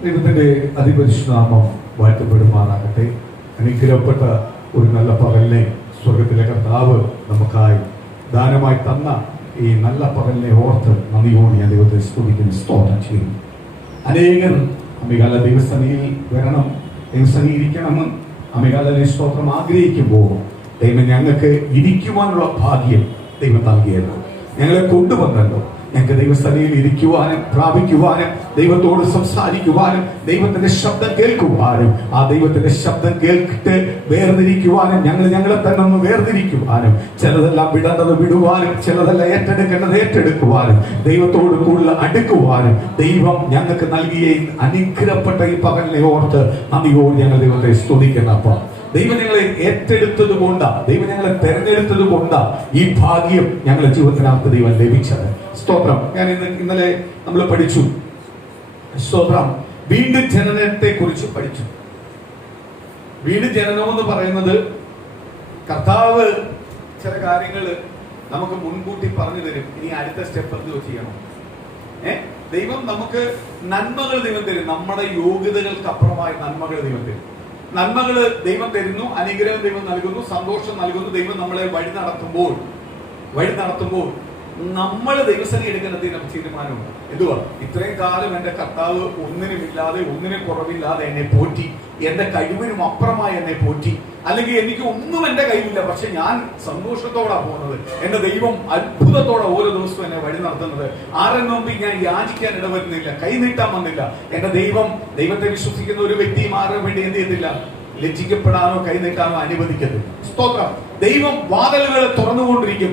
ദൈവത്തിന്റെ അതിപരിശുദ്ധ നാമം വാഴ്ത്തപ്പെടുമാറാകട്ടെ. അനുഗ്രഹപ്പെട്ട ഒരു നല്ല പകലിനെ സ്വർഗത്തിലെ കർത്താവ് നമുക്കായി ദാനമായി തന്ന ഈ നല്ല പകലിനെ ഓർത്ത് നന്ദിയോട് ഞാൻ ദൈവത്തെ സ്തുതിക്കുന്നു, സ്തോത്രം ചെയ്യും. അനേകർ അമികാല ദൈവസന്നിധിയിൽ വരണം, ദൈവസന്നിധി ഇരിക്കണമെന്ന് അമികാലനെ സ്തോത്രം ആഗ്രഹിക്കുമ്പോൾ ദൈവം ഞങ്ങൾക്ക് ഇരിക്കുവാനുള്ള ഭാഗ്യം ദൈവം നൽകിയല്ലോ, ഞങ്ങളെ കൊണ്ടുവന്നല്ലോ. ഞങ്ങൾക്ക് ദൈവസന്നിധിയിൽ ഇരിക്കുവാനും പ്രാപിക്കുവാനും ദൈവത്തോട് സംസാരിക്കുവാനും ദൈവത്തിന്റെ ശബ്ദം കേൾക്കുവാനും ആ ദൈവത്തിന്റെ ശബ്ദം കേൾക്കിട്ട് വേർതിരിക്കുവാനും ഞങ്ങളെ തന്നെ ഒന്ന് വേർതിരിക്കുവാനും ചിലതെല്ലാം വിടേണ്ടത് വിടുവാനും ചിലതെല്ലാം ഏറ്റെടുക്കേണ്ടത് ഏറ്റെടുക്കുവാനും ദൈവത്തോട് കൂടുതൽ അടുക്കുവാനും ദൈവം ഞങ്ങൾക്ക് നൽകിയ അനുഗ്രഹപ്പെട്ട ഈ പകലിനെ ഓർത്ത് നന്ദിയോട് ഞങ്ങൾ ദൈവത്തെ സ്തുതിക്കുന്നപ്പോൾ ദൈവം ഞങ്ങളെ ഏറ്റെടുത്തത് കൊണ്ടാ, ദൈവം ഞങ്ങളെ തെരഞ്ഞെടുത്തത് കൊണ്ടാ ഈ ഭാഗ്യം ഞങ്ങളുടെ ജീവിതത്തിനകത്ത് ദൈവം ലഭിച്ചത്. സ്തോത്രം. ഞാൻ ഇന്നലെ നമ്മൾ പഠിച്ചു, സ്തോത്രം, വീണ്ടും ജനനത്തെ കുറിച്ച് പഠിച്ചു. വീണ്ടും ജനനം എന്ന് പറയുന്നത് കർത്താവ് ചില കാര്യങ്ങൾ നമുക്ക് മുൻകൂട്ടി പറഞ്ഞു തരും. ഇനി അടുത്ത സ്റ്റെപ്പ് എന്തോ ചെയ്യണം. ദൈവം നമുക്ക് നന്മകൾ ദൈവം തരും, നമ്മുടെ യോഗ്യതകൾക്ക് അപ്പുറമായ നന്മകൾ ദൈവം തരും. നന്മകള് ദൈവം തരുന്നു, അനുഗ്രഹം ദൈവം നൽകുന്നു, സന്തോഷം നൽകുന്നു. ദൈവം നമ്മളെ വഴി നടത്തുമ്പോൾ നമ്മൾ ദൈവസന്നിധി എടുക്കുന്ന തീരുമാനമുണ്ട്. എന്തുവാ? ഇത്രയും കാലം എന്റെ കർത്താവ് ഒന്നിനുമില്ലാതെ ഒന്നിനും കുറവില്ലാതെ എന്നെ പോറ്റി, എന്റെ കഴിവിനും അപ്പുറമായി എന്നെ പോറ്റി. അല്ലെങ്കിൽ എനിക്ക് ഒന്നും എന്റെ കയ്യിലില്ല, പക്ഷെ ഞാൻ സന്തോഷത്തോടാ പോകുന്നത്. എന്റെ ദൈവം അത്ഭുതത്തോടെ ഓരോ ദിവസവും എന്നെ വഴി നടത്തുന്നത്. ആരുടെ മുമ്പിൽ ഞാൻ യാചിക്കാൻ ഇടവരുന്നില്ല, കൈനീട്ടാൻ വന്നില്ല. എന്റെ ദൈവത്തെ വിശ്വസിക്കുന്ന ഒരു വ്യക്തിയും ആരുടെ വേണ്ടി എന്ത് ചെയ്തില്ല, ലജ്ജിക്കപ്പെടാനോ കൈനീട്ടാനോ അനുവദിക്കരുത്. സ്തോത്രം. ദൈവം വാതിലുകൾ തുറന്നുകൊണ്ടിരിക്കും.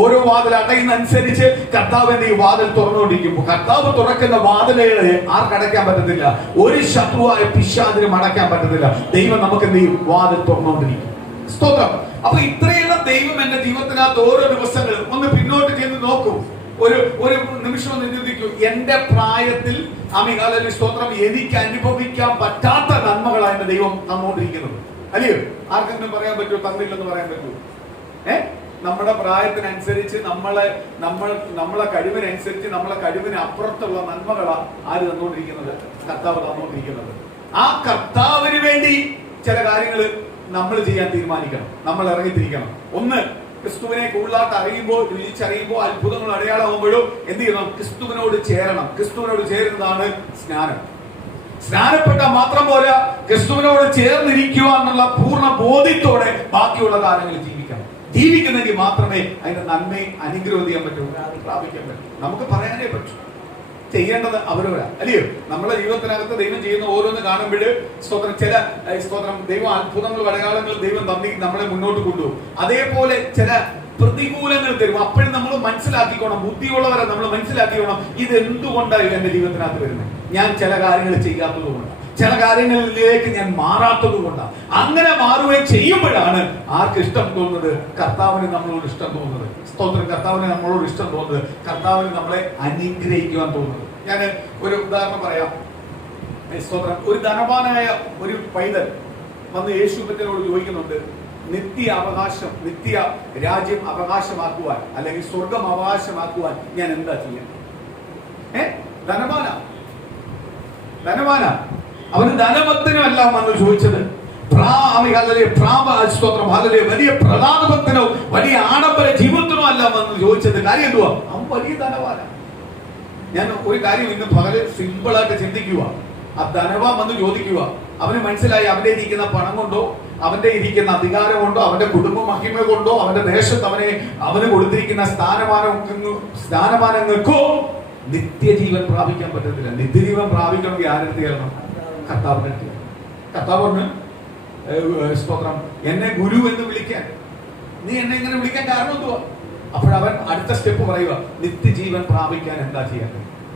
ഓരോ വാതിൽ അടയുന്നതനുസരിച്ച് കർത്താവിന്റെ ഈ വാതിൽ തുറന്നുകൊണ്ടിരിക്കും. കർത്താവ് തുറക്കുന്ന വാതിലുകളെ ആർക്കടയ്ക്കാൻ പറ്റത്തില്ല, ഒരു ശത്രുവായ പിശാചിനും അടയ്ക്കാൻ പറ്റത്തില്ല. ദൈവം നമുക്ക് എന്ത് ചെയ്യും? വാതിൽ തുറന്നുകൊണ്ടിരിക്കും. സ്തോത്രം. അപ്പൊ ഇത്രയെല്ലാം ദൈവം എന്റെ ജീവിതത്തിനകത്ത് ഓരോ ദിവസങ്ങളും ഒന്ന് പിന്നോട്ട് ചെന്ന് നോക്കൂ. ഒരു നിമിഷം ഒന്ന് ചിന്തിക്കൂ. എന്റെ പ്രായത്തിൽ സ്തോത്രം എനിക്ക് അനുഭവിക്കാൻ പറ്റാത്ത നന്മകളാണ് എന്റെ ദൈവം തന്നുകൊണ്ടിരിക്കുന്നത്. അല്ലയോ? ആർക്കെങ്കിലും പറയാൻ പറ്റുമോ തന്നില്ലെന്ന് പറയാൻ പറ്റുമോ? നമ്മുടെ പ്രായത്തിനനുസരിച്ച് നമ്മളെ കഴിവിനനുസരിച്ച് നമ്മളെ കഴിവിന് അപ്പുറത്തുള്ള നന്മകളാണ് ആര് തന്നുകൊണ്ടിരിക്കുന്നത്? കർത്താവ് തന്നുകൊണ്ടിരിക്കുന്നത്. ആ കർത്താവിന് വേണ്ടി ചില കാര്യങ്ങൾ നമ്മൾ ചെയ്യാൻ തീരുമാനിക്കണം, നമ്മൾ ഇറങ്ങിത്തിരിക്കണം. ഒന്ന്, ക്രിസ്തുവിനെ കൂടുതലായിട്ട് അറിയുമ്പോൾ, രുചിച്ചറിയുമ്പോൾ, അത്ഭുതങ്ങൾ അടയാളമാകുമ്പോഴും എന്ത് ചെയ്യണം? ക്രിസ്തുവിനോട് ചേരണം. ക്രിസ്തുവിനോട് ചേരുന്നതാണ് സ്നാനം. സ്നാനപ്പെട്ടാൽ മാത്രം പോരാ, ക്രിസ്തുവിനോട് ചേർന്നിരിക്കുക എന്നുള്ള പൂർണ്ണ ബോധ്യത്തോടെ ബാക്കിയുള്ള കാലങ്ങളിൽ ജീവിക്കുന്നെങ്കിൽ മാത്രമേ അതിന്റെ നന്മയെ അനുഗ്രഹം ചെയ്യാൻ പറ്റൂ, പ്രാപിക്കാൻ പറ്റൂ. നമുക്ക് പറയാനേ പറ്റൂ. ചെയ്യേണ്ടത് അവരോടാ, അല്ലയോ? നമ്മളെ ജീവിതത്തിനകത്ത് ദൈവം ചെയ്യുന്ന ഓരോന്ന് കാണുമ്പോൾ സ്തോത്രം ദൈവം അത്ഭുതങ്ങൾ അടയാളങ്ങൾ ദൈവം തന്നി നമ്മളെ മുന്നോട്ട് കൊണ്ടുപോകും. അതേപോലെ ചില പ്രതികൂലങ്ങൾ തരും. അപ്പോഴും നമ്മൾ മനസ്സിലാക്കിക്കോണം, ബുദ്ധിയുള്ളവരെ നമ്മൾ മനസ്സിലാക്കിക്കോണം, ഇത് എന്തുകൊണ്ടാണ് എന്റെ ജീവിതത്തിനകത്ത് വരുന്നത്? ഞാൻ ചില കാര്യങ്ങൾ ചെയ്യാത്തത് കൊണ്ടാണ്, ചില കാര്യങ്ങളിലേക്ക് ഞാൻ മാറാത്തത് കൊണ്ടാണ്. അങ്ങനെ മാറുകയും ചെയ്യുമ്പോഴാണ് ആർക്ക് ഇഷ്ടം തോന്നുന്നത്? കർത്താവിന് നമ്മളോട് ഇഷ്ടം തോന്നുന്നത്. സ്തോത്രം. കർത്താവിന് നമ്മളോട് ഇഷ്ടം തോന്നുന്നത്, കർത്താവിന് നമ്മളെ അനുഗ്രഹിക്കുവാൻ തോന്നുന്നത്. ഞാൻ ഒരു ഉദാഹരണം പറയാം. സ്തോത്രം. ഒരു ധനവാനായ ഒരു പൈതൽ വന്ന് യേശുവിനോട് ചോദിക്കുന്നുണ്ട്, നിത്യ രാജ്യം അവകാശമാക്കുവാൻ അല്ലെങ്കിൽ സ്വർഗം അവകാശമാക്കുവാൻ ഞാൻ എന്താ ചെയ്യാൻ? ധനവാനാ. അവന് ധനവത്തിനല്ല വന്ന് ചോദിച്ചത്, വലിയ പ്രതാപത്തിനോ വലിയ ആഡംബര ജീവിതത്തിനോ അല്ല വന്ന് ചോദിച്ചത്. കാര്യം എന്തുവാ? അവൻ വലിയ ധനവാനാ. ഞാൻ ഒരു കാര്യം ഇന്ന് പകല് സിമ്പിളായിട്ട് ചിന്തിക്കുക. ആ ധനവാൻ വന്ന് ചോദിക്കുക, അവന് മനസ്സിലായി അവന്റെ ഇരിക്കുന്ന പണം കൊണ്ടോ അവന്റെ ഇരിക്കുന്ന അധികാരം കൊണ്ടോ അവന്റെ കുടുംബ മഹിമ കൊണ്ടോ അവന്റെ ദേശത്ത് അവന് കൊടുത്തിരിക്കുന്ന സ്ഥാനമാനങ്ങൾക്കോ നിത്യജീവൻ പ്രാപിക്കാൻ പറ്റത്തില്ല. നിത്യജീവൻ പ്രാപിക്കണമെങ്കിൽ ആരെടുത്ത് കേൾക്കണം? കർത്താവിന്റെ അടുത്ത്. കർത്താവ് സ്തോത്രം, എന്നെ ഗുരു എന്ന് വിളിക്കാൻ, നീ എന്നെ ഇങ്ങനെ വിളിക്കാൻ കാരണം എന്തുവാ? അപ്പോഴവൻ അടുത്ത സ്റ്റെപ്പ് പറയുക, നിത്യജീവൻ പ്രാപിക്കാൻ എന്താ ചെയ്യാൻ?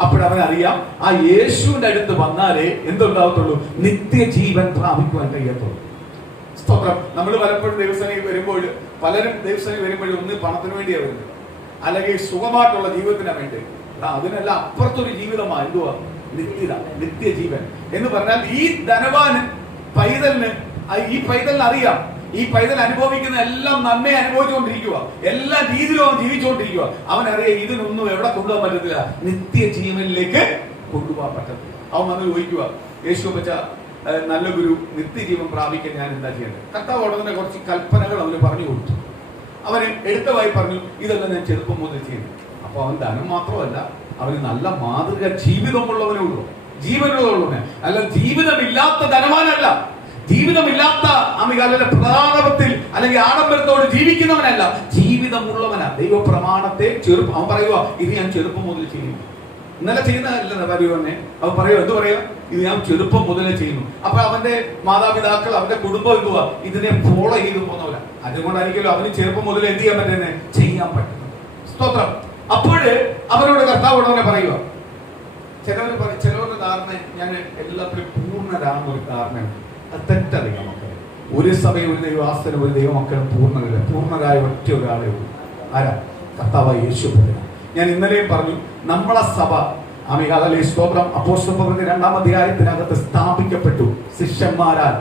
അപ്പോഴവൻ അറിയാം, ആ യേശുവിന്റെ അടുത്ത് വന്നാലേ എന്തുണ്ടാവത്തുള്ളൂ? നിത്യജീവൻ പ്രാപിക്കുവാൻ കഴിയത്തുള്ളൂ. സ്തോത്രം. നമ്മൾ പലപ്പോഴും ദൈവസേനയിൽ വരുമ്പോൾ, പലരും ദൈവസേനയിൽ വരുമ്പോൾ ഒന്ന് പണത്തിന് വേണ്ടിയാണ് വരുന്നത്, അല്ലെങ്കിൽ സുഖമായിട്ടുള്ള ജീവിതത്തിനാണ് വേണ്ടി. അതിനല്ല അപ്പുറത്തൊരു ജീവിതമാണ്. എന്തുവാ? നിത്യജീവൻ എന്ന് പറഞ്ഞാൽ ഈ ധനവാന് ഈ പൈതലിന് അറിയാം, ഈ പൈതൽ അനുഭവിക്കുന്ന എല്ലാം നന്മയെ അനുഭവിച്ചുകൊണ്ടിരിക്കുക, എല്ലാ രീതിയിലും അവൻ ജീവിച്ചുകൊണ്ടിരിക്കുക. അവനറിയാം ഇതിനൊന്നും എവിടെ കൊണ്ടുപോകാൻ പറ്റത്തില്ല, നിത്യജീവനിലേക്ക് കൊണ്ടുപോകാൻ പറ്റത്തില്ല. അവൻ വന്ന് ചോദിക്കുക, യേശു അപ്പച്ച നല്ല ഗുരു, നിത്യജീവൻ പ്രാപിക്കാൻ ഞാൻ എന്താ ചെയ്യേണ്ടത്? കർത്താവ് ഉടനെ കുറച്ച് കൽപ്പനകൾ അവന് പറഞ്ഞു കൊടുത്തു. അവന് എടുത്തവായി പറഞ്ഞു, ഇതെല്ലാം ഞാൻ ചെറുപ്പം മുതൽ ചെയ്യുന്നു. അപ്പൊ അവൻ ധനം മാത്രമല്ല, അവന് നല്ല മാതൃക ജീവിതമുള്ളവനേ ഉള്ളൂ, ജീവനുള്ളവനെ. അല്ല ജീവിതമില്ലാത്ത ധനവാനല്ല, ജീവിതമില്ലാത്ത അമികാലിന്റെ പ്രധാനത്തിൽ അല്ലെങ്കിൽ ആഡംബരത്തോട് ജീവിക്കുന്നവനല്ല, ജീവിതമുള്ളവനാ. ദൈവപ്രമാണത്തെ അവൻ പറയുക, ഇത് ഞാൻ ചെറുപ്പം മുതൽ ചെയ്യുന്നു. ഇന്നലെ ചെയ്യുന്നതല്ല പറയുവന്നെ, അവൻ പറയുക, എന്ത് പറയുക, ഇത് ഞാൻ ചെറുപ്പം മുതലേ ചെയ്യുന്നു. അപ്പൊ അവന്റെ മാതാപിതാക്കൾ, അവന്റെ കുടുംബം എന്തുവാ, ഇതിനെ ഫോളോ ചെയ്തു പോകുന്നവരാ. അതുകൊണ്ടായിരിക്കുമല്ലോ അവന് ചെറുപ്പം മുതലേ എന്ത് ചെയ്യാൻ പറ്റുന്നത്, ചെയ്യാൻ പറ്റുന്നത്. സ്തോത്രം. അപ്പോഴ് അവനോട് കർത്താവോട് അവനെ പറയുക, ചിലവരുടെ ധാരണ, ഞാൻ എല്ലാത്തിലും പൂർണ്ണരാണെന്നൊരു ധാരണയുണ്ട്. അത് തെറ്ററിയാം മക്കളെ. ഒരു സഭയും ഒരു ദൈവാസനം ഒരു ദൈവമക്കളും പൂർണ്ണരില്ല. പൂർണ്ണരായ ഒറ്റ ഒരാളെ ഉള്ളൂ. ആരാ? കർത്താവായ യേശു. ഞാൻ ഇന്നലെയും പറഞ്ഞു, നമ്മളെ സഭ ആമേൻ സ്തോത്രം അപ്പോസ്തലപ്രവൃത്തി 2-ാം അധ്യായത്തിനകത്ത് സ്ഥാപിക്കപ്പെട്ടു ശിഷ്യന്മാരാൽ.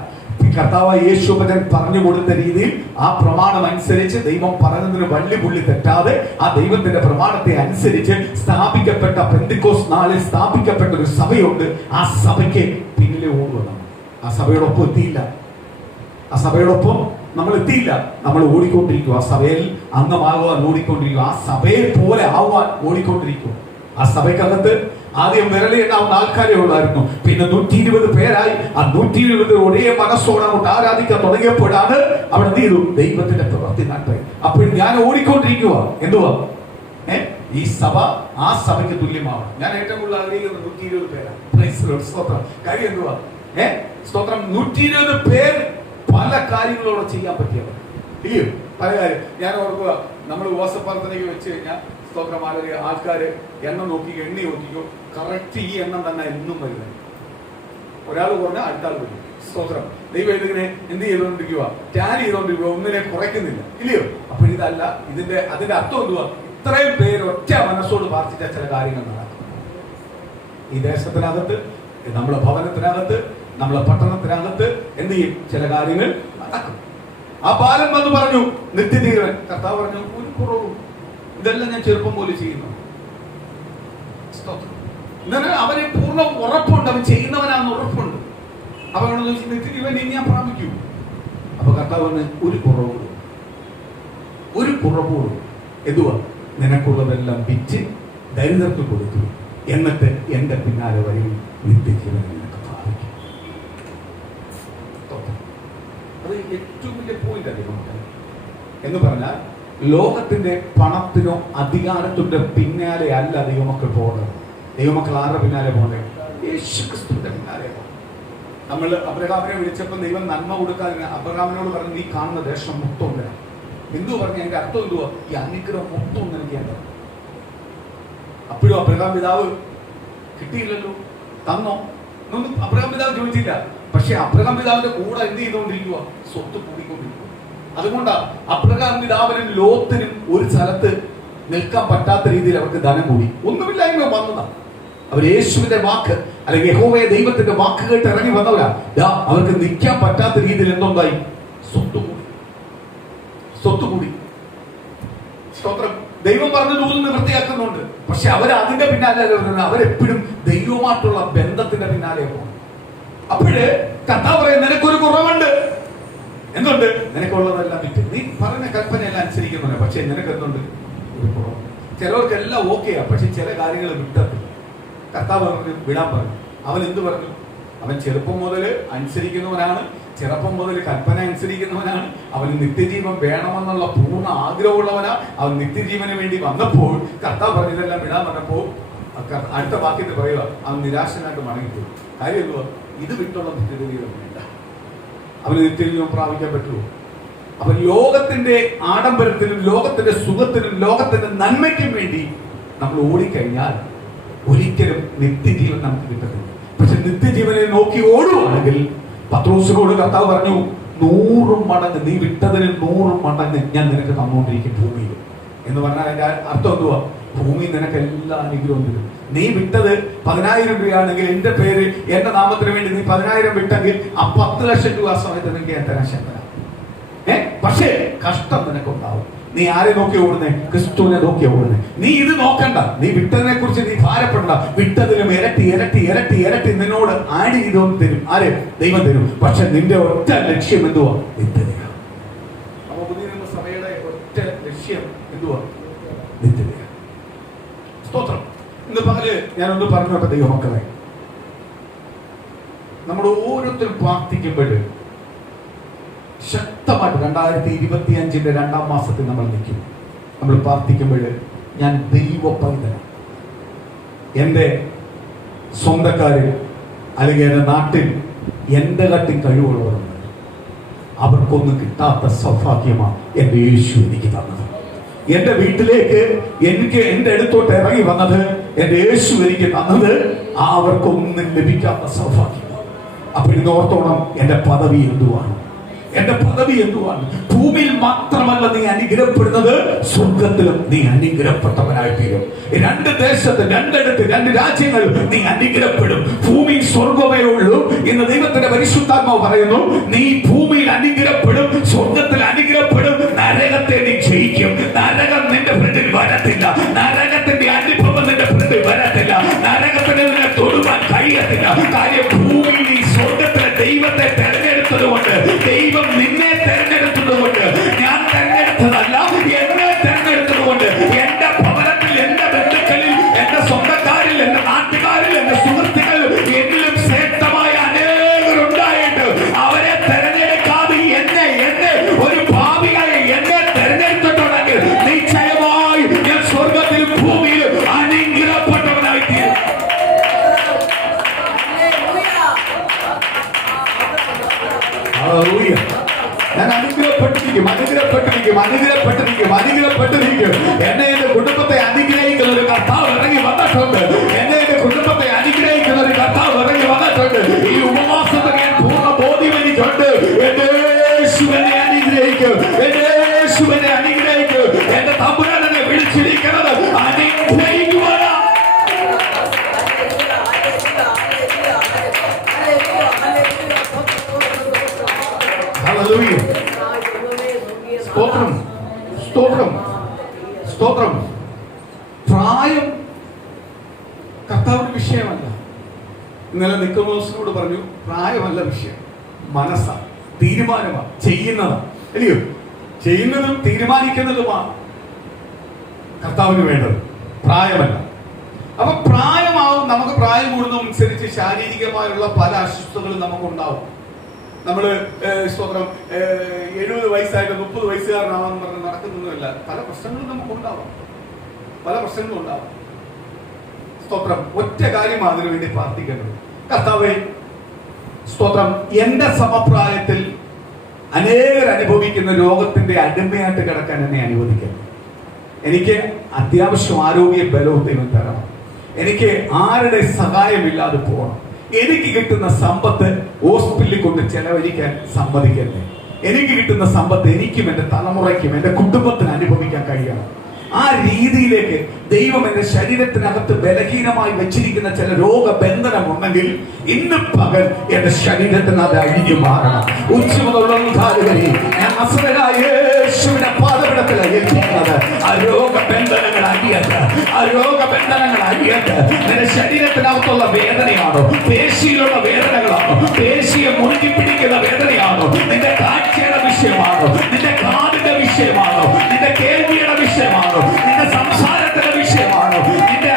കർത്താവായ യേശു പറഞ്ഞു കൊടുത്ത രീതിയിൽ ആ പ്രമാണം അനുസരിച്ച്, ദൈവം പറഞ്ഞതിന് വള്ളി പുള്ളി തെറ്റാതെ ആ ദൈവത്തിന്റെ പ്രമാണത്തെ അനുസരിച്ച് സ്ഥാപിക്കപ്പെട്ട പെന്തിക്കോസ് നാളിൽ സ്ഥാപിക്കപ്പെട്ട ഒരു സഭയുണ്ട്. ആ സഭയ്ക്ക് പിന്നിലെ ഓടുവണം. ആ സഭയോടൊപ്പം എത്തിയില്ല, ആ സഭയോടൊപ്പം നമ്മൾ എത്തിയില്ല. നമ്മൾ ഓടിക്കൊണ്ടിരിക്കും. ആ സഭയിൽ അംഗമാകുവാൻ ഓടിക്കൊണ്ടിരിക്കും. ആ സഭയെ പോലെ ആവാൻ ഓടിക്കൊണ്ടിരിക്കും. ആ സഭയ്ക്കകത്ത് ആദ്യം വിരളി എണ്ണാവുന്ന ആൾക്കാരെ ഉള്ളായിരുന്നു. പിന്നെ 120 പേരായി. ആ 120 ഒരേ മനസ്സോടെ അങ്ങോട്ട് ആരാധിക്കാൻ തുടങ്ങിയപ്പോഴാണ് അവിടെ എന്ത് ചെയ്തു, ദൈവത്തിന്റെ പ്രവൃത്തി നടത്തി. അപ്പോൾ ഞാൻ ഓടിക്കൊണ്ടിരിക്കുക. എന്തുവാ? ഈ സഭ ആ സഭയ്ക്ക് തുല്യമാവണം. ഞാൻ ഏറ്റവും കൂടുതൽ ആഗ്രഹിക്കുന്നത് 120 പേരാണ്. സ്തോത്രം. കാര്യം എന്തുവാ? സ്തോത്രം. 120 പേർ പല കാര്യങ്ങളോട് ചെയ്യാൻ പറ്റിയവർ ഇല്ലയോ? പല കാര്യം. ഞാൻ ഓർക്കുക, നമ്മൾ ഉപവാസപ്രാർത്ഥനയ്ക്ക് വെച്ച് കഴിഞ്ഞാൽ സ്തോത്രം, ആൾക്കാര് എണ്ണം നോക്കി, എണ്ണി നോക്കിക്കോ, കറക്റ്റ് ഈ എണ്ണം തന്നെ എന്നും വരുന്നത്. ഒരാൾ കുറഞ്ഞാൽ അടുത്ത ആൾ വരും. സ്തോത്രം. ദൈവം ഇതിനെ എന്ത് ചെയ്തുകൊണ്ടിരിക്കുക, ടാൻ ചെയ്തുകൊണ്ടിരിക്കുക, ഒന്നിനെ കുറയ്ക്കുന്നില്ല ഇല്ലയോ? അപ്പൊ ഇതല്ല, അതിന്റെ അർത്ഥം എന്തുവാ? ഇത്രയും പേര് ഒറ്റ മനസ്സോട് പ്രാർത്ഥിച്ച ചില കാര്യങ്ങൾ നടക്കും ഈ ദേശത്തിനകത്ത്, നമ്മളെ ഭവനത്തിനകത്ത്, നമ്മളെ പട്ടണത്തിനകത്ത് എന്ത് ചെയ്യും? ചില കാര്യങ്ങൾ നടക്കും. ആ ബാലൻ വന്ന് പറഞ്ഞു, നിത്യജീവൻ. കർത്താവ് പറഞ്ഞു, ഒരു കുറവും, ഇതെല്ലാം ഞാൻ ചെറുപ്പം പോലെ ചെയ്യുന്നു. അവന് പൂർണ്ണ ഉറപ്പുണ്ട്, അവൻ ചെയ്യുന്നവനാണെന്ന് ഉറപ്പുണ്ട്. അവനോട് ചോദിച്ചു, നിത്യജീവൻ ഇനി ഞാൻ പ്രാപിക്കൂ? അപ്പൊ കർത്താവ് പറഞ്ഞു, ഒരു കുറവുള്ളൂ, ഒരു കുറവുള്ളൂ. എന്തുവാ? നിനക്കുള്ളതെല്ലാം വിറ്റ് ദരിദ്രർക്ക് കൊടുത്തു, എന്നിട്ട് എന്റെ പിന്നാലെ വരും, നിത്യജീവൻ നിനക്ക് പ്രാപിക്കും. അത് ഏറ്റവും വലിയ പോയിന്റ് അല്ലേ നമുക്ക്? എന്ന് പറഞ്ഞാൽ ലോകത്തിന്റെ പണത്തിനോ അധികാരത്തിന്റെ പിന്നാലെ അല്ല ദൈവമക്കൾ പോകുന്നത്. ദൈവമക്കൾ ആരുടെ പിന്നാലെ പോകുന്നത്? യേശുക്രിസ്തുവിന്റെ പിന്നാലെ പോകും. നമ്മൾ അബ്രഹാമിനെ വിളിച്ചപ്പോൾ ദൈവം നന്മ കൊടുക്കാതെ അബ്രഹാമിനോട് പറഞ്ഞു, നീ കാണുന്ന ദേശം മൊത്തം തരാം. എന്തു പറഞ്ഞു? അതിന്റെ അർത്ഥം എന്തുവാ? ഈ അനുഗ്രഹം മൊത്തം നിനക്ക് ഞാൻ തന്നു. അപ്പോഴും അബ്രഹാം പിതാവ് കിട്ടിയില്ലല്ലോ, തന്നോ എന്നൊന്നും അബ്രഹാം പിതാവ് ചോദിച്ചില്ല. പക്ഷെ അബ്രഹാം പിതാവിന്റെ കൂടെ എന്ത് ചെയ്തുകൊണ്ടിരിക്കുക? സ്വത്ത് കൂടിക്കൊണ്ടിരിക്കുക. അതുകൊണ്ടാണ് അബ്രഹാം പിതാവിനും ലോത്തിനും ഒരു സ്ഥലത്ത് നിൽക്കാൻ പറ്റാത്ത രീതിയിൽ അവർക്ക് ധനം കൂടി. ഒന്നുമില്ലായ്മ വന്നതാ. അവർ യേശുവിന്റെ വാക്ക് അല്ലെങ്കിൽ യഹോവയെ ദൈവത്തിന്റെ വാക്ക് കേട്ട് ഇറങ്ങി വന്നവരാ. അവർക്ക് നിൽക്കാൻ പറ്റാത്ത രീതിയിൽ എന്തുണ്ടായി? സ്വത്ത് കൂടി. സ്തോത്രം. ദൈവം പറഞ്ഞ ദൂരം നിവൃത്തിയാക്കുന്നുണ്ട്. പക്ഷെ അവർ അതിന്റെ പിന്നാലെ, അവരെപ്പോഴും ദൈവമായിട്ടുള്ള ബന്ധത്തിന്റെ പിന്നാലെ പോകും. അപ്പോഴ് കർത്താവ് പറയും, നിനക്കൊരു കുറവുണ്ട്. എന്തുണ്ട്? നിനക്കുള്ളതെല്ലാം വിറ്റ്, നീ പറഞ്ഞ കൽപ്പനയെല്ലാം അനുസരിക്കുന്നുണ്ട്, പക്ഷെ നിനക്ക് എന്തുണ്ട്? ഒരു കുറവ്. ചിലവർക്കെല്ലാം ഓക്കെയാ, പക്ഷെ ചില കാര്യങ്ങൾ വിട്ടത് കർത്താവ് പറഞ്ഞു, വിടാൻ പറഞ്ഞു. അവൻ എന്ത് പറഞ്ഞു? അവൻ ചെറുപ്പം മുതൽ അനുസരിക്കുന്നവനാണ്, ചെറുപ്പം മുതൽ കൽപ്പന അനുസരിക്കുന്നവനാണ്. അവന് നിത്യജീവൻ വേണമെന്നുള്ള പൂർണ്ണ ആഗ്രഹമുള്ളവനാ. അവൻ നിത്യജീവന് വേണ്ടി വന്നപ്പോൾ കർത്താവ് പറഞ്ഞതെല്ലാം വിടാൻ പറഞ്ഞപ്പോൾ അടുത്ത വാക്യത്തിൽ പറയുക, അവൻ നിരാശനായിട്ട് മടങ്ങിപ്പോയി. കാര്യം എന്തുവാ? ഇത് വിട്ടുള്ള നിത്യജീവൻ വേണ്ട. അവന് നിത്യജീവൻ പ്രാപിക്കാൻ പറ്റുമോ? അപ്പൊ ലോകത്തിന്റെ ആഡംബരത്തിനും ലോകത്തിന്റെ സുഖത്തിനും ലോകത്തിന്റെ നന്മയ്ക്കും വേണ്ടി നമ്മൾ ഓടിക്കഴിഞ്ഞാൽ ഒരിക്കലും നിത്യജീവൻ നമുക്ക് കിട്ടത്തില്ല. പക്ഷെ നിത്യജീവനെ നോക്കി ഓടുവാണെങ്കിൽ പത്രോസിനോട് കർത്താവ് പറഞ്ഞു, 100 മടങ്ങ് നീ വിട്ടതിന് 100 മടങ്ങ് ഞാൻ നിനക്ക് തന്നുകൊണ്ടിരിക്കും ഭൂമിയിൽ. എന്ന് പറഞ്ഞാൽ അതിന്റെ അർത്ഥം എന്തുവാ? ഭൂമി നിനക്ക് എല്ലാ അനുഗ്രഹവും തരും. നീ വിട്ടത് 10,000 രൂപയാണെങ്കിൽ എന്റെ പേര്, എന്റെ നാമത്തിന് വേണ്ടി നീ 10,000 വിട്ടെങ്കിൽ ആ 10 ലക്ഷം രൂപ സമയത്ത് നിനക്ക് ഞാൻ തരാൻ ശക്തനാണ്. പക്ഷേ കഷ്ടം നിനക്കുണ്ടാവും. നീ ആരെ നോക്കി ഓടുന്നേ? ക്രിസ്തുവിനെ നോക്കി ഓടുന്നേ. നീ ഇത് നോക്കണ്ട, നീ വിട്ടതിനെ കുറിച്ച് നീ ഭാരപ്പെടണ്ട. വിട്ടതിലും ഇരട്ടി ഇരട്ടി ഇരട്ടി ഇരട്ടി നിന്നോട് ആഡ് ചെയ്തോന്ന് തരും. ആര്? ദൈവം തരും. പക്ഷെ നിന്റെ ഒറ്റ ലക്ഷ്യം എന്തുവാ? നിത്യതയാണ്. അപ്പൊ പുതിയ നിയമസഭയുടെ ഒറ്റ ലക്ഷ്യം എന്തുവാ? നിത്യതയാണ്. സ്തോത്രം. ഇന്ന് പകല് ഞാനൊന്ന് പറഞ്ഞോട്ടെ ദൈവമക്കളെ, നമ്മൾ ഓരോരുത്തരും പ്രാർത്ഥിക്കുമ്പോൾ ശക്തമായിട്ട് 2025 2-ാം മാസത്തിൽ നമ്മൾ നിൽക്കും. നമ്മൾ പ്രാർത്ഥിക്കുമ്പോൾ ഞാൻ ദൈവ പൈതലാണ്, എൻ്റെ സ്വന്തക്കാരിൽ അല്ലെങ്കിൽ എൻ്റെ നാട്ടിൽ എൻ്റെ കട്ടി കഴിവുള്ളവരുണ്ട്, അവർക്കൊന്നും കിട്ടാത്ത സൗഭാഗ്യമാണ് എൻ്റെ യേശു എനിക്ക് തന്നത്. എൻ്റെ വീട്ടിലേക്ക് എനിക്ക് എൻ്റെ അടുത്തോട്ട് ഇറങ്ങി വന്നത് എൻ്റെ യേശു എനിക്ക് തന്നത് അവർക്കൊന്നും ലഭിക്കാത്ത സൗഭാഗ്യമാണ്. അപ്പൊ ഇത് ഓർത്തോണം, എൻ്റെ പദവി എന്തുവാണ്? എന്റെ പദവി എന്തുവാണ്? ഭൂമിയിൽ മാത്രമല്ല നീ അനുഗ്രഹപ്പെടുന്നത്, സ്വർഗത്തിലും നീ അനുഗ്രഹപ്പെട്ടവനായി തീരും. 2 ദേശത്ത്, 2 രാജ്യങ്ങൾ നീ അനുഗ്രഹപ്പെടും. ഭൂമി സ്വർഗമേ ഉള്ളൂ. ഇന്ന് ദൈവത്തിന്റെ പരിശുദ്ധാത്മാവ് പറയുന്നു, നീ ഭൂമിയിൽ അനുഗ്രഹപ്പെടും, സ്വർഗത്തിൽ അനുഗ്രഹപ്പെടും. നരകത്തെ നീ ജയിക്കും. നരകം നിന്റെ ഫ്രണ്ടിൽ വരത്തില്ല. നരകത്തിന്റെ അനുഭവം നിന്റെ ഫ്രണ്ടിൽ വരത്തില്ല. നരകത്തിന് നിന്നെ തൊടുവാൻ കഴിയത്തില്ല. കാര്യം ഭൂമിയിൽ നീ സ്വർഗത്തിലെ ദൈവത്തെ തെരഞ്ഞെടുത്തത് കൊണ്ട്, ദൈവം നിന്നെ തെരഞ്ഞെടുത്തത് കൊണ്ട്, ഞാൻ തെരഞ്ഞെടുത്തതല്ല, എന്നെ തെരഞ്ഞെടുത്തത് കൊണ്ട്, എന്റെ ഭവനത്തിൽ, എന്റെ ബന്ധുക്കളിൽ, എന്റെ സ്വന്തക്കാരിൽ, എന്റെ നാട്ടുകാരിൽ, എന്റെ സുഹൃത്തുക്കളിൽ എന്നിലും ശ്രേഷ്ഠമായ അനേകരുണ്ടായിട്ട് അവരെ തെരഞ്ഞെടുക്കാതെ എന്നെ ഒരു ഭാവിയായി എന്നെ തെരഞ്ഞെടുത്തിട്ടുണ്ടെങ്കിൽ നിശ്ചയമായി ഞാൻ സ്വർഗത്തിലും ഭൂമിയിലും അനുഗ്രഹപ്പെട്ടവനായി തീരും. ഞാൻ അനുഗ്രഹപ്പെട്ടിരിക്കും, അനുഗ്രഹപ്പെട്ടിരിക്കും, അനുഗ്രഹപ്പെട്ടിരിക്കും, അനുഗ്രഹപ്പെട്ടിരിക്കും. എന്നെ എന്റെ കുടുംബത്തെ അനുഗ്രഹിക്കുന്ന ഒരു കർത്താവ് ഇറങ്ങി വന്നിട്ടുണ്ട്. എന്നെ എന്റെ കുടുംബത്തെ അനുഗ്രഹിക്കുന്ന ഒരു കർത്താവ് ഇറങ്ങി വന്നിട്ടുണ്ട്. ഈ ഉപവാസത്തിൽ ഞാൻ പൂർണ്ണ ബോധ്യം എനിക്കുണ്ട്. എന്റെ യേശുവിനെ അനുഗ്രഹിക്കും, എന്റെ യേശുവിനെ അനുഗ്രഹിക്കും. എന്റെ തമ്പുരാനെ വിളിച്ചിരിക്കുന്നത് അനുഗ്രഹിക്കുവാനാ. സ്തോത്രം, സ്തോത്രം, സ്തോത്രം. പ്രായം കർത്താവിന്റെ വിഷയമല്ല. ഇന്നലെ നിക്കോമോസിനോട് പറഞ്ഞു, പ്രായമല്ല വിഷയം, മനസ്സാണ്, തീരുമാനമാണ്, ചെയ്യുന്നതാണ്. അല്ലയോ? ചെയ്യുന്നതും തീരുമാനിക്കുന്നതുമാണ് കർത്താവിന് വേണ്ടത്, പ്രായമല്ല. അപ്പൊ പ്രായമാവും. നമുക്ക് പ്രായം കൂടുന്നതനുസരിച്ച് ശാരീരികമായുള്ള പല അസ്വസ്ഥതകളും നമുക്കുണ്ടാവും. നമ്മള് സ്തോത്രം 70 വയസ്സായിട്ട് 30 വയസ്സുകാരനാവാന്ന് പറഞ്ഞ് നടക്കുന്നൊന്നുമല്ല. പല പ്രശ്നങ്ങളും നമുക്കുണ്ടാവാം, പല പ്രശ്നങ്ങളും ഉണ്ടാവാം. സ്തോത്രം. ഒറ്റ കാര്യമാണ് അതിനു വേണ്ടി പ്രാർത്ഥിക്കേണ്ടത്. കർത്താവേ, സ്തോത്രം, എന്റെ സമപ്രായത്തിൽ അനേകർ അനുഭവിക്കുന്ന രോഗത്തിന്റെ അടിമയായിട്ട് കിടക്കാൻ എന്നെ അനുവദിക്കണം. എനിക്ക് അത്യാവശ്യം ആരോഗ്യ ബലവും ദൈവം തരണം. എനിക്ക് ആരുടെ സഹായമില്ലാതെ പോകണം. എനിക്ക് കിട്ടുന്ന സമ്പത്ത് ഹോസ്പിറ്റലിൽ കൊണ്ട് ചെലവഴിക്കാൻ സമ്മതിക്കരുത്. എനിക്ക് കിട്ടുന്ന സമ്പത്ത് എനിക്കും എന്റെ തലമുറയ്ക്കും എന്റെ കുടുംബത്തിന് അനുഭവിക്കാൻ കഴിയണം. ആ രീതിയിലേക്ക് ദൈവം എന്റെ ശരീരത്തിനകത്ത് ബലഹീനമായി വെച്ചിരിക്കുന്ന ചില രോഗബന്ധനമുണ്ടെങ്കിൽ ഇന്ന് പകൽ എന്റെ ശരീരത്തിന് അത് അഴിഞ്ഞു മാറണം. ഉച്ചമുതലുള്ള ഞാൻ നസറേനായ യേശുവിന്റെ പാദപീഠത്തിൽ ഏൽപ്പിക്കുന്നത് ആ രോഗബന്ധനങ്ങൾ അഴിയട്ടെ, ആ രോഗബന്ധനങ്ങൾ അഴിയട്ടെ. നിന്റെ ശരീരത്തിനകത്തുള്ള വേദനയാണോ? പേശിയിലുള്ള വേദനകളാണോ? പേശിയെ മുറുക്കി പിടിക്കുന്ന വേദനയാണോ? നിന്റെ കാഴ്ചയുടെ വിഷയമാണോ? നിന്റെ കാതിന്റെ വിഷയമാണോ? നിന്റെ കേൾവിയുടെ വിഷയമാണോ? നിന്റെ സംസാരത്തിന്റെ വിഷയമാണോ? നിന്റെ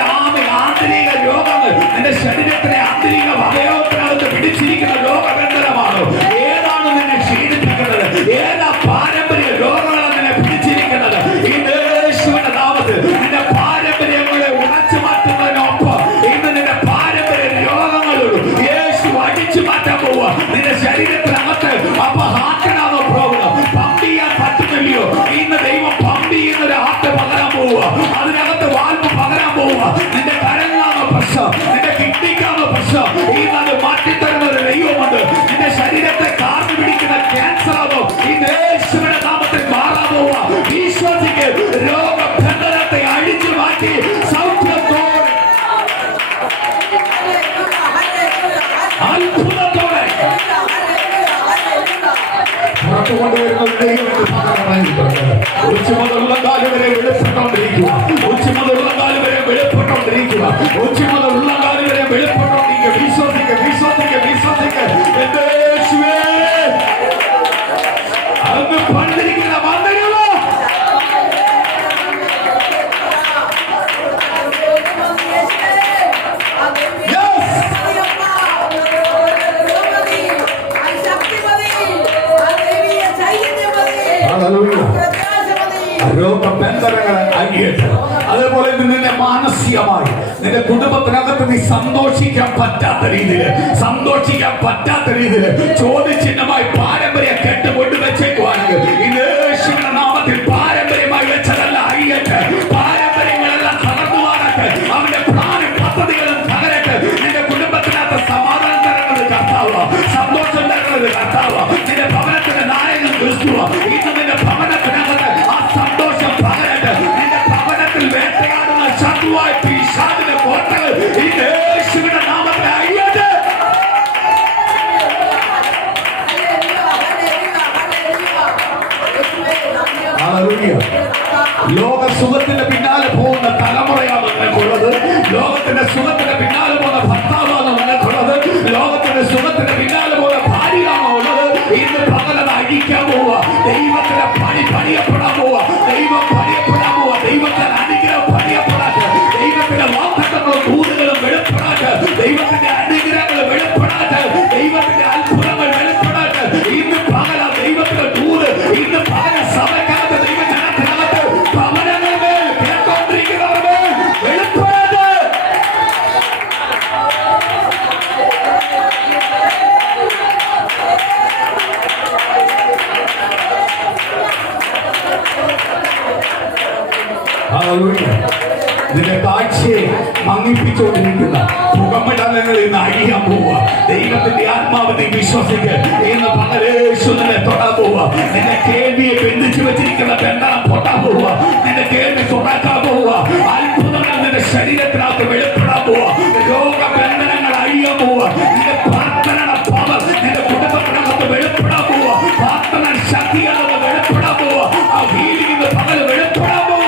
ആന്തരിക രോഗങ്ങൾ, നിന്റെ ശരീരത്തിലെ ആന്തരിക അവയവത്തിനകത്ത് പിടിച്ചിരിക്കുന്ന രോഗബന്ധനമാണോ? ഏതാണ് നിന്നെ ക്ഷീണിപ്പിക്കുന്നത്? ഏതാ പാരമ്പര്യ രോഗങ്ങളാണ് നിന്നെ പിടിച്ചിരിക്കുന്നത്? ഈ യേശുവിന്റെ നാമത്തിൽ നിന്റെ പാരമ്പര്യങ്ങളെ ഉടച്ചു മാറ്റുന്നതിനൊപ്പം ഇന്ന് നിന്റെ പാരമ്പര്യ രോഗങ്ങളോട് യേശു അടിച്ചു മാറ്റാൻ പോവുക. നിന്റെ ശരീരത്തിനകത്ത് അപ്പൊ ഹാർട്ടിനാണോ പ്രോബ്ലം? പമ്പ് ചെയ്യാൻ പറ്റുന്നില്ലയോ? ഇന്ന് ദൈവം പമ്പ് ചെയ്യുന്ന ഒരു ഹാർട്ട് പകരാൻ പോവുക. അതിനകത്ത് വാൽവ് പകരാൻ പോവുക. നിന്റെ കരളിലാണോ പ്രശ്നം? നിന്റെ കിഡ്നിക്കാണോ പ്രശ്നം? ഇന്നത് മാറ്റിത്തരുന്ന ഒരു ദൈവമുണ്ട്. നിന്റെ ശരീരത്തെ കാർന്നു പിടിക്കുന്ന ക്യാൻസർ ആണോ? ഈ യേശുവിന്റെ നാമത്തിൽ മാറാൻ പോവുക. വിശ്വസിക്ക്. രോഗബന്ധനത്തെ അഴിച്ചു മാറ്റി സൗഖ്യത്തോടെ, അത്ഭുതത്തോടെ പുറത്തുകൊണ്ടുവരുന്ന ദൈവം. ഉച്ച മുതൽ ഉള്ള കാലം വരെ വെളിപ്പെട്ടുകൊണ്ടിരിക്കുക. വിശ്വസിക്ക വിശ്വസിക്ക വിശ്വസിക്ക. എന്റെ യേശുവേ, അങ്ങ് പണിതിരിക്കുന്ന മന്ദിരമോ രോഗബന്ധനങ്ങളെ അഴിയട്ടെ. അതേപോലെ നിന്നെ മാനസികമായി നിന്റെ കുടുംബത്തിനകത്ത് നീ സന്തോഷിക്കാൻ പറ്റാത്ത രീതിയിൽ ചോദ്യചിഹ്നമായി പാരമ്പര്യം കെട്ടുകൊണ്ട് വെച്ചേക്കുവാണെങ്കിൽ ഇന്ന് യേശുവിന്റെ നാമത്തിൽ പാരമ്പര്യമായി വെച്ചതല്ല അഴിയട്ടെ. പാരമ്പര്യങ്ങളെല്ലാം തകർന്നു മാറട്ടെ. അവന്റെ പ്ലാനും പദ്ധതികളും തകരട്ടെ. നിന്റെ കുടുംബത്തിനകത്ത് സമാധാനം തരുന്നത് കർത്താവ്, സന്തോഷം തരുന്നത് കർത്താവ്. നിന്റെ ഭവനത്തിന്റെ നായകൻ ക്രിസ്തുവ. ഇന്ന് നിന്റെ ഭവനത്തിനകത്ത് ആ സന്തോഷം പകരട്ടെ. നിന്റെ ഭവനത്തിൽ വേട്ടയാടുന്ന ശത്രുവായ പിശാചിന്റെ കോട്ടകൾ ഈ യേശുവിന്റെ നാമത്തിൽ അഴിയട്ടെ. ലോക സുഖത്തിന്റെ പിന്നാലെ പോകുന്ന തലമുറയാണ് നിനക്കുള്ളത്. ലോകത്തിന്റെ സുഖത്തിന്റെ പിന്നാലെ പോകുന്ന ഭർത്താവാണ് നിനക്കുള്ളത്. ലോകത്തിന്റെ സുഖത്തിന്റെ പിന്നാലെ പോകുന്ന ഭാര്യയാണോ ഉള്ളത്. ഇന്ന് പകലത് അഴിക്കാൻ പോവുക. ദൈവത്തിന്റെ പണി പണിയപ്പെടാൻ പോവുക. ദൈവം പണിയപ്പെടാൻ പോവുക. ദൈവത്തിന്റെ അനുഗ്രഹം പണിയപ്പെടാട്ട്. ദൈവത്തിന്റെ വാഗ്ദത്തങ്ങളും ദൂതുകളും വെളിപ്പെടാട്ട്. ദൈവത്തിന്റെ അനുഗ്രഹങ്ങൾ വെളിപ്പെടാട്ട്. ദൈവത്തിന്റെ അത്ഭുതങ്ങൾ വെളിപ്പെടാട്ട്. ഇന്ന് പകല ദൈവത്തിന്റെ ദൂത്, ഇന്ന് പകല സഭയ്ക്കകത്ത് ദൈവജനത്തിനകത്ത് ഭവനങ്ങൾ മേൽ കേട്ടോണ്ടിരിക്കുന്നവർ മേൽ വെളിപ്പെടാട്ട്. നിന്റെ കാഴ്ചയെ മങ്ങിപ്പിച്ചുകൊണ്ടിരിക്കുന്ന മുഖമിടങ്ങളിൽ നിന്ന് അഴിയാൻ പോവുക. ദൈവത്തിന്റെ ആത്മാവ് നീ വിശ്വസിക്ക്. ഇന്ന് പകലേശു നിന്നെ തൊടാൻ പോവുക. നിന്റെ കേൾവിയെ ബന്ധിച്ചു വെച്ചിരിക്കുന്ന ബന്ധനം പൊട്ടാൻ പോവുക. നിന്റെ കേൾവി തുറക്കാൻ പോവുക. അത്ഭുതങ്ങൾ നിന്റെ ശരീരത്തിനകത്ത് വെളിപ്പെടാൻ പോവുക. രോഗബന്ധനങ്ങൾ അഴിയാൻ പോവുക. നിന്റെ പ്രാർത്ഥനയുടെ പവർ നിന്റെ കുടുംബത്തിനകത്ത് വെളിപ്പെടാൻ പോവുക. പ്രാർത്ഥന ശക്തിയാണെന്ന് വെളിപ്പെടാൻ പോവുക. ആ ഹീലിംഗ് പകൽ വെളിപ്പെടാൻ പോവുക.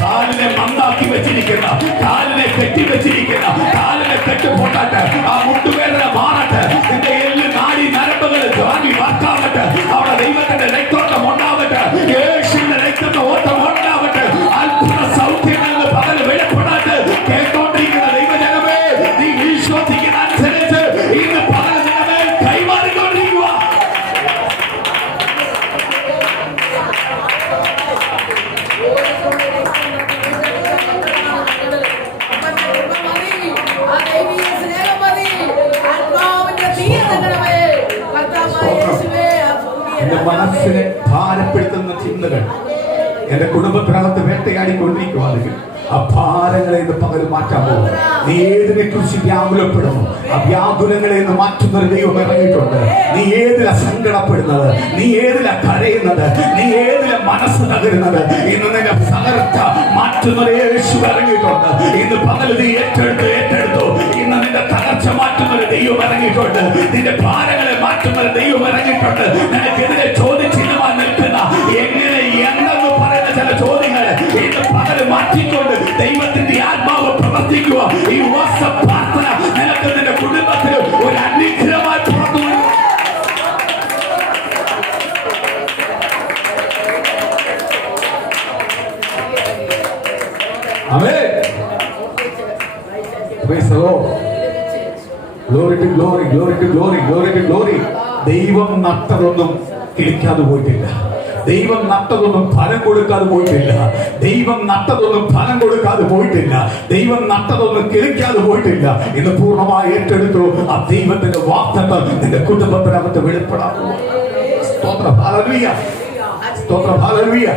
കാലിനെ മന്ദാക്കി വെച്ചിരിക്കുന്ന, കാലിനെ കെട്ടി വെച്ചിരിക്കുന്ന, കാലിനെ കെട്ടി പൊട്ടാട്ടെ. ആ മുട്ടുവേദന മാറട്ടെ. നിന്റെ എല്ല് നാടി നരമ്പുകൾ ദ്വാരി വാക്കാവട്ടെ. അവിടെ ദൈവത്തിന്റെ രക്തോട്ടം ഉണ്ടാവട്ടെ. യേശുവിന്റെ രക്തത്തിന്റെ ഓട്ടം ഉണ്ടാവട്ടെ. അത്ഭുത സൗഖ്യങ്ങൾ പകൽ വെളിപ്പെടാട്ട്. കേട്ടോണ്ടിരിക്കുന്ന ദൈവജനമേ, നീ വിശ്വസിക്കുന്ന അനുസരിച്ച് ഇന്ന് പകൽ ജനമേ കൈമാറിക്കൊണ്ടിരിക്കുക. എന്റെ മനസ്സിനെ ഭാരപ്പെടുത്തുന്ന ചിന്തകൾ എന്റെ കുടുംബത്തിനകത്ത് വേട്ടയാടിക്കൊണ്ടിരിക്കുവാണെങ്കിൽ ആ ഭാരങ്ങളെ ഇന്ന് പകൽ മാറ്റാൻ പോകും. നീ ഏതിനെ കുറിച്ച് വ്യാകുലപ്പെടുന്നു, ആ വ്യാകുലങ്ങളെ ഇന്ന് മാറ്റുന്നൊരു ദൈവം ഇറങ്ങിയിട്ടുണ്ട്. നീ ഏതിലാ സങ്കടപ്പെടുന്നത്, നീ ഏതിലാ കരയുന്നത്, നീ ഏതിലാ മനസ്സ് തകരുന്നത്, ഇന്ന് നിന്നെ തകർത്ത മാറ്റുന്നൊരു യേശു ഇറങ്ങിയിട്ടുണ്ട്. ഇന്ന് പകൽ നീ ഏറ്റെടുത്തു. ഇന്ന് നിന്റെ തകർച്ച മാറ്റുന്നൊരു ദൈവം ഇറങ്ങിയിട്ടുണ്ട്. നിന്റെ ഭാരങ്ങളെ മാറ്റുന്നൊരു ദൈവം ഇറങ്ങിയിട്ടുണ്ട്. നിനക്കെതിരെ ചോദിച്ചില്ലമാ നിൽക്കുന്ന എങ്ങനെ എന്തെന്ന് പറയുന്ന ചില ചോദ്യങ്ങൾ ഇന്ന് പകൽ മാറ്റിക്കൊണ്ട് ദൈവത്തിന്റെ ആത്മാവ് പ്രവർത്തിക്കുക. ഈ ഉപവാസ പ്രാർത്ഥന നിനക്ക് നിന്റെ കുടുംബത്തിന് ഒരു അനുഗ്രഹമായി പുറത്തു വരും. ആമേൻ. Praise the Lord. Glory to glory, glory to glory, glory to glory. ദൈവം നട്ടതൊന്നും കിളിക്കാതെ പോയിട്ടില്ല. ദൈവം നട്ടതൊന്നും ഫലം കൊടുക്കാതെ പോയിട്ടില്ല. ദൈവം നട്ടതൊന്നും ഫലം കൊടുക്കാതെ പോയിട്ടില്ല. ദൈവം നട്ടതൊന്നും കിളിക്കാതെ പോയിട്ടില്ല. ഇന്ന് പൂർണ്ണമായി ഏറ്റെടുത്തു. ആ ദൈവത്തിന്റെ വാഗ്ദത്തം നിന്റെ കുടുംബത്തിനകത്ത് വെളിപ്പെടാൻ. സ്തോത്രം, ഹല്ലേലൂയ, സ്തോത്രം, ഹല്ലേലൂയ.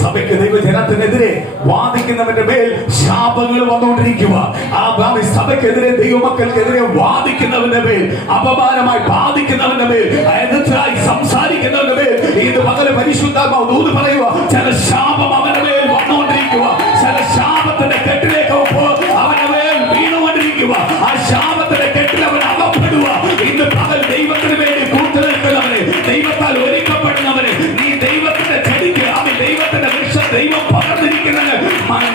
സഭയ്ക്ക് ദൈവജനത്തിനെതിരെ വാദിക്കുന്നവന്റെ മേൽ ശാപങ്ങൾ വന്നുകൊണ്ടിരിക്കുക. ആ സഭയ്ക്കെതിരെ ദൈവമക്കൾക്കെതിരെ വാദിക്കുന്നവന്റെ മേൽ, അപമാനമായി ബാധിക്കുന്നവന്റെ മേൽ, എതിരായി സംസാരിക്കുന്നവന്റെ മേൽ ഇത് പകല് പരിശുദ്ധാത്മാവ് ദൂത് പറയുക. ചില ശാപം അവന്റെ മേൽ വന്നുകൊണ്ടിരിക്കുക. ചില ശാപത്തിന്റെ കെട്ടിലേക്ക് അവന്റെ മേൽ വീണുകൊണ്ടിരിക്കുക. ആ ശാപത്തിന്റെ കെട്ടിൽ അവൻ അകപ്പെടുക. ഇന്ന് പകൽ ദൈവത്തിന് വേണ്ടി കൂട്ടുനിൽക്കുന്നവനെ, ദൈവത്താൽ ഒരുക്കപ്പെടുന്നവനെ, നീ ദൈവത്തിന്റെ ചേർന്നിരിക്കുന്നത്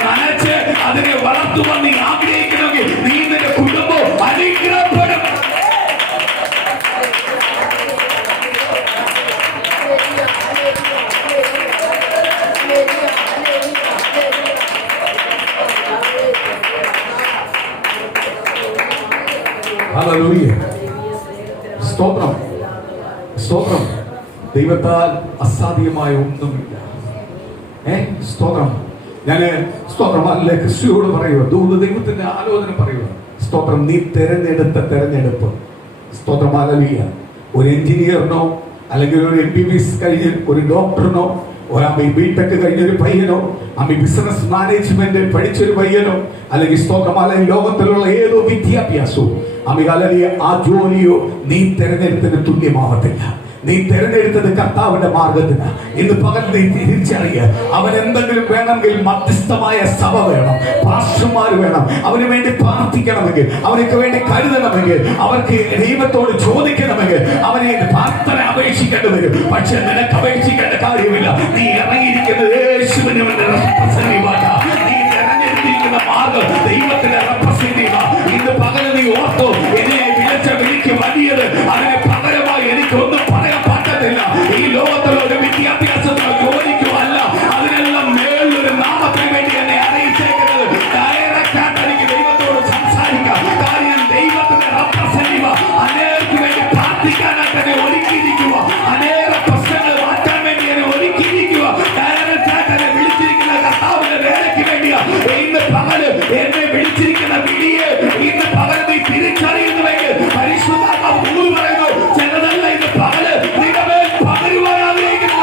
നനച്ച് അതിനെ വളർത്തുവാൻ നീ ആഗ്രഹിക്കണമെങ്കിൽ നീ നിന്റെ കുടുംബം അനുഗ്രഹപ്പെടും. ഹല്ലേലൂയ. സ്തോത്രം, സ്തോത്രം. ദൈവത്താൽ അസാധ്യമായ ഒന്നുമില്ല. സ്തോത്രം. ഞാന് സ്തോത്രം അല്ലെ ക്രിസ്തുയോട് പറയുക, ദൈവത്തിന്റെ ആലോചന പറയുക. സ്തോത്രം. നീ തെരഞ്ഞെടുത്ത തെരഞ്ഞെടുപ്പ്. സ്തോത്രം. ഹല്ലേലൂയ. ഒരു എഞ്ചിനീയറിനോ അല്ലെങ്കിൽ ഒരു MBBS കഴിഞ്ഞ ഒരു ഡോക്ടറിനോ, ബിടെക് കഴിഞ്ഞ ഒരു പയ്യനോ, ബിസിനസ് മാനേജ്മെന്റ് പഠിച്ചൊരു പയ്യനോ, അല്ലെങ്കിൽ സ്തോത്രം അല്ലെങ്കിൽ ലോകത്തിലുള്ള ഏതോ വിദ്യാഭ്യാസവും ആ ജോലിയോ നീ തെരഞ്ഞെടുത്തതിന് തുല്യമാവത്തില്ല. നീ തെരഞ്ഞെടുത്തത് കർത്താവിന്റെ മാർഗത്തിന്. ഇന്ന് പകൽ നീ തിരിച്ചറിയുക, അവൻ എന്തെങ്കിലും വേണമെങ്കിൽ മധ്യസ്ഥമായ സഭ വേണം, പാസ്റ്റർമാർ വേണം. അവന് വേണ്ടി പ്രാർത്ഥിക്കണമെങ്കിൽ, അവർക്ക് വേണ്ടി കരുതണമെങ്കിൽ, അവർക്ക് ദൈവത്തോട് ചോദിക്കണമെങ്കിൽ അവനെ പ്രാർത്ഥന അപേക്ഷിക്കേണ്ടി വരും. പക്ഷെ നിനക്ക് അപേക്ഷിക്കേണ്ട കാര്യമില്ല. നീ ഇറങ്ങിയിരിക്കുന്നത് യേശുവിനെ നീ തെരഞ്ഞെടുത്തിരിക്കുന്ന മാർഗം ദൈവത്തിന്റെ റെപ്രസെന്റേറ്റീവ്. ഇന്ന് പകൽ നീ ഓർത്തോ, എന്നെ വിളിച്ച വിളിക്ക് വലിയത്, അതിനെ പകരമായി എനിക്കൊന്നും പറയാൻ പറ്റത്തില്ല. ഈ ലോകത്തിലുള്ള ഒരു വിദ്യാഭ്യാസത്തിനോ ജോലിക്കോ അല്ല, അതിനെല്ലാം മേലൊരു നാമത്തിന് വേണ്ടി എന്നെ അറിയിച്ചേക്കുന്നത്. ഡയറക്റ്റായിട്ട് എനിക്ക് ദൈവത്തോട് സംസാരിക്കാം. കാര്യം ദൈവത്തിന്റെ റെപ്രസെന്റേറ്റീവ്. അനേകർക്ക് വേണ്ടി പ്രാർത്ഥിക്കാനായിട്ട് എന്നെ ഒരുക്കിയിരിക്കുക, അനേക പ്രശ്നങ്ങൾ മാറ്റാൻ വേണ്ടി എന്നെ ഒരുക്കിയിരിക്കുക. ഡയറക്റ്റായിട്ട് എന്നെ വിളിച്ചിരിക്കുന്ന കർത്താവിന്റെ വേലയ്ക്ക് വേണ്ടിയാ. ഇന്ന് പകല് എന്നെ വിളിച്ചിരിക്കുന്ന വിളിയെ ഇന്ന് പകൽ നീ തിരിച്ചറിയുന്നുവെങ്കിൽ പരിശുദ്ധാത്മാവ് പറയുന്നു, ചിലതല്ല ഇന്ന് പകല് നിന്റെ മേൽ പകരുവാൻ ആഗ്രഹിക്കുന്ന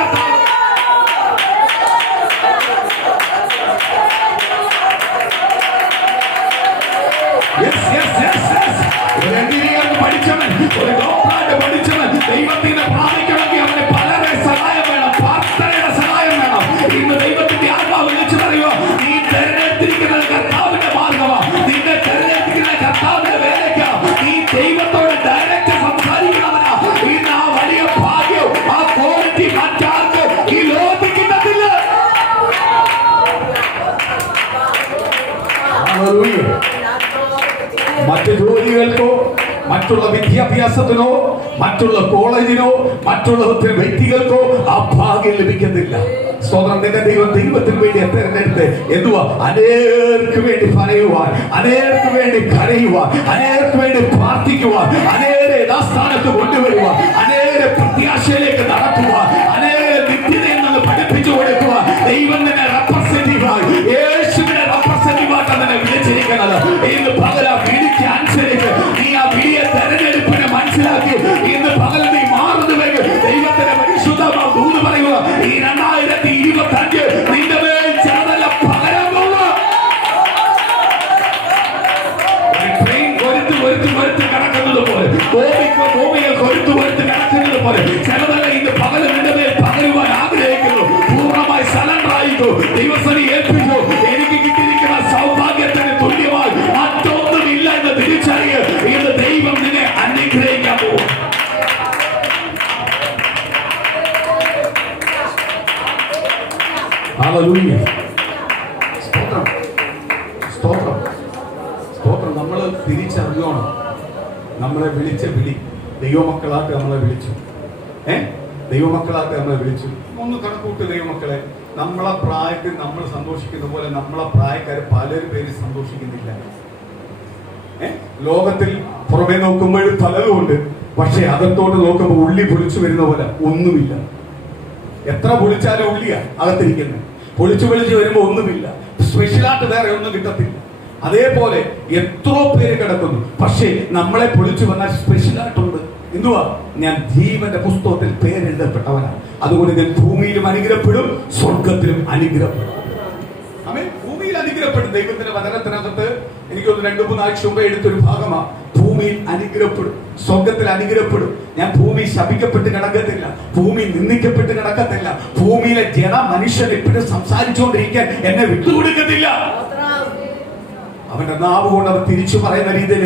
ഒരു എഞ്ചിനീയറിന് പഠിച്ചവൻ, ഒരു ഡോക്ടറായിട്ട് പഠിച്ചവൻ ദൈവത്തിനെ പ്രാപിക്കണമെങ്കിൽ അവന് പലരെ സഹായം വേണം, പ്രാർത്ഥനയുടെ സഹായം വേണം. ഇന്ന് ദൈവത്തിന്റെ ആത്മാവ് വിളിച്ചു പറയുക, നീ തെരഞ്ഞെടുത്തിരിക്കുന്നത് കർത്താവിന്റെ മാർഗമാണ്, നിന്നെ തെരഞ്ഞെടുത്തിരിക്കുന്ന കർത്താവിന്റെ വേലയ്ക്കാ. നീ ദൈവത്തോട് ഡയറക്റ്റ് സംസാരിക്കണവനാ. ഇന്ന് ആ വലിയ ഭാഗ്യം, ആ ക്വാളിറ്റി മറ്റാർക്ക് ഈ ലോകത്തിൽ കിട്ടത്തില്ല. മറ്റു ജോലികൾക്കോ, മറ്റുള്ള വിദ്യാഭ്യാസത്തിനോ, മറ്റുള്ള കോളേജിനോ, മറ്റുള്ള വ്യക്തികൾക്കോ ആ ഭാഗ്യം ലഭിക്കുന്നില്ല. സ്തോത്രം. നിന്റെ ദൈവം ദൈവത്തിന് വേണ്ടി തെരഞ്ഞെടുത്ത് എന്തുവാ? അനേർക്ക് വേണ്ടി പറയുവാൻ, അനേർക്ക് വേണ്ടി കരയുവാൻ, അനേർക്ക് വേണ്ടി പ്രാർത്ഥിക്കുവാൻ, അനേരെ യഥാസ്ഥാനത്ത് കൊണ്ടുവരുവാൻ, അനേരെ പ്രത്യാശയിലേക്ക് നടത്തുവാൻ, അനേരെ നിത്യതയിൽ നിന്ന് പഠിപ്പിച്ചു കൊടുക്കുവാൻ ദൈവം നിന്നെ റെപ്രസെന്റേറ്റീവായി, യേശുവിനെ റെപ്രസെന്റേറ്റീവായിട്ടാണ് നിന്നെ വിളിച്ചിരിക്കുന്നത്. ഇന്ന് പകൽ ആ വിളിക്ക് അനുസരിച്ച് നീ ആ വിളിയെ തെരഞ്ഞെടുപ്പിനെ മനസ്സിലാക്കി ഇന്ന് പകൽ നീ മാറുന്നുവെങ്കിൽ ദൈവത്തിന്റെ പരിശുദ്ധമായ ദൂത് പറയുക, ഈ 2025 നിന്റെ മേൽ ചിലതല്ല പകരം പോകുക. ട്രെയിൻ കൊരുത്ത് കിടക്കുന്നത് പോലെ, ഭൂമിയിൽ കൊരുത്ത് കിടക്കുന്നത് പോലെ ചിലതല്ല ഇന്ന് പകൽ നിന്റെ മേൽ പകരുവാൻ ആഗ്രഹിക്കുന്നു. പൂർണ്ണമായി സറണ്ടർ ആയിക്കോ, ദൈവസനെ ഏൽപ്പിച്ചു. എനിക്ക് കിട്ടിയിരിക്കുന്ന സൗഭാഗ്യത്തിന് തുല്യമായി മറ്റൊന്നുമില്ല എന്ന് തിരിച്ചറിയുക. ഇന്ന് ദൈവം നിന്നെ അനുഗ്രഹിക്കാൻ പോകും. ഹല്ലേലൂയ. സ്തോത്രം, സ്തോത്രം, സ്തോത്രം. നമ്മൾ തിരിച്ചറിയണം, നമ്മളെ വിളിച്ച വിളി ദൈവമക്കളായിട്ട് നമ്മളെ വിളിച്ചു. ദൈവമക്കളായിട്ട് നമ്മളെ വിളിച്ചു. ഒന്ന് കണക്കൂട്ട് ദൈവമക്കളെ. നമ്മളെ പ്രായത്തിൽ നമ്മൾ സന്തോഷിക്കുന്ന പോലെ നമ്മളെ പ്രായക്കാർ പലരും പേര് സന്തോഷിക്കുന്നില്ല. ലോകത്തിൽ പുറമെ നോക്കുമ്പോൾ പലതുമുണ്ട്, പക്ഷെ അകത്തോട്ട് നോക്കുമ്പോൾ ഉള്ളി പൊളിച്ചു വരുന്ന പോലെ ഒന്നുമില്ല. എത്ര പൊളിച്ചാലും ഉള്ളിയാ അകത്തിരിക്കുന്നത്. പൊളിച്ചു വരുമ്പോ ഒന്നുമില്ല, സ്പെഷ്യലായിട്ട് വേറെ ഒന്നും കിട്ടത്തില്ല. അതേപോലെ എത്രയോ പേര് കിടക്കുന്നു, പക്ഷേ നമ്മളെ പൊളിച്ചു വന്നാൽ സ്പെഷ്യലായിട്ടുണ്ട്. എന്തുവാ? ഞാൻ ജീവന്റെ പുസ്തകത്തിൽ പേരെഴുതപ്പെട്ടവനാണ്. അതുകൊണ്ട് ഞാൻ ഭൂമിയിലും അനുഗ്രഹപ്പെടും, സ്വർഗത്തിലും അനുഗ്രഹപ്പെടും. ഭൂമിയിൽ അനുഗ്രഹപ്പെടും. ദൈവത്തിന്റെ വചനത്തിനകത്ത് എനിക്കൊന്ന് 2-3 ആഴ്ച മുമ്പേ എടുത്തൊരു ഭാഗമാണ്. ഭൂമിയിൽ അനുഗ്രഹപ്പെടും, സ്വർഗത്തിൽ അനുഗ്രഹപ്പെടും. ഞാൻ ഭൂമി ശപിക്കപ്പെട്ട് കിടക്കത്തില്ല, ഭൂമി നിന്ദിക്കപ്പെട്ട് കിടക്കത്തില്ല. ഭൂമിയിലെ മനുഷ്യൻ എപ്പോഴും സംസാരിച്ചുകൊണ്ടിരിക്കാൻ എന്നെ വിട്ടുകൊടുക്കത്തില്ല. അവന്റെ നാവ് കൊണ്ട് അവൻ തിരിച്ചു പറയുന്ന രീതിയിൽ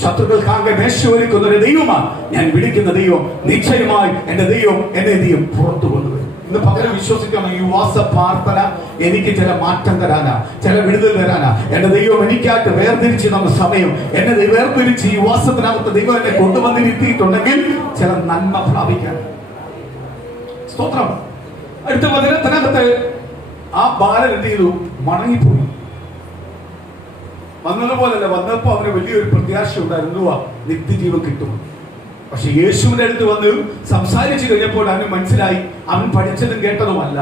ശത്രുക്കൾക്കാകെ മേശയൊരുക്കുന്ന ഒരു ദൈവമാണ് ഞാൻ വിളിക്കുന്ന ദൈവം. നിശ്ചയമായി എന്റെ ദൈവം എന്നെ പുറത്തു കൊണ്ടുവരും. ഇന്ന് പകരം വിശ്വസിക്കണം, ഈ ഉപവാസ പ്രാർത്ഥന എനിക്ക് ചില മാറ്റം തരാനാ, ചില വിടുതൽ തരാനാ. എന്റെ ദൈവം എനിക്കായിട്ട് വേർതിരിച്ച് തന്ന സമയം, എന്നെ വേർതിരിച്ച് ഈ ഉപവാസത്തിനകത്ത് ദൈവം എന്നെ കൊണ്ടുവന്നിരുത്തിയിട്ടുണ്ടെങ്കിൽ ചില നന്മ പ്രാപിക്കാൻ. സ്തോത്രം. അടുത്ത വചനത്തിനകത്ത് ആ ബാലൻ എന്ത് ചെയ്തു? മടങ്ങിപ്പോയി. വന്നതുപോലല്ല, വന്നപ്പോ അവന് വലിയൊരു പ്രത്യാശ ഉണ്ടായിരുന്നു, നിത്യജീവൻ കിട്ടും. പക്ഷെ യേശുവിന്റെ അടുത്ത് വന്ന് സംസാരിച്ചു കഴിഞ്ഞപ്പോൾ അവന് മനസ്സിലായി, അവൻ പഠിച്ചതും കേട്ടതുമല്ല,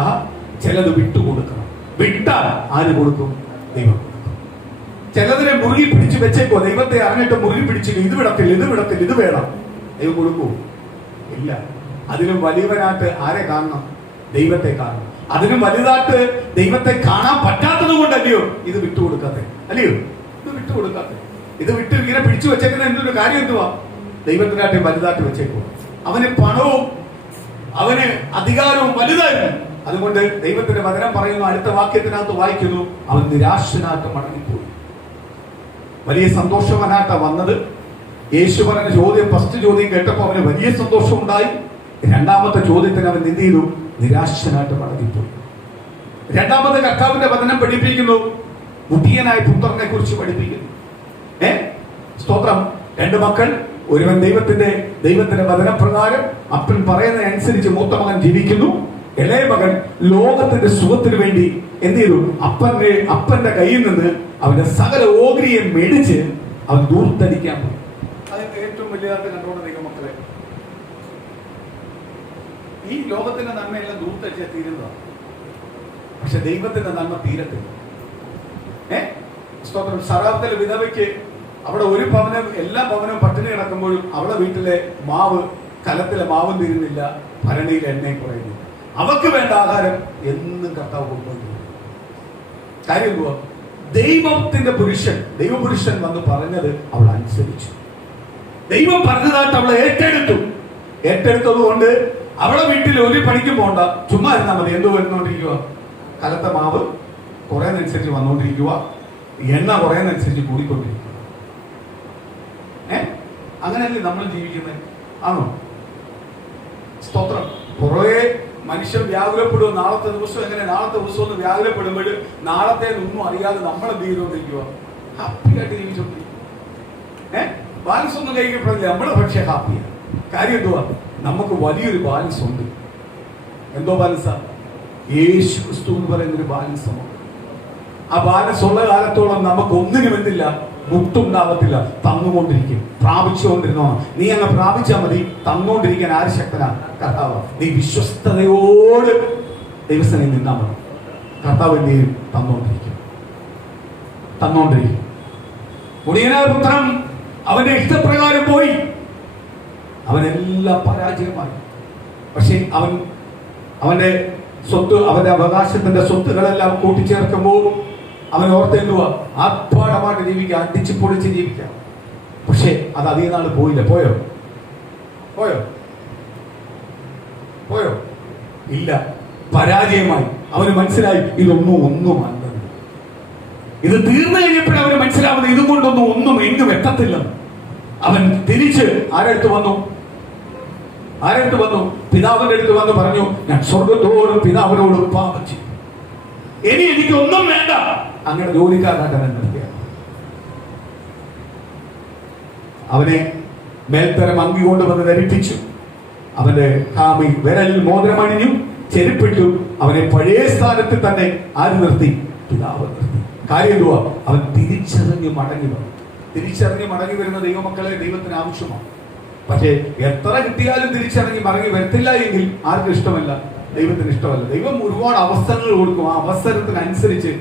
ചിലത് വിട്ടുകൊടുക്കണം. വിട്ടാൽ ആര് കൊടുക്കും? ദൈവം കൊടുക്കും. ചിലതിനെ മുറുകി പിടിച്ച് വെച്ചേക്കോ, ദൈവത്തെ അറിഞ്ഞിട്ട് മുറുകി പിടിച്ചില്ല, ഇത് വിടത്തില്ല, ഇത് വിടത്തില്ല, ഇത് വേണം, ദൈവം കൊടുക്കൂ? ഇല്ല. അതിലും വലിയവനായിട്ട് ആരെ കാണണം? ദൈവത്തെ കാണണം. അതിനും വലുതായിട്ട് ദൈവത്തെ കാണാൻ പറ്റാത്തത് കൊണ്ടല്ലയോ ഇത് വിട്ടുകൊടുക്കാതെ? അല്ലയോ ഇത് വിട്ടുകൊടുക്കാതെ? ഇത് വിട്ട് ഇങ്ങനെ പിടിച്ചു വെച്ചേക്കുന്ന എന്തൊരു കാര്യം എന്തുവാ? ദൈവത്തിനായിട്ട് വലുതായിട്ട് വെച്ചേക്കോ. അവന് പണവും അവന് അധികാരവും വലുതായിരുന്നു. അതുകൊണ്ട് ദൈവത്തിന്റെ വചനം പറയുന്നു, അടുത്ത വാക്യത്തിനകത്ത് വായിക്കുന്നു, അവൻ നിരാശനായിട്ട് മടങ്ങിപ്പോയി. വലിയ സന്തോഷവനായിട്ടാ വന്നത്. യേശു പറഞ്ഞ ചോദ്യം, ഫസ്റ്റ് ചോദ്യം കേട്ടപ്പോൾ അവന് വലിയ സന്തോഷം ഉണ്ടായി. രണ്ടാമത്തെ ചോദ്യത്തിന് അവൻ എന്ത് ചെയ്തു? നിരാശനായിട്ട് മടങ്ങിപ്പോയി. രണ്ടാമത്തെ കർത്താവിന്റെ വചനം പഠിപ്പിക്കുന്നു, മുടിയനായ പുത്രനെ കുറിച്ച് പഠിപ്പിക്കുന്നു. സ്തോത്രം. രണ്ട് മക്കൾ, ഒരുവൻ ദൈവത്തിന്റെ വചനപ്രകാരം അപ്പൻ പറയുന്നതനുസരിച്ച് മൂത്ത മകൻ ജീവിക്കുന്നു. ഇളയ മകൻ ലോകത്തിന്റെ സുഖത്തിന് വേണ്ടി എന്ത് ചെയ്തു? അപ്പന്റെ കയ്യിൽ നിന്ന് അവന്റെ സകല ഓഹരിയെ മേടിച്ച് അവൻ ദൂർത്തടിക്കാൻ പോയി. അതിന്റെ ഏറ്റവും വലിയതായിട്ട് കണ്ടോണ്ട് ദൈവമക്കളെ, ഈ ലോകത്തിന്റെ നന്മയെല്ലാം ദൂർത്തടിച്ചാൽ തീരുന്നതാണ്. പക്ഷെ ദൈവത്തിന്റെ നന്മ തീരത്തില്ല. സ്തോത്രം. സറാഫത്തിലെ വിധവയ്ക്ക് അവിടെ ഒരു ഭവനം, എല്ലാ ഭവനവും പട്ടിണി കിടക്കുമ്പോഴും അവളെ വീട്ടിലെ മാവ്, കലത്തിലെ മാവും തീരുന്നില്ല, ഭരണിയിൽ എണ്ണയും കുറയുന്നില്ല. അവക്ക് വേണ്ട ആഹാരം എന്നും കർത്താവ് കൊണ്ടുവന്നു. കാര്യം എന്തുവാ? ദൈവപുരുഷൻ വന്ന് പറഞ്ഞത് അവൾ അനുസരിച്ചു. ദൈവം പറഞ്ഞതായിട്ട് അവളെ ഏറ്റെടുത്തത് കൊണ്ട് അവളെ വീട്ടിൽ ഒരു പണിക്കും പോണ്ട, ചുമ്മാ ഇരുന്നാൽ മതി. എന്തോ വരുന്നോണ്ടിരിക്കുക? കലത്ത മാവ് കുറയുന്നതനുസരിച്ച് വന്നുകൊണ്ടിരിക്കുക, എണ്ണ കുറയുന്നതനുസരിച്ച് കൂടിക്കൊണ്ടിരിക്കുക. അങ്ങനെയല്ലേ നമ്മൾ ജീവിക്കുന്നത്? ആണോ? സ്തോത്രം. കുറേ മനുഷ്യർ വ്യാകുലപ്പെടുക. നാളത്തെ ദിവസം എങ്ങനെ? നാളത്തെ ദിവസം ഒന്ന് വ്യാകുലപ്പെടുമ്പോൾ നാളത്തെ ഒന്നും അറിയാതെ നമ്മൾ എന്ത് ചെയ്തുകൊണ്ടിരിക്കുക? ഹാപ്പിയായിട്ട് ജീവിച്ചോണ്ടിരിക്കുക. ബാലൻസ് ഒന്നും കഴിക്കപ്പെടില്ല, നമ്മള് പക്ഷേ ഹാപ്പിയാണ്. കാര്യം എന്തുവാ? നമുക്ക് വലിയൊരു ബാലൻസ് ഉണ്ട്. എന്തോ ബാലൻസാ? യേശു ക്രിസ്തു എന്ന് പറയുന്നൊരു ബാലൻസ് നമുക്ക്. ആ ബാലൻസ് ഉള്ള കാലത്തോളം നമുക്ക് ഒന്നിനും എന്തില്ല? മുട്ടുണ്ടാവത്തില്ല. തന്നുകൊണ്ടിരിക്കും, പ്രാപിച്ചുകൊണ്ടിരുന്നോ. നീ അങ്ങ് പ്രാപിച്ചാൽ മതി. തന്നുകൊണ്ടിരിക്കാൻ ആര് ശക്തനാ? കർത്താവ്. നീ വിശ്വസ്തയോട് ദൈവസേനയിൽ നിന്നാ മതി. കർത്താവ് എന്തെയും തന്നുകൊണ്ടിരിക്കും. മുടിയനായ പുത്രൻ അവന്റെ ഇഷ്ടപ്രകാരം പോയി. അവനെല്ലാം പരാജയമായി. പക്ഷെ അവന്റെ സ്വത്ത്, അവന്റെ അവകാശത്തിന്റെ സ്വത്തുകളെല്ലാം കൂട്ടിച്ചേർക്കുമ്പോൾ അവൻ ഓർത്തെന്തുവാ? ആത്മാടമായിട്ട് ജീവിക്കാം, അടിച്ചു പൊളിച്ച് ജീവിക്കാം. പക്ഷെ അത് അധികം നാൾ പോയില്ല. പോയോ? ഇല്ല. പരാജയമായി. അവന് മനസ്സിലായി ഒന്നുമല്ല. ഇത് തീർന്നു കഴിഞ്ഞപ്പോഴും അവന് മനസ്സിലാവുന്നത് ഇതും കൊണ്ടൊന്നും എങ്ങും എത്തത്തില്ലെന്ന്. അവൻ തിരിച്ച് ആരടുത്ത് വന്നു? പിതാവിന്റെ അടുത്ത് വന്ന് പറഞ്ഞു, ഞാൻ സ്വർഗത്തോടും പിതാവിനോടും പാപം ചെയ്തു, ഇനി എനിക്കൊന്നും വേണ്ട. അങ്ങനെ ജോലിക്കാരനായിട്ട് നിർത്തിയ അവനെ മേൽത്തരം അങ്കി കൊണ്ടുവന്ന് ധരിപ്പിച്ചു. അവന്റെ കാമിൽ വിരലിൽ മോതിരമണിഞ്ഞു, ചെരുപ്പിട്ടു. അവനെ പഴയ സ്ഥാനത്തിൽ തന്നെ ആര് നിർത്തി? പിതാവ് നിർത്തി. കാര്യം എന്തുവാ? അവൻ തിരിച്ചറിഞ്ഞ് മടങ്ങി വരുന്ന ദൈവമക്കളെ ദൈവത്തിന് ആവശ്യമാണ്. പക്ഷേ എത്ര കിട്ടിയാലും തിരിച്ചറിഞ്ഞ് മടങ്ങി വരത്തില്ല എങ്കിൽ ആർക്കും ഇഷ്ടമല്ല? ദൈവത്തിന് ഇഷ്ടമല്ല. ദൈവം ഒരുപാട് അവസരങ്ങൾ കൊടുക്കും. ആ അവസരത്തിനനുസരിച്ച്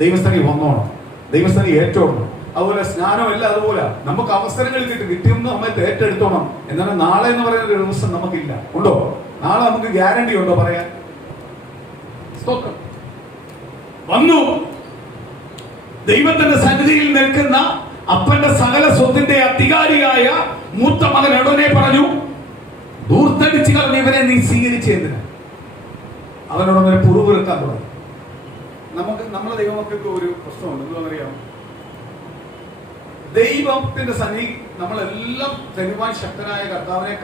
ദൈവസ്ഥനിൽ വന്നോണം, ദൈവസ്ഥനിൽ ഏറ്റോണം. അതുപോലെ സ്നാനമല്ല, അതുപോലെ നമുക്ക് അവസരങ്ങൾ കിട്ടുന്ന സമയത്ത് ഏറ്റെടുത്തോണം. എന്നാലും നാളെ എന്ന് പറയുന്ന ഒരു ദിവസം നമുക്കില്ല. ഉണ്ടോ? നാളെ നമുക്ക് ഗ്യാരണ്ടി ഉണ്ടോ പറയാൻ? സ്തോത്രം. വന്നു ദൈവത്തിന്റെ സന്നിധിയിൽ നിൽക്കുന്ന അപ്പന്റെ സകല സ്വത്തിന്റെ അധികാരിയായ മൂത്ത മകൻ ഉടനെ പറഞ്ഞു, ദൂർത്തടിച്ചു കളഞ്ഞ ഇവനെ നീ സ്വീകരിച്ചതിന്. അവനോടൊന്നിനെ പുറകുവെക്കാൻ തുടങ്ങി. നമ്മളെ ദൈവമക്കൾക്ക് ഒരു പ്രശ്നമുണ്ട്. എന്താണെന്നറിയാം? ദൈവത്തിന്റെ നമ്മളെല്ലാം തരുവാൻ ശക്തനായ കർത്താവിനെ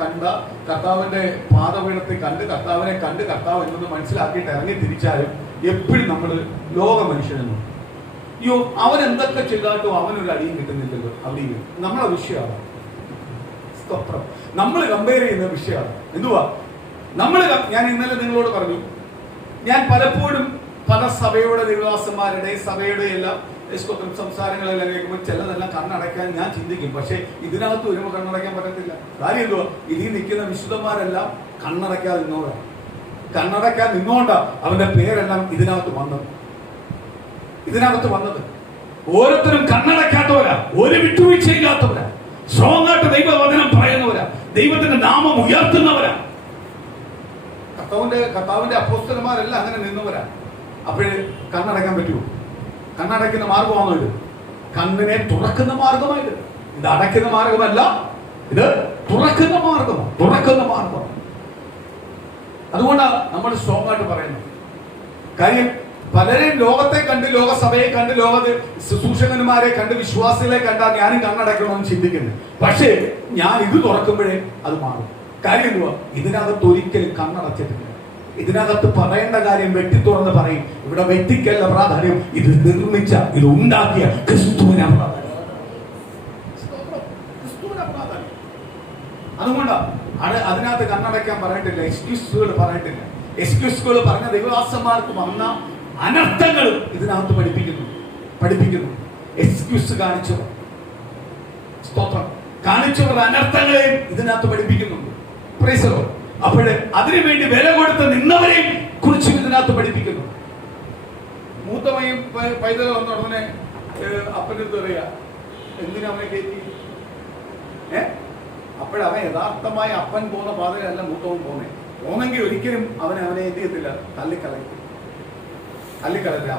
കർത്താവിന്റെ പാദപീഠത്തെ കർത്താവ് എന്നത് മനസ്സിലാക്കിയിട്ട് ഇറങ്ങി തിരിച്ചാലും എപ്പോഴും നമ്മൾ ലോക മനുഷ്യനെന്നു അയ്യോ അവൻ എന്തൊക്കെ ചെയ്താലും അവനൊരു അടിയും കിട്ടുന്നില്ലല്ലോ അടിയും നമ്മളെ വിഷയമാണ്. നമ്മൾ കമ്പയർ ചെയ്യുന്ന വിഷയമാണ്. എന്തുവാ ഞാൻ ഇന്നലെ നിങ്ങളോട് പറഞ്ഞു, ഞാൻ പലപ്പോഴും പല സഭയുടെ നിവാസന്മാരുടെ സഭയുടെ എല്ലാം സംസാരങ്ങളെല്ലാം കേൾക്കുമ്പോൾ ചിലതെല്ലാം കണ്ണടയ്ക്കാൻ ഞാൻ ചിന്തിക്കും. പക്ഷെ ഇതിനകത്ത് വരുമ്പോൾ കണ്ണടയ്ക്കാൻ പറ്റത്തില്ല. കാര്യം എന്തുവാ, ഇതിൽ നിൽക്കുന്ന വിശുദ്ധന്മാരെല്ലാം കണ്ണടയ്ക്കാതെ നിന്നോണ്ടാ അവന്റെ പേരെല്ലാം ഇതിനകത്ത് വന്നത്. ഓരോരുത്തരും കണ്ണടയ്ക്കാത്തവരാ, ഒരു വിട്ടുവീഴ്ചയില്ലാത്തവരാ, സ്ട്രോങ് ആയിട്ട് ദൈവവചനം പറയുന്നവരാ, ദൈവത്തിന്റെ നാമം ഉയർത്തുന്നവരാ. കർത്താവിന്റെ അപ്പോസ്തലന്മാരെല്ലാം അങ്ങനെ നിന്നവരാ. അപ്പോഴേ കണ്ണടയ്ക്കാൻ പറ്റുമോ? കണ്ണടയ്ക്കുന്ന മാർഗമാണോ ഇത്? കണ്ണിനെ തുറക്കുന്ന മാർഗമായത്. ഇത് അടയ്ക്കുന്ന മാർഗമല്ല, ഇത് തുറക്കുന്ന മാർഗം. അതുകൊണ്ടാണ് നമ്മൾ സ്ട്രോങ് ആയിട്ട് പറയുന്നത്. കാര്യം പലരെയും ലോകത്തെ കണ്ട്, ലോകസഭയെ കണ്ട്, ശുശ്രൂഷകന്മാരെ കണ്ട്, വിശ്വാസികളെ കണ്ടാൽ ഞാനും കണ്ണടയ്ക്കണമെന്ന് ചിന്തിക്കുന്നു. പക്ഷേ ഞാൻ ഇത് തുറക്കുമ്പോഴേ അത് മാറും. കാര്യം എന്തുവാ, ഇതിനകത്ത് ഒരിക്കലും കണ്ണടച്ചിട്ടില്ല. ഇതിനകത്ത് പറയേണ്ട കാര്യം വെട്ടി തുറന്ന് പറയും. ഇവിടെ വ്യക്തിക്കല്ല പ്രാധാന്യം, ഇത് നിർമ്മിച്ച, ഇത് ഉണ്ടാക്കിയ ക്രിസ്തുവിനാ പ്രാധാന്യം. അതുകൊണ്ടാണ് അതിനകത്ത് കണ്ണടയ്ക്കാൻ പറഞ്ഞിട്ടില്ല, എക്സ്ക്യൂസുകൾ പറഞ്ഞ ദൈവദാസന്മാർക്ക് വന്ന അനർത്ഥങ്ങളും ഇതിനകത്ത് പഠിപ്പിക്കുന്നു. എക്സ്ക്യൂസ് കാണിച്ചവർ അനർത്ഥങ്ങളെയും ഇതിനകത്ത് പഠിപ്പിക്കുന്നുണ്ട്. Praise the Lord. അപ്പോഴേ അതിനുവേണ്ടി വില കൊടുത്ത് നിന്നവരെയും കുറിച്ച് ഇതിനകത്ത് പഠിപ്പിക്കുന്നു. മൂത്തമയും പൈതൽ വന്ന ഉടനെ അപ്പനെടുത്ത് പറയാ, എന്തിനാ അവനെ കയറ്റി? അപ്പോഴവൻ യഥാർത്ഥമായ അപ്പൻ പോകുന്ന പാതയിലല്ല മൂത്തവൻ പോന്നെങ്കിൽ ഒരിക്കലും അവനെ എന്ത് ചെയ്യത്തില്ല, തള്ളിക്കളയത്തില്ല.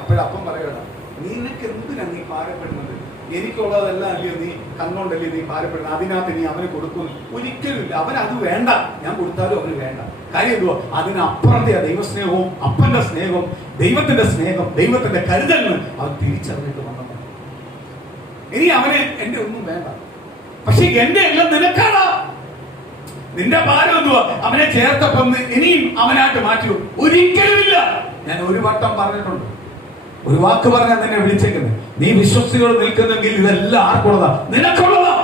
അപ്പോഴപ്പം പറയണം, നിനക്ക് എന്തിനാ നീ ഭാരപ്പെടുന്നത്? എനിക്കുള്ളതെല്ലാം അല്ലയോ നീ കണ്ണുകൊണ്ടല്ലേ നീ ഭാരപ്പെടുന്നത്? അതിനകത്ത് നീ അവന് കൊടുക്കുന്നു? ഒരിക്കലും ഇല്ല. അവൻ അത് വേണ്ട, ഞാൻ കൊടുത്താലും അവന് വേണ്ട. കാര്യം എന്തുവാ, അതിനപ്പുറത്തെ ദൈവസ്നേഹവും അപ്പന്റെ സ്നേഹവും ദൈവത്തിന്റെ സ്നേഹം, ദൈവത്തിന്റെ കരുതലിന് അവൻ തിരിച്ചറിഞ്ഞിട്ട് വന്നത്. ഇനി അവന് എന്റെ ഒന്നും വേണ്ട, പക്ഷെ എന്റെ എല്ലാം നിനക്കാണ്. നിന്റെ ഭാരം എന്തുവാ? അവനെ ചേർത്തപ്പം ഇനിയും അവനായിട്ട് മാറ്റുമോ? ഒരിക്കലും ഇല്ല. ഞാൻ ഒരു വട്ടം പറഞ്ഞിട്ടുണ്ട്, ഒരു വാക്ക് പറഞ്ഞാൽ നിന്നെ വിളിച്ചേക്കുന്നത്. നീ വിശ്വസികൾ നിൽക്കുന്നെങ്കിൽ ഇതെല്ലാം ആർക്കുള്ളതാ? നിനക്കുള്ളതാ.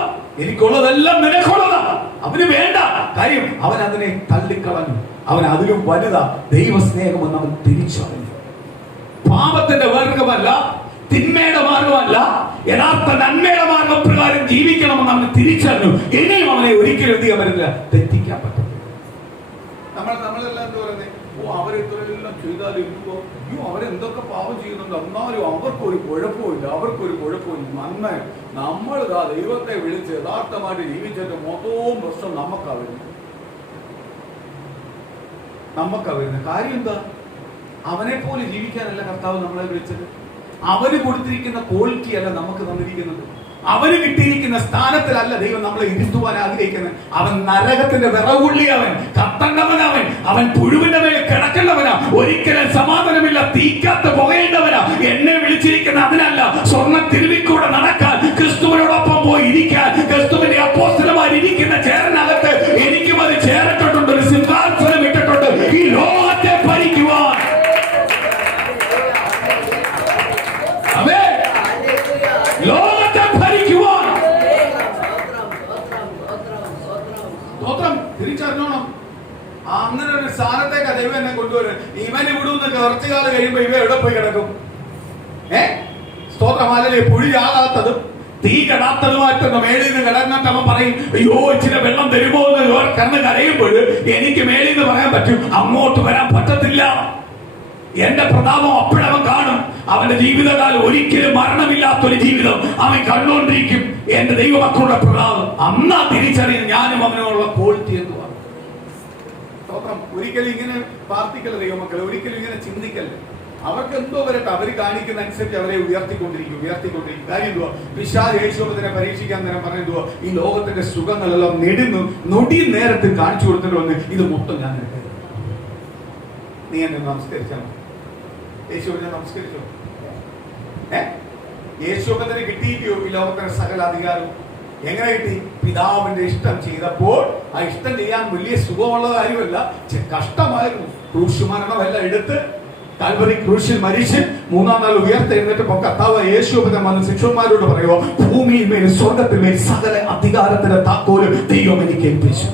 എനിക്കുള്ളതെല്ലാം നിനക്കുള്ളതാ. അവന് വേണ്ട. കാര്യം അവൻ അതിനെ തള്ളിക്കളഞ്ഞു. അവൻ അതിലും വലുതാ ദൈവസ്നേഹമെന്ന് അവൻ തിരിച്ചറിഞ്ഞു. പാപത്തിന്റെ മാർഗമല്ല, തിന്മയുടെ മാർഗമല്ല, യഥാർത്ഥ നന്മയുടെ മാർഗം പ്രകാരം ജീവിക്കണമെന്ന് അവന് തിരിച്ചറിഞ്ഞു. ഇനിയും അവനെ ഒരിക്കലും എന്ത് ചെയ്യാൻ പറ്റില്ല, തെറ്റിക്കാൻ പറ്റില്ല. നമ്മളെല്ലാം എന്താ പറയുന്നത്, അവരെല്ലാം ചെയ്താലും അവരെന്തൊക്കെ പാപം ചെയ്യുന്നുണ്ട്, എന്നാലും അവർക്കൊരു കുഴപ്പമില്ല. നന്നായി നമ്മൾ ദൈവത്തെ വിളിച്ച് യഥാർത്ഥമായിട്ട് ജീവിച്ചിട്ട് മൊത്തവും പ്രശ്നം നമുക്കാ വരുന്നത്. കാര്യം എന്താ? അവനെ പോലെ ജീവിക്കാനല്ല കർത്താവ് നമ്മളെ വിളിച്ചത്. അവന് കൊടുത്തിരിക്കുന്ന ക്വാളിറ്റി അല്ല നമുക്ക് തന്നിരിക്കുന്നത്. അവന് കിട്ടിയിരിക്കുന്ന സ്ഥാനത്തിലല്ല ദൈവം നമ്മളെ ഇരുത്തുവാൻ ആഗ്രഹിക്കുന്നത്. അവൻ നരകത്തിന്റെ വിറവുള്ളിയവൻ, കത്തണ്ടവനവൻ, അവൻ പുഴുവിന്റെ മേൽ കിടക്കേണ്ടവനാ. ഒരിക്കലും സമാധാനമില്ല, തീക്കാത്ത പുകയേണ്ടവനാ. എന്നെ വിളിച്ചിരിക്കുന്ന അതിനല്ല, സ്വർണ്ണ തിരുവിക്കൂടെ നടക്കാൻ, ക്രിസ്തുവിനോടൊപ്പം പോയി ഇരിക്കാൻ, ക്രിസ്തുവിന്റെ അപ്പോസ്തലന്മാരിരിക്കുന്ന ചേരനകത്ത് എനിക്കും അത് ചേർത്തിട്ടുണ്ട്. ഒരു സിംഹാസനം ഇട്ടിട്ടുണ്ട് ഈ ലോകത്തെ ഭരിക്കുവാൻ. തിരിച്ചറിഞ്ഞോണം. അങ്ങനെ ഒരു സ്ഥാനത്തേക്ക് ദൈവം എന്നെ കൊണ്ടുവരും. ഇവന് വിടുന്നൊക്കെ കുറച്ചു കാലം കഴിയുമ്പോ ഇവ എവിടെ പോയി കിടക്കും? സ്തോത്രമാലല്ലേ, പുഴിയാകാത്തതും തീ കെടാത്തതുമായിട്ടൊക്കെ മേളിൽ നിന്ന് കിടന്നിട്ട് അവൻ പറയും, അയ്യോ ഇച്ചിരി വെള്ളം തരുമോ എന്ന് കിടന്ന് കരയുമ്പോൾ എനിക്ക് മേളിൽ നിന്ന് പറയാൻ പറ്റും, അങ്ങോട്ട് വരാൻ പറ്റത്തില്ല. എന്റെ പ്രതാപം അപ്പോഴവൻ കാണും. അവന്റെ ജീവിതകാലം ഒരിക്കലും മരണമില്ലാത്തൊരു ജീവിതം അവൻ കണ്ടുകൊണ്ടിരിക്കും. എന്റെ ദൈവമക്കളുടെ പ്രതാപം അന്നാ തിരിച്ചറിയുന്ന ഞാനും അവനുള്ള ക്വാളിറ്റി എന്ന് പറഞ്ഞു. ഒരിക്കലും ഇങ്ങനെ പ്രാർത്ഥിക്കല്ല ദൈവമക്കളെ, ഒരിക്കലും ഇങ്ങനെ ചിന്തിക്കല്ലേ. അവർക്ക് എന്തോ വരട്ടെ, അവർ കാണിക്കുന്ന അനുസരിച്ച് അവരെ ഉയർത്തിക്കൊണ്ടിരിക്കും. കാര്യം എന്തുവാ? പിശാച് യേശുവിനെ പരീക്ഷിക്കാൻ നേരം പറഞ്ഞതുവാ, ഈ ലോകത്തിന്റെ സുഖങ്ങളെല്ലാം നൊടി നേരത്തിൽ കാണിച്ചു കൊടുത്തിട്ട് വന്ന് ഇത് മൊത്തം ഞാൻ നീ എന്നെ നമസ്കരിച്ചാൽ യേശുവിനെ നമസ്കരിച്ചോ? യേശുവിന് കിട്ടിയില്ലയോ ഈ ലോകത്തിന് സകല അധികാരവും? എങ്ങനെ കിട്ടി? പിതാവിന്റെ ഇഷ്ടം ചെയ്തപ്പോൾ. ആ ഇഷ്ടം ചെയ്യാൻ വലിയ സുഖമുള്ള കാര്യമല്ല, കഷ്ടമായിരുന്നു. ക്രൂശ് മരണമെല്ലാം എടുത്ത് കാൽവരി ക്രൂശിൽ മരിച്ച് മൂന്നാം നാൾ ഉയർത്തെഴുന്നേറ്റപ്പോൾ കർത്താവ് യേശുവിന്റെ ശിഷ്യന്മാരോട് പറയുമോ, ഭൂമിയിൽ മേൽ സ്വർഗത്തിൽ മേൽ സകല അധികാരത്തിന്റെ താക്കോലും ദൈവം എനിക്ക് ഏൽപ്പിച്ചു.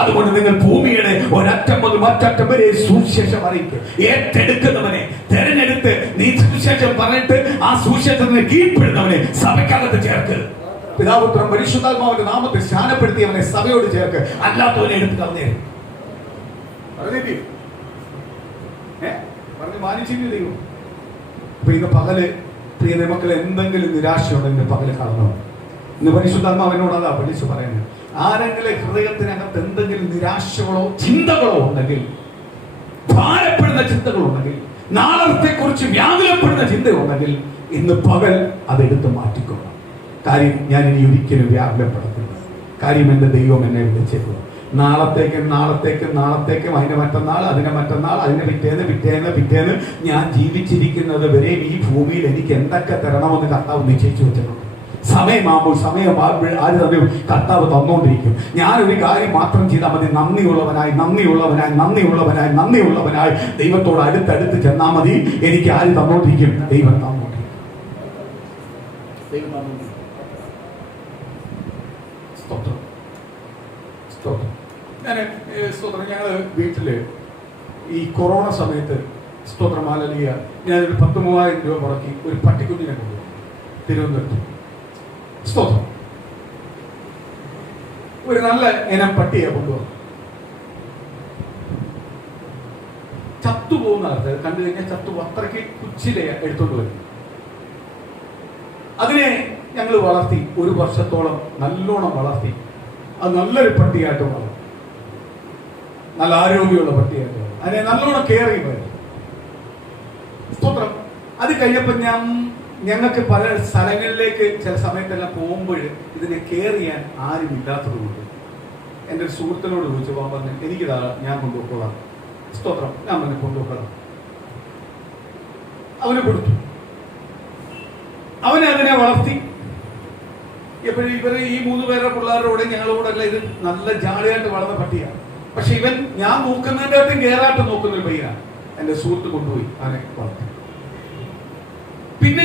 അതുകൊണ്ട് നിങ്ങൾ ഭൂമിയുടെ ഒരറ്റം മുതൽ മറ്ററ്റം വരെ സുവിശേഷം അറിയിക്കുക. ഏറ്റെടുക്കുന്നവനെ തെരഞ്ഞെടുത്ത് നീ സുവിശേഷം പറഞ്ഞിട്ട് ആ സുവിശേഷത്തിന് കീഴ്പ്പെടുന്നവനെ സഭയ്ക്കകത്ത് ചേർക്ക്. പിതാപുത്രൻ പരിശുദ്ധാത്മാവിന്റെ നാമത്തിൽ സ്നാനപ്പെടുത്തിയവനെ സഭയോട് ചേർക്ക്. അല്ലാത്തവനെ എടുത്ത് കളഞ്ഞേ പറഞ്ഞില്ലേ? പറഞ്ഞ് മാനിച്ചില്ല ദൈവം. അപ്പൊ ഇന്ന് പകല് പ്രിയ മക്കളെ എന്തെങ്കിലും നിരാശയുണ്ടെങ്കിൽ പകല് കളഞ്ഞോ. ഇന്ന് പരിശുദ്ധാത്മാവിനോട് അതാ വിളിച്ചു പറയുന്നത്. ആരെങ്കിലും ഹൃദയത്തിനകത്ത് എന്തെങ്കിലും നിരാശകളോ ചിന്തകളോ ഉണ്ടെങ്കിൽ, ഭാരപ്പെടുന്ന ചിന്തകളുണ്ടെങ്കിൽ, നാളത്തെ കുറിച്ച് വ്യാകുലപ്പെടുന്ന ചിന്തയുണ്ടെങ്കിൽ ഇന്ന് പകൽ അതെടുത്ത് മാറ്റിക്കൊള്ളാം. കാര്യം ഞാൻ ഇനി ഒരിക്കലും വ്യാകുലപ്പെടത്തില്ല. കാര്യം എന്റെ ദൈവം എന്നെ വിളിച്ചേക്കുക. നാളത്തേക്കും അതിന്റെ മറ്റന്നാൾ, അതിന്റെ മറ്റന്നാൾ, അതിന്റെ പിറ്റേന്ന് ഞാൻ ജീവിച്ചിരിക്കുന്നത് വരെ ഈ ഭൂമിയിൽ എനിക്ക് എന്തൊക്കെ തരണമെന്ന് കർത്താവ് നിശ്ചയിച്ചു വെച്ചിട്ടുണ്ട്. സമയമാകുമ്പോൾ ആര് തന്നെ കർത്താവ് തന്നുകൊണ്ടിരിക്കും. ഞാനൊരു കാര്യം മാത്രം ചെയ്താൽ മതി. നന്ദിയുള്ളവനായി ദൈവത്തോട് അടുത്തടുത്ത് ചെന്നാൽ മതി. എനിക്ക് ആര് തന്നോണ്ടിരിക്കും? ദൈവം തന്നോണ്ടിരിക്കും. ഞങ്ങള് വീട്ടില് ഈ കൊറോണ സമയത്ത് സ്തോത്രമാലിയ ഞാനൊരു 10,000 രൂപ മുടക്കി ഒരു പട്ടിക്കുഞ്ഞിനെ കൊണ്ടുപോകും തിരുവനന്തപുരത്ത്. സ്തോത്രം. ഒരു നല്ല ഇനം പട്ടിയെ കൊണ്ടുവന്നു. ചത്തുപോകുന്ന ആൾക്കാർ കണ്ടു കഴിഞ്ഞാൽ അത്രയ്ക്ക് കുച്ചിലെ എടുത്തോണ്ട് വരും. അതിനെ ഞങ്ങൾ വളർത്തി 1 വർഷത്തോളം നല്ലോണം വളർത്തി. അത് നല്ലൊരു പട്ടിയായിട്ട് വളർത്തി, നല്ല ആരോഗ്യമുള്ള പട്ടിയായിട്ട് വളർത്തി. അതിനെ നല്ലോണം കെയർ ചെയ്യുമായിരുന്നു. സ്തോത്രം. അത് കഴിഞ്ഞപ്പോൾ ഞങ്ങൾക്ക് പല സ്ഥലങ്ങളിലേക്ക് ചില സമയത്തെല്ലാം പോകുമ്പോൾ ഇതിനെ കെയർ ചെയ്യാൻ ആരും ഇല്ലാത്തത് കൊണ്ട് എൻ്റെ ഒരു സുഹൃത്തിനോട് ചോദിച്ചപ്പോൾ പറഞ്ഞു, എനിക്കിതാ ഞാൻ കൊണ്ടുപോയിക്കോളാം. സ്തോത്രം. ഞാൻ അവനെ കൊണ്ടുപോയിക്കോളാം. അവന് കൊടുത്തു. അവനെ അതിനെ വളർത്തി. എപ്പോഴും ഇവര് ഈ 3 പേരുടെ പിള്ളേരുടെ കൂടെ ഞങ്ങളുടെ കൂടെ അല്ല, ഇത് നല്ല ജാളിയായിട്ട് വളർന്ന പട്ടിയാണ്. പക്ഷെ ഇവൻ ഞാൻ നോക്കുന്നതിൻ്റെ കെയറായിട്ട് നോക്കുന്ന ഒരു പയ്യനാണ്. എൻ്റെ സുഹൃത്ത് കൊണ്ടുപോയി അവനെ വളർത്തി. പിന്നെ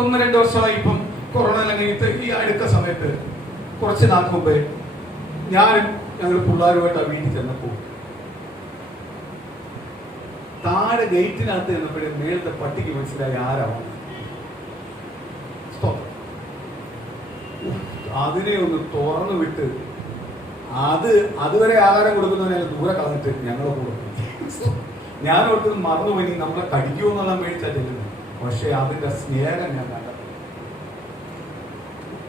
1-2 വർഷമായി ഇപ്പം കൊറോണ കഴിഞ്ഞിട്ട് ഈ അടുത്ത സമയത്ത് കുറച്ച് നാൾ മുമ്പേ ഞങ്ങൾ പിള്ളേരുമായിട്ട് ആ വീട്ടിൽ ചെന്നപ്പോൾ താഴെ ഗേറ്റിനകത്ത് ചെന്നപ്പോഴേ മേളത്തെ പട്ടിക്ക് മനസ്സിലായി ആരാണ്. അതിനെ ഒന്ന് തുറന്നു വിട്ട് അതുവരെ ആഹാരം കൊടുക്കുന്നതിനെ ദൂരെ കളഞ്ഞിട്ട് ഞങ്ങളെ കൊടുക്കും. ഞാൻ ഓർത്തത് മറന്നുപോയി നമ്മളെ കടിക്കുമെന്നുള്ള മേടിച്ചാ ചെല്ലുന്നത്. പക്ഷെ അതിന്റെ സ്നേഹം ഞാൻ കണ്ടത്.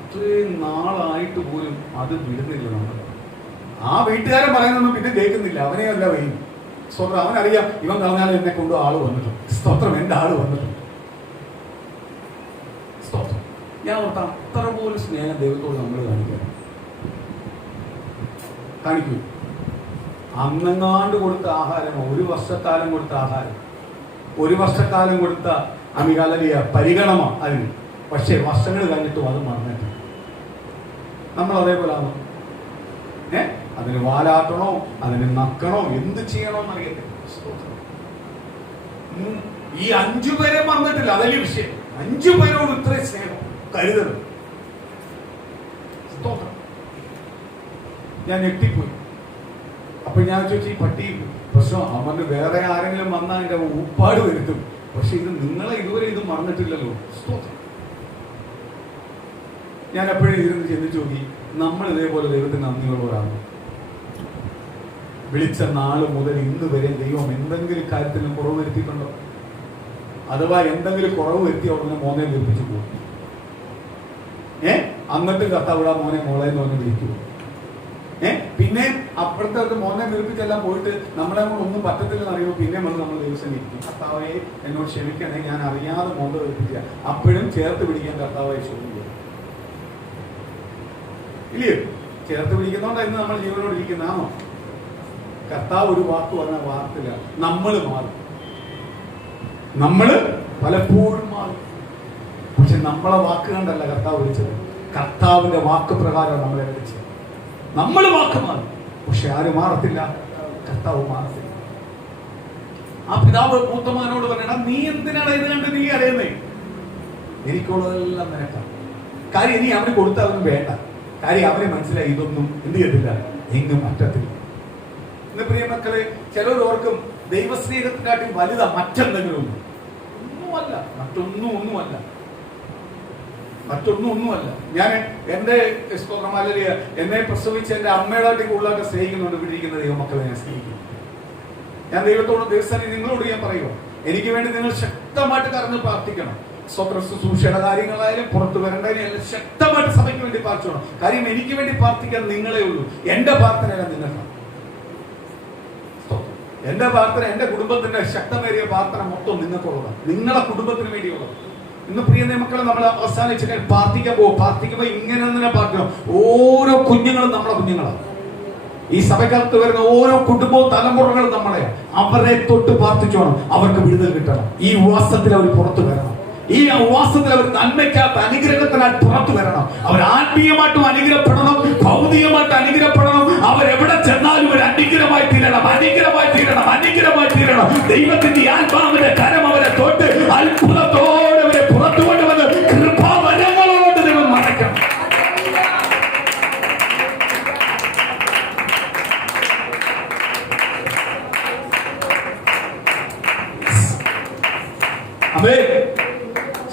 ഇത്രയും നാളായിട്ട് പോലും അത് വിടുന്നില്ല. നമ്മൾ ആ വീട്ടുകാരൻ പറയുന്നൊന്നും പിന്നെ കേൾക്കുന്നില്ല. അവനെ അല്ല വയ്യും. സ്തോത്രം. അവനറിയാം ഇവൻ കളഞ്ഞാലും എന്നെ കൊണ്ട് ആള് വന്നിട്ടുണ്ട്. സ്തോത്രം. എന്റെ ആള് വന്നിട്ടുണ്ട്. സ്തോത്രം. ഞാൻ ഓർത്ത അത്ര പോലും സ്നേഹം ദൈവത്തോട് നമ്മൾ കാണിക്കൂ. അന്നെങ്ങാണ്ട് കൊടുത്ത ആഹാരം, 1 വർഷക്കാലം കൊടുത്ത ആഹാരം, 1 വർഷക്കാലം കൊടുത്ത അമികാലിയ പരിഗണന അതിന്. പക്ഷെ വർഷങ്ങൾ കഴിഞ്ഞിട്ടും അത് മറന്നിട്ട് നമ്മൾ അതേപോലെ ആണോ? അതിന് വാലാട്ടണോ, അതിന് നക്കണോ, എന്ത് ചെയ്യണോ എന്നറിയത്തില്ല. ഈ 5 പേരെ മറന്നിട്ടില്ല. അതല്ലേ വിഷയം. 5 പേരോട് ഇത്രയും സ്നേഹം, കരുതണം. ഞാൻ ഞെട്ടിപ്പോയി. അപ്പൊ ഞാൻ ചോദിച്ചു, ഈ പട്ടി പ്രശ്നം അവന് വേറെ ആരെങ്കിലും വന്നാൽ അതിന്റെ ഊപ്പാട് വരുത്തും. പക്ഷെ ഇത് നിങ്ങളെ ഇതുവരെ ഇത് മറന്നിട്ടില്ലല്ലോ. സ്തോത്രം. ഞാൻ എപ്പോഴും ഇരുന്ന് ചിന്തിച്ചു നോക്കി, നമ്മൾ ഇതേപോലെ ദൈവത്തിന് നന്ദിയുള്ളവരാണ്. വിളിച്ച നാള് മുതൽ ഇന്ന് വരെ ദൈവം എന്തെങ്കിലും കാര്യത്തിലും കുറവ് വരുത്തിയിട്ടുണ്ടോ? അഥവാ എന്തെങ്കിലും കുറവ് വരുത്തി അവിടെ മോനെ വിളിപ്പിച്ചു പോകും. എന്നിട്ട് കർത്താവിടാ മോനെ മോളെ എന്ന് പറഞ്ഞ് വിളിക്കുമോ? പിന്നെ അപ്പുറത്തെ മോനെ വിളിപ്പിച്ചെല്ലാം പോയിട്ട് നമ്മളെ കൊണ്ട് ഒന്നും പറ്റത്തില്ലെന്ന് അറിയുമ്പോൾ പിന്നെ വന്ന് നമ്മൾ ദിവസം ഇരിക്കും. കർത്താവെ എന്നോട് ക്ഷമിക്കണേ, ഞാൻ അറിയാതെ മോനെ വിളിപ്പിക്കുക. അപ്പോഴും ചേർത്ത് പിടിക്കാൻ കർത്താവായി ചോദിക്കുക. ഇല്ലയോ? ചേർത്ത് പിടിക്കുന്നോണ്ടാണ് ഇന്ന് നമ്മൾ ജീവനോട് ഇരിക്കുന്നതാണോ? കർത്താവ് ഒരു വാക്ക് പറഞ്ഞ വാർത്തില്ല. നമ്മൾ മാറും. നമ്മള് പലപ്പോഴും മാറും. നമ്മളെ വാക്ക് കണ്ടല്ല കർത്താവ് വിളിച്ചത്, കർത്താവിന്റെ വാക്ക് പ്രകാരം നമ്മളെ വിളിച്ചത്. നമ്മൾ വാക്ക് മാറും, പക്ഷെ ആരും മാറത്തില്ല, കർത്താവ് മാറത്തില്ല. ആ പിതാവ് മൂത്തമാനോട് പറയണം, നീ എന്തിനാണ് ഇത് കണ്ട് നീ അറിയുന്നേ? എനിക്കുള്ളതെല്ലാം നിനക്കാണ്. കാര്യം ഇനി അവന് കൊടുത്തവനും വേണ്ട. കാര്യം അവനെ മനസ്സിലായി ഇതൊന്നും എന്ത് ചെയ്യത്തില്ല, എങ്ങും പറ്റത്തില്ല. ഇന്ന് പ്രിയ മക്കളെ, ചിലരോർക്കും ദൈവസ്നേഹത്തിനാട്ടി വലുതാ മറ്റെന്തെങ്കിലും ഒന്നുമല്ല, മറ്റൊന്നുമല്ല. ഞാൻ എന്റെ സ്തോത്രമാലിയ എന്നെ പ്രസവിച്ച് എന്റെ അമ്മയുടെ കൂടുതലൊക്കെ സ്നേഹിക്കുന്നുണ്ട്. വിടിയിരിക്കുന്ന ദൈവമക്കളെ ഞാൻ സ്നേഹിക്കുന്നു. ഞാൻ ദൈവത്തോട് ദിവസം നിങ്ങളോട് ഞാൻ പറയുക, എനിക്ക് വേണ്ടി നിങ്ങൾ ശക്തമായിട്ട് കറന്ന് പ്രാർത്ഥിക്കണം. സ്വത്ര ശുശ്രൂഷയുടെ കാര്യങ്ങളായാലും പുറത്തു വരേണ്ടതിനെല്ലാം ശക്തമായിട്ട് സഭയ്ക്ക് വേണ്ടി പ്രാർത്ഥിക്കണം. കാര്യം എനിക്ക് വേണ്ടി പ്രാർത്ഥിക്കാൻ നിങ്ങളെ ഉള്ളൂ. എന്റെ പ്രാർത്ഥനയല്ല നിങ്ങൾക്കാണ്. എന്റെ പ്രാർത്ഥന, എന്റെ കുടുംബത്തിന്റെ ശക്തമേറിയ പ്രാർത്ഥന മൊത്തം നിങ്ങൾക്കുള്ളതാണ്, നിങ്ങളുടെ കുടുംബത്തിന് വേണ്ടിയുള്ളത്. ഇന്ന് പ്രിയ മക്കളെ, നമ്മൾ അവസാനിച്ചിട്ട് പ്രാർത്ഥിക്കുമ്പോ ഇങ്ങനെ തന്നെ പ്രാർത്ഥിക്കണം. ഓരോ കുഞ്ഞുങ്ങളും നമ്മളെ കുഞ്ഞുങ്ങളാണ്. ഈ സഭയ്ക്കകത്ത് വരുന്ന ഓരോ കുടുംബവും തലമുറകളും നമ്മളെ, അവരെ തൊട്ട് പ്രാർത്ഥിച്ചോണം. അവർക്ക് വിടുതൽ കിട്ടണം. ഈ വാസത്തിൽ അവർ പുറത്തു വരണം. ഈ വാസത്തിൽ അവർ നന്മയ്ക്കകത്ത് അനുഗ്രഹത്തിനായി പുറത്തു വരണം. അവർ ആത്മീയമായിട്ടും അനുഗ്രഹപ്പെടണം, ഭൗതികമായിട്ട് അനുഗ്രഹപ്പെടണം. അവരെവിടെ ചെന്നാലും ഒരു അനുഗ്രഹമായി തീരണം. ദൈവത്തിന്റെ ആത്മാവിന്റെ കരം അവരെ തൊട്ട് അത്ഭുതത്തോടെ അവരെ പുറത്തു കൊണ്ടുവന്ന് കൃപാവരങ്ങളോട് ദൈവം മറക്കണം. അതെ,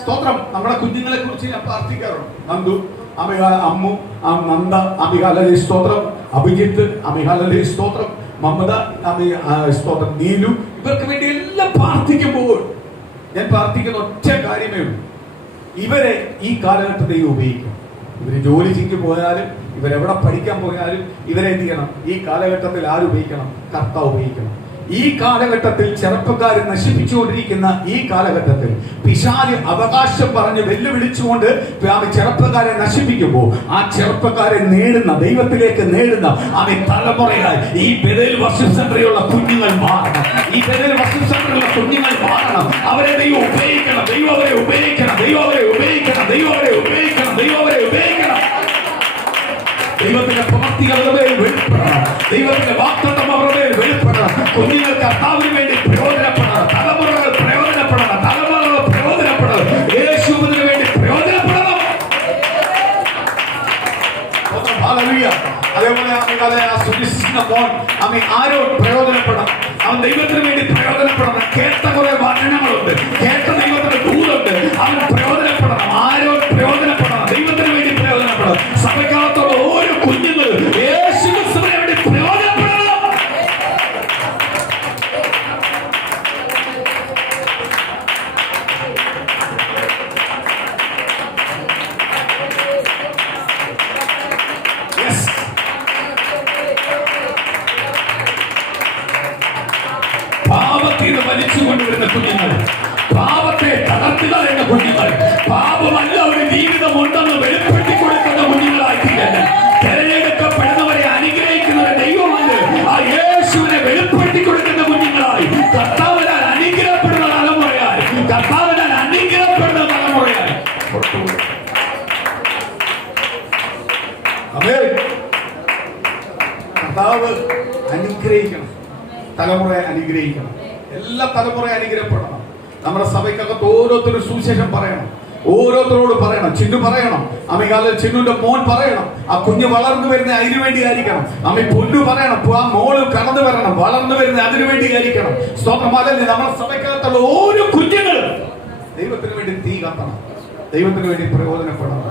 സ്തോത്രം. നമ്മുടെ കുഞ്ഞുങ്ങളെ കുറിച്ച് ഞാൻ പ്രാർത്ഥിക്കാറുണ്ട്. നന്ദു, അമ്മു, നന്ദ, അമിഹാലി സ്തോത്രം. അഭിജിത്ത്, അമിഹാലി സ്തോത്രം. മമത, സ്തോത്രം. നീലു, ഇവർക്ക് വേണ്ടി എല്ലാം പ്രാർത്ഥിക്കുമ്പോൾ ഞാൻ പ്രാർത്ഥിക്കുന്ന ഒറ്റ കാര്യമേ ഉള്ളൂ, ഇവരെ ഈ കാലഘട്ടത്തെ ഉപയോഗിക്കണം. ഇവര് ജോലിക്ക് പോയാലും ഇവരെവിടെ പഠിക്കാൻ പോയാലും ഇവരെ എന്ത് ചെയ്യണം? ഈ കാലഘട്ടത്തിൽ ആരുപയോഗിക്കണം? കർത്താവ് ഉപയോഗിക്കണം. ഈ കാലഘട്ടത്തിൽ ചെറുപ്പക്കാരെ നശിപ്പിച്ചുകൊണ്ടിരിക്കുന്ന ഈ കാലഘട്ടത്തിൽ പിശാച് അവകാശം പറഞ്ഞ് വെല്ലുവിളിച്ചുകൊണ്ട് ചെറുപ്പക്കാരെ നശിപ്പിക്കുമ്പോൾ ആ ചെറുപ്പക്കാരെ നേടുന്ന, ദൈവത്തിലേക്ക് നേടുന്ന തലമുറയായി ഈ ബെഥേൽ വർഷിപ്പ് സെന്ററിലുള്ള കുഞ്ഞുങ്ങൾ മാറണം. ഈ ബെഥേൽ വർഷിപ്പ് സെന്ററിലുള്ള കുഞ്ഞുങ്ങൾ മാറണം. അവരെ ദൈവം ഉപയോഗിക്കണം. ദൈവം അവരെ ഉപയോഗിക്കണം. ദൈവത്തിന്റെ പ്രവൃത്തികൾ അവരുടെ വെളിപ്പെടണം. ദൈവത്തിന്റെ വാഗ്ദത്തം അവരുടെ വെളിപ്പെടണം. കുഞ്ഞുങ്ങൾ കർത്താവിന് വേണ്ടി പ്രയോജനപ്പെടണം. തലമുറകൾ പ്രയോജനപ്പെടണം. യേശുവിന് വേണ്ടി പ്രയോജനപ്പെടണം. അതേപോലെ ആരോ പ്രയോജനപ്പെടണം. അവൻ ദൈവത്തിന് വേണ്ടി പ്രയോജനപ്പെടണം. കേട്ട കുറെ വചനങ്ങളുണ്ട്, കേട്ട ദൈവത്തിന്റെ ദൂതുണ്ട്. അവൻ പ്രയോജനപ്പെടണം. ആരോ പ്രയോജനപ്പെടണം. ദൈവത്തിന് വേണ്ടി പ്രയോജനപ്പെടണം. സഭയ്ക്കകത്തുള്ള ഓരോ കുഞ്ഞുങ്ങളും യേശുവിന് വേണ്ടി പ്രയോജനപ്പെടണം. പാപത്തിൽ വലിച്ചു കൊണ്ടുവരുന്ന കുഞ്ഞുങ്ങൾ, പാപത്തെ തകർത്തുകളയുന്ന കുഞ്ഞുങ്ങൾ, പാപമല്ല ഒരു ജീവിതമുണ്ടെന്ന് വെളിപ്പെടുത്തി കൊടുക്കുന്ന കുഞ്ഞുങ്ങളായി തീരല്ല. തിരഞ്ഞെടുക്കപ്പെടുന്നവരെ അനുഗ്രഹിക്കുന്നവരെ ദൈവമാണ്. ആ യേശുവിനെ വെളിപ്പെടുത്തി കൊടുക്കുന്ന കുഞ്ഞുങ്ങളായി, കർത്താവിനാൽ അനുഗ്രഹപ്പെടുന്ന തലമുറയായി, കർത്താവിനാൽ അനുഗ്രഹപ്പെടുന്ന തലമുറയായി. കർത്താവ് അനുഗ്രഹിക്കണം, തലമുറയെ അനുഗ്രഹിക്കണം. എല്ലാ തലമുറയെ അനുഗ്രഹപ്പെടണം. നമ്മുടെ സഭയ്ക്കകത്ത് ഓരോരുത്തരും സുവിശേഷം പറയണം. ഓരോരുത്തരോട് പറയണം. ചിന്നു പറയണം. അമികാല ചിന്നുന്റെ മോൻ പറയണം. ആ കുഞ്ഞ് വളർന്നു വരുന്ന അതിനു വേണ്ടി ആയിരിക്കണം. അമ്മ പൊന്നു പറയണം. ആ മോള് കടന്നു വരണം. വളർന്നു വരുന്ന അതിനു വേണ്ടി ആയിരിക്കണം. സ്തോത്രമാലല്ലേ, നമ്മുടെ സഭയ്ക്കകത്തുള്ള ഓരോ കുഞ്ഞുങ്ങളും ദൈവത്തിന് വേണ്ടി തീ കത്തണം. ദൈവത്തിന് വേണ്ടി പ്രയോജനപ്പെടണം.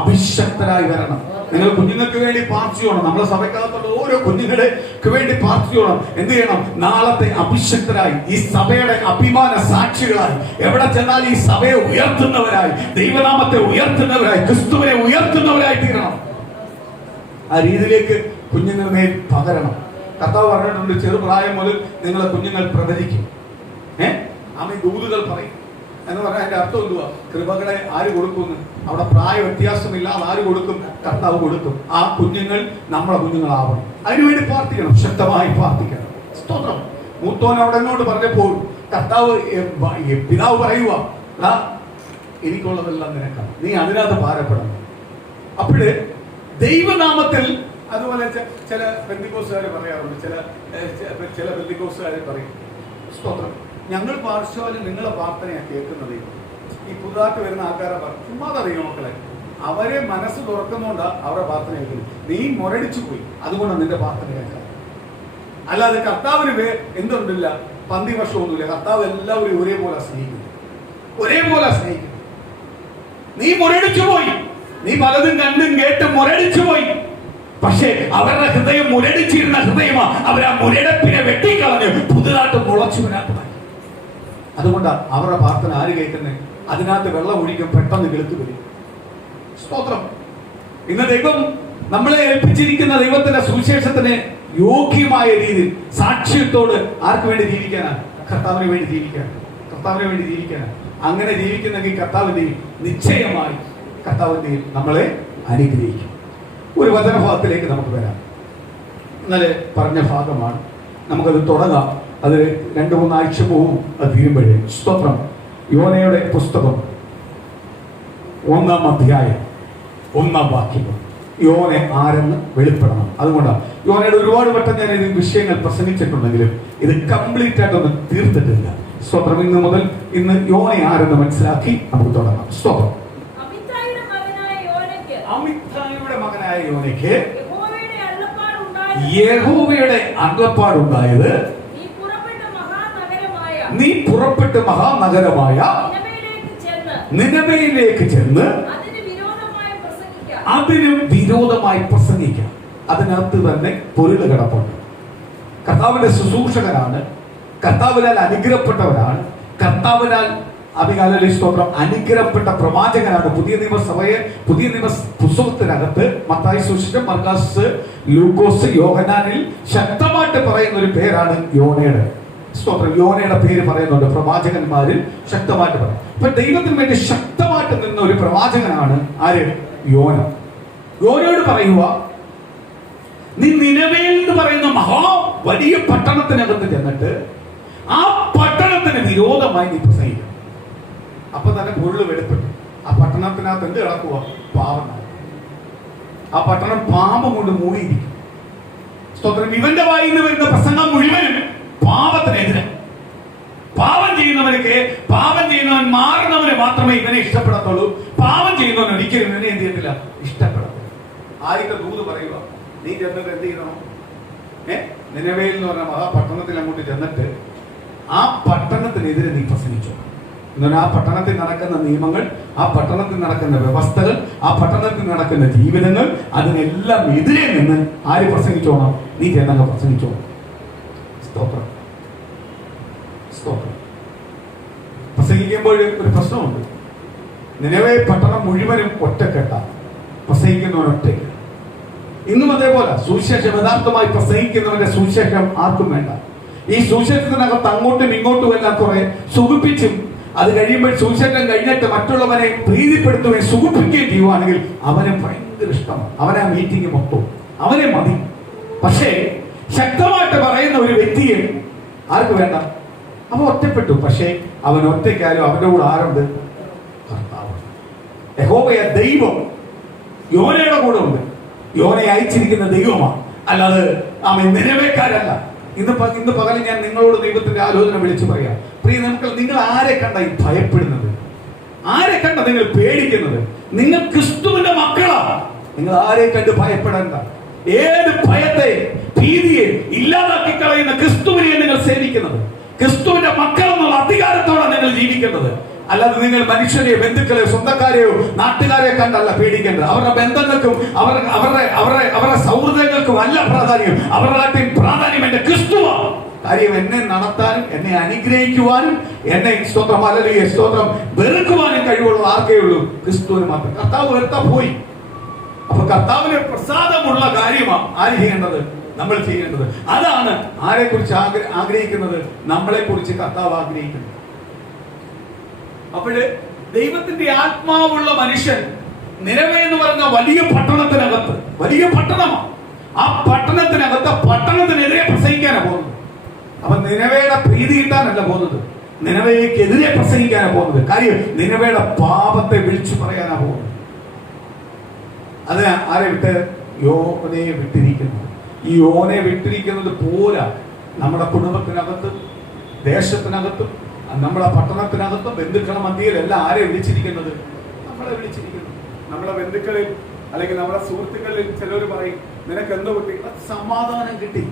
അഭിഷക്തരായി വരണം. നിങ്ങൾ കുഞ്ഞുങ്ങൾക്ക് വേണ്ടി പ്രാർത്ഥിക്കണം. നമ്മുടെ സഭയ്ക്കകത്തുള്ള ഓരോ കുഞ്ഞുങ്ങൾക്ക് വേണ്ടി പ്രാർത്ഥിക്കണം. എന്ത് ചെയ്യണം? നാളത്തെ അഭിഷക്തരായി, ഈ സഭയുടെ അഭിമാന സാക്ഷികളായി, എവിടെ ചെന്നാൽ ഈ സഭയെ ഉയർത്തുന്നവരായി, ദൈവനാമത്തെ ഉയർത്തുന്നവരായി, ക്രിസ്തുവിനെ ഉയർത്തുന്നവരായി തീരണം. ആ രീതിയിലേക്ക് കുഞ്ഞുങ്ങളുടെ മേൽ പകരണം. കർത്താവ് പറഞ്ഞിട്ടുണ്ട്, ചെറുപ്രായം മുതൽ നിങ്ങളെ കുഞ്ഞുങ്ങൾ പ്രവചിക്കും. ആമേൻ. ദൂതുകൾ പറയും എന്ന് പറഞ്ഞാൽ അതിന്റെ അർത്ഥം എന്തുവാ? കൃപകളെ ആര് കൊടുക്കുന്നു? അവിടെ പ്രായ വ്യത്യാസമില്ലാതെ ആര് കൊടുക്കും? കർത്താവ് കൊടുക്കും. ആ കുഞ്ഞുങ്ങൾ നമ്മളെ കുഞ്ഞുങ്ങളാവണം. അതിനുവേണ്ടി പ്രാർത്ഥിക്കണം, ശക്തമായി പ്രാർത്ഥിക്കണം. സ്തോത്രം. മൂത്തോൻ അവിടെ എന്നോട് പറഞ്ഞപ്പോൾ കർത്താവ്, പിതാവ് പറയുക, എനിക്കുള്ളതെല്ലാം നിനക്കാണ്, നീ അതിനകത്ത് ഭാരപ്പെടണം. അപ്പോഴ് ദൈവനാമത്തിൽ അതുപോലെ ചില ബന്ധുക്കോസുകാർ പറയാറുണ്ട്, ചില ബന്ധുക്കോസുകാർ പറയും, സ്തോത്രം, ഞങ്ങൾ പാർശ്വവാലം നിങ്ങളെ പ്രാർത്ഥനയാണ് കേൾക്കുന്നത്. ഈ പുതുതായിട്ട് വരുന്ന ആൾക്കാരെ ചുമ്മാതറിയോ മക്കളെ, അവരെ മനസ്സ് തുറക്കുന്നോണ്ടാണ് അവരുടെ പ്രാർത്ഥന കേൾക്കുന്നത്. നീ മുരടിച്ചു പോയി, അതുകൊണ്ടാണ് നിന്റെ പ്രാർത്ഥന കേൾക്കുന്നത്. അല്ലാതെ കർത്താവിന് എന്തുണ്ടില്ല, പന്തി വർഷമൊന്നുമില്ല. കർത്താവ് എല്ലാവരും ഒരേപോലെ സ്നേഹിക്കുന്നു, ഒരേപോലെ സ്നേഹിക്കുന്നു. നീ മുരടിച്ചു പോയി, നീ പലതും കണ്ടും കേട്ടും മുരടിച്ചു പോയി. പക്ഷേ അവരുടെ ഹൃദയം മുരടിച്ചിരുന്ന ഹൃദയമാ, അവർ ആ മുരടപ്പിനെ വെട്ടിക്കളഞ്ഞ് പുതുതായിട്ട് മുളച്ചു വരാത്തതായി. അതുകൊണ്ടാണ് അവരുടെ പ്രാർത്ഥന ആര് കേൾക്കുന്നത്? അതിനകത്ത് വെള്ളം ഒഴിക്കും, പെട്ടെന്ന് കിളുത്തു വരും. സ്തോത്രം. ഇന്ന് ദൈവം നമ്മളെ ഏൽപ്പിച്ചിരിക്കുന്ന ദൈവത്തിന്റെ സുവിശേഷത്തിന് യോഗ്യമായ രീതിയിൽ സാക്ഷ്യത്തോട് ആർക്ക് വേണ്ടി ജീവിക്കാനാണ്? കർത്താവിന് വേണ്ടി ജീവിക്കാനാണ്, കർത്താവിന് വേണ്ടി ജീവിക്കാനാണ്. അങ്ങനെ ജീവിക്കുന്നെങ്കിൽ കർത്താവിന്റെ നിശ്ചയമായി കർത്താവിന്റെ നമ്മളെ അനുഗ്രഹിക്കും. ഒരു വചനഭാഗത്തിലേക്ക് നമുക്ക് വരാം. ഇന്നലെ പറഞ്ഞ ഭാഗമാണ്, നമുക്കത് തുടങ്ങാം. അത് 2-3 ആഴ്ച പോവും, അത് തീരുമ്പോഴേ. സ്തോത്രം. യോനയുടെ പുസ്തകം 1-ാം അധ്യായം 1-ാം വാക്യം. യോനെ ആരെന്ന് വെളിപ്പെടണം. അതുകൊണ്ടാണ് യോനയുടെ ഒരുപാട് വട്ടം ഞാൻ ഇത് വിഷയങ്ങൾ പ്രസംഗിച്ചിട്ടുണ്ടെങ്കിലും ഇത് കംപ്ലീറ്റ് ആയിട്ടൊന്നും തീർത്തിട്ടില്ല. സ്തോത്രം. ഇന്ന് മുതൽ ഇന്ന് യോനെ ആരെന്ന് മനസ്സിലാക്കി നമുക്ക് തുടങ്ങാം. സ്തോത്രം. അമിത്തായിയുടെ മകനായ യോനയ്ക്ക് യഹോവയുടെ അരുളപ്പാടുണ്ടായത്, നീ പുറപ്പെട്ട് മഹാനഗരമായ നിനവയിലേക്ക് ചെന്ന് അതിനും വിരോധമായി പ്രസംഗിക്കാം. അതിനകത്ത് തന്നെ പൊരുൾ കിടപ്പുണ്ട്. കർത്താവിന്റെ ശുശ്രൂഷകനാണ്, കർത്താവിനാൽ അനുഗ്രഹപ്പെട്ടവരാണ്, കർത്താവിനാൽ അഭികാലി സ്തോത്രം അനുഗ്രഹപ്പെട്ട പ്രവാചകനാണ്. പുതിയ നിയമസഭയെ പുതിയ നിയമ പുസ്തകത്തിനകത്ത് മത്തായി സുവിശേഷം, മർക്കോസ്, ലൂക്കോസ്, യോഹന്നാനിൽ ശക്തമായിട്ട് പറയുന്ന ഒരു പേരാണ് യോനയുടെ. സ്തോത്രം. യോനയുടെ പേര് പറയുന്നുണ്ട് പ്രവാചകന്മാരിൽ ശക്തമായിട്ട് പറയും. ഇപ്പൊ ദൈവത്തിന് വേണ്ടി ശക്തമായിട്ട് നിന്ന ഒരു പ്രവാചകനാണ് ആര്? യോന. യോനയോട് പറയുക, നീ നിനവേൽ എന്ന് പറയുന്ന മഹാ വലിയ പട്ടണത്തിനകത്ത് ചെന്നിട്ട് ആ പട്ടണത്തിന് വിരോധമായി നീ പ്രസംഗിക്കണം. അപ്പൊ തന്നെ പൊരുള് വെളിപ്പെട്ടു. ആ പട്ടണത്തിനകത്ത് എന്ത് കിടക്കുക? പാവം. ആ പട്ടണം പാപം കൊണ്ട് മൂടിയിരിക്കും. സ്തോത്രം. ഇവന്റെ വായിൽ നിന്ന് വരുന്ന പ്രസംഗം മുഴുവനും പാപത്തിനെതിരെ. പാപം ചെയ്യുന്നവർക്ക്, പാപം ചെയ്യുന്നവൻ മാറുന്നവന് മാത്രമേ ഇവനെ ഇഷ്ടപ്പെടത്തുള്ളൂ. പാപം ചെയ്യുന്നവൻ ഒരിക്കലും ഇവനെ എന്ത് ചെയ്യത്തില്ല, ഇഷ്ടപ്പെടത്തില്ല. ആദ്യത്തെ ദൂത് പറയുക, നീ ചെന്നിട്ട് എന്ത് ചെയ്യണം? നിനവേൽ എന്ന് പറഞ്ഞ മഹാപട്ടണത്തിൽ അങ്ങോട്ട് ചെന്നിട്ട് ആ പട്ടണത്തിനെതിരെ നീ പ്രസംഗിച്ചു. എന്നാൽ ആ പട്ടണത്തിൽ നടക്കുന്ന നിയമങ്ങൾ, ആ പട്ടണത്തിൽ നടക്കുന്ന വ്യവസ്ഥകൾ, ആ പട്ടണത്തിൽ നടക്കുന്ന ജീവിതങ്ങൾ, അതിനെല്ലാം എതിരെ നിന്ന് ആര് പ്രസംഗിച്ചോണം? നീ ചെന്നങ്ങ് പ്രസംഗിച്ചോണം. സ്തോത്രം. സ്തോത്രം. പ്രസംഗിക്കുമ്പോൾ ഒരു പ്രശ്നമുണ്ട്. നിലവേ പട്ടണം മുഴുവനും ഒറ്റക്കെട്ട, പ്രസംഗിക്കുന്നവൻ ഒറ്റയ്ക്ക്. ഇന്നും അതേപോലെ സുവിശേഷം യഥാർത്ഥമായി പ്രസംഗിക്കുന്നവന്റെ സുവിശേഷം ആർക്കും വേണ്ട. ഈ സുവിശേഷത്തിനകത്ത് അങ്ങോട്ടും ഇങ്ങോട്ടും എല്ലാം കുറെ സുഖിപ്പിച്ചും അത് കഴിയുമ്പോൾ സുവിശേഷം കഴിഞ്ഞിട്ട് മറ്റുള്ളവരെ പ്രീതിപ്പെടുത്തുകയും സുഖിപ്പിക്കുകയും ചെയ്യുവാണെങ്കിൽ അവന് ഭയങ്കര ഇഷ്ടമാണ്. അവനാ മീറ്റിംഗ് മൊത്തം അവനെ മതി. പക്ഷേ ശക്തമായിട്ട് പറയുന്ന ഒരു വ്യക്തിയെ ആർക്ക് വേണ്ട? അവൻ ഒറ്റപ്പെട്ടു. പക്ഷേ അവൻ ഒറ്റയ്ക്കാലും അവന്റെ കൂടെ ആരുണ്ട്? കർത്താവ്. യഹോവയ ദൈവം യോനയുടെ കൂടെ ഉണ്ട്. യോനയെ അയച്ചിരിക്കുന്ന ദൈവമാണ്, അല്ലാതെ അവൻ നിലവേക്കാരല്ല. ഇന്ന് പകൽ ഞാൻ നിങ്ങളോട് ദൈവത്തിന്റെ ആലോചന വിളിച്ചു പറയാം. പ്രിയ, നിങ്ങൾ ആരെ കണ്ട ഈ ഭയപ്പെടുന്നത്? ആരെ കണ്ട നിങ്ങൾ പേടിക്കുന്നത്? നിങ്ങൾ ക്രിസ്തുവിന്റെ മക്കളാണ്. നിങ്ങൾ ആരെ കണ്ട് ഭയപ്പെടേണ്ട. ഏത് ഭയത്തെ, ഭീതിയെ ഇല്ലാതാക്കി കളയുന്ന ക്രിസ്തുവിനെ നിങ്ങൾ സേവിക്കുന്നത്. ക്രിസ്തുവിന്റെ മക്കൾ എന്നുള്ള അധികാരത്തോടെ നിങ്ങൾ ജീവിക്കുന്നത്. അല്ലാതെ നിങ്ങൾ മനുഷ്യരെയോ ബന്ധുക്കളെയോ സ്വന്തക്കാരെയോ നാട്ടുകാരെയോ കണ്ടല്ല പേടിക്കേണ്ടത്. അവരുടെ ബന്ധങ്ങൾക്കും അവരുടെ സൗഹൃദങ്ങൾക്കും അല്ല പ്രാധാന്യം. അവരുടെ പ്രാധാന്യം എന്റെ ക്രിസ്തുവാണ്. കാര്യം എന്നെ നടത്താനും എന്നെ അനുഗ്രഹിക്കുവാനും എന്നെ സ്തോത്രം ഹല്ലേലൂയ സ്തോത്രം വെറുക്കുവാനും കഴിവുള്ള ആർക്കേ ഉള്ളൂ? ക്രിസ്തുവിന് മാത്രം. കർത്താവ് വെറുത്താ പോയി. അപ്പൊ കർത്താവിന് പ്രസാദമുള്ള കാര്യമാണ് ആര് ചെയ്യേണ്ടത്? നമ്മൾ ചെയ്യേണ്ടത്. അതാണ് ആരെ കുറിച്ച് ആഗ്രഹിക്കുന്നത്? നമ്മളെ കുറിച്ച് കർത്താവ് ആഗ്രഹിക്കുന്നത്. അപ്പോഴ് ദൈവത്തിന്റെ ആത്മാവുള്ള മനുഷ്യൻ നിനവേ എന്ന് പറഞ്ഞ വലിയ പട്ടണത്തിനകത്ത്, വലിയ പട്ടണമാണ്. ആ പട്ടണത്തിനകത്ത് പട്ടണത്തിനെതിരെ പ്രസംഗിക്കാനാണ് പോകുന്നത്. അപ്പൊ നിനവേയുടെ പ്രീതി കിട്ടാനല്ല പോകുന്നത്. നിനവയ്ക്കെതിരെ പ്രസംഗിക്കാനാ പോകുന്നത്. കാര്യം നിനവയുടെ പാപത്തെ വിളിച്ചു പറയാനാ പോകുന്നത്. അതിന് ആരെ വിട്ട്? യോനെ വിട്ടിരിക്കുന്നു. ഈ യോനെ വിട്ടിരിക്കുന്നത് പോരാ, നമ്മുടെ കുടുംബത്തിനകത്ത്, ദേശത്തിനകത്തും, നമ്മളെ പട്ടണത്തിനകത്തും, ബന്ധുക്കളെ മധ്യയിലെല്ലാം ആരെ വിളിച്ചിരിക്കുന്നത്? നമ്മളെ വിളിച്ചിരിക്കുന്നു. നമ്മളെ ബന്ധുക്കളിൽ അല്ലെങ്കിൽ നമ്മുടെ സുഹൃത്തുക്കളിൽ ചിലർ പറയും, നിനക്ക് എന്തോ കിട്ടി? സമാധാനം കിട്ടി.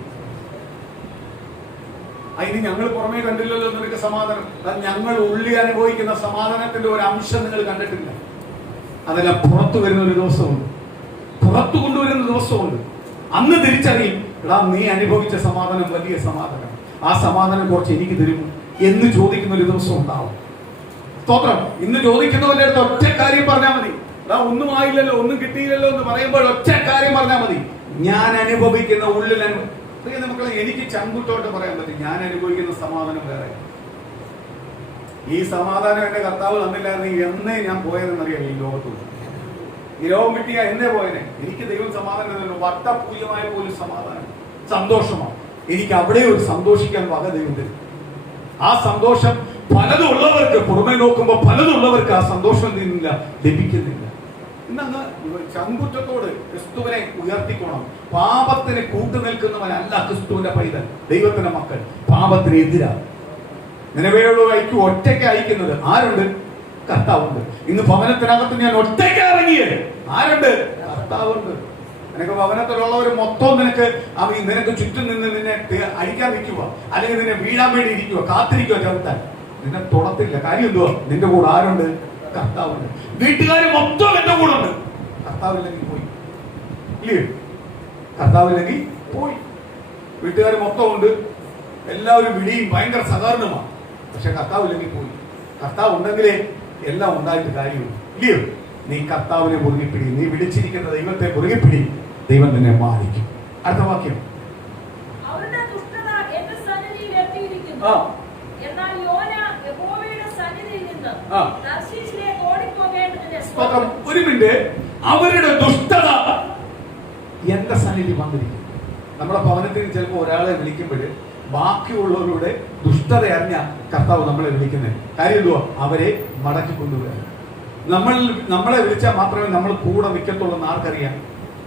അതിന് ഞങ്ങൾ പുറമേ കണ്ടില്ലല്ലോ നിനക്ക് സമാധാനം. ഞങ്ങൾ ഉള്ളിൽ അനുഭവിക്കുന്ന സമാധാനത്തിന്റെ ഒരു അംശം നിങ്ങൾ കണ്ടിട്ടില്ല. അതെല്ലാം പുറത്തു വരുന്ന ഒരു ദിവസമുണ്ട്, പുറത്തു കൊണ്ടുവരുന്ന ദിവസമുണ്ട്. അന്ന് തിരിച്ചറിയും, എടാ നീ അനുഭവിച്ച സമാധാനം വലിയ സമാധാനം, ആ സമാധാനം കുറച്ച് എനിക്ക് തരും എന്ന് ചോദിക്കുന്ന ഒരു ദിവസം ഉണ്ടാവും. സ്തോത്രം. ഇന്ന് ചോദിക്കുന്നവരുടെ അടുത്ത് ഒറ്റ കാര്യം പറഞ്ഞാൽ മതി. എടാ ഒന്നും ആയില്ലല്ലോ, ഒന്നും കിട്ടിയില്ലല്ലോ എന്ന് പറയുമ്പോൾ ഒറ്റ കാര്യം പറഞ്ഞാൽ മതി, ഞാൻ അനുഭവിക്കുന്ന ഉള്ളിൽ മക്കളെ എനിക്ക് ചങ്കുട്ടോട്ട് പറയാൻ പറ്റും, ഞാൻ അനുഭവിക്കുന്ന സമാധാനം വേറെ. ഈ സമാധാനം എന്റെ കർത്താവ് തന്നില്ലായിരുന്നെങ്കിൽ എന്നേ ഞാൻ പോയതെന്നറിയാം. ഈ ലോകത്തുള്ള ഈ ലോകം കിട്ടിയ എന്നേ പോയനെ. എനിക്ക് ദൈവം സമാധാനം തന്നു. വട്ടപൂജ്യമായ പോലും സമാധാനം, സന്തോഷമാണ്. എനിക്ക് അവിടെ ഒരു സന്തോഷിക്കാൻ വക ദൈവം തരും. ആ സന്തോഷം പലതുള്ളവർക്ക്, പുറമെ നോക്കുമ്പോൾ പലതുള്ളവർക്ക് ആ സന്തോഷം ലഭിക്കുന്നില്ല. ഇന്നങ്ങ് ചങ്കുറ്റത്തോട് ക്രിസ്തുവിനെ ഉയർത്തിക്കോണം. പാപത്തിന് കൂട്ടുനിൽക്കുന്നവനല്ല ക്രിസ്തുവിന്റെ പൈതൽ, ദൈവത്തിന്റെ മക്കൾ. പാപത്തിനെതിരാണ്. നിലവേളോ അയക്കും ഒറ്റയ്ക്ക് അയക്കുന്നത് ആരുണ്ട്? കർത്താവുണ്ട്. ഇന്ന് ഭവനത്തിനകത്ത് ഞാൻ ഒറ്റയ്ക്ക് ഇറങ്ങിയത് ആരുണ്ട്? കർത്താവുണ്ട്. നിനക്ക് ഭവനത്തിലുള്ളവർ മൊത്തം നിനക്ക് ചുറ്റും നിന്ന് നിന്നെ അടിക്കാൻ നിൽക്കുക, അല്ലെങ്കിൽ നിന്നെ വീഴാൻ വേണ്ടി ഇരിക്കുക, കാത്തിരിക്കുക, ചവിട്ടാൻ. നിന്നെ തൊടത്തില്ല. കാര്യം എന്തുവാ? നിന്റെ കൂടെ ആരുണ്ട്? കർത്താവുണ്ട്. വീട്ടുകാർ മൊത്തം എന്റെ കൂടെ ഉണ്ട്. കർത്താവില്ലെങ്കിൽ പോയി. ഇല്ലേ? കർത്താവില്ലെങ്കിൽ പോയി. വീട്ടുകാർ മൊത്തം ഉണ്ട്, എല്ലാവരും വിളിയും ഭയങ്കര സഹകരണമാണ്. പക്ഷെ കർത്താവില്ലെങ്കിൽ പോയി. കർത്താവ് ഉണ്ടെങ്കിലേ എല്ലാം ഉണ്ടായിട്ട് കാര്യമുള്ളൂ. ഇല്ലയോ? നീ കർത്താവിനെ മുറുകിപ്പിടി, നീ വിളിച്ചിരിക്കുന്ന ദൈവത്തെ മുറുകിപ്പിടി, ദൈവം നിന്നെ മാനിക്കും. അടുത്ത വാക്യം. ഒരു മിനിറ്റ്. അവരുടെ ദുഷ്ടത എന്റെ സന്നിധി വന്നിരിക്കും. നമ്മുടെ ഭവനത്തിൽ ചിലപ്പോൾ ഒരാളെ വിളിക്കുമ്പോൾ ബാക്കിയുള്ളവരുടെ ദുഷ്ടത അറിഞ്ഞ കർത്താവ് നമ്മളെ വിളിക്കുന്നത്. കാര്യം എന്തുവാ? അവരെ മടക്കി കൊണ്ടുവരാൻ. നമ്മളെ വിളിച്ചാൽ മാത്രമേ നമ്മൾ കൂടെ നിൽക്കത്തുള്ളൂ എന്ന് ആർക്കറിയാം?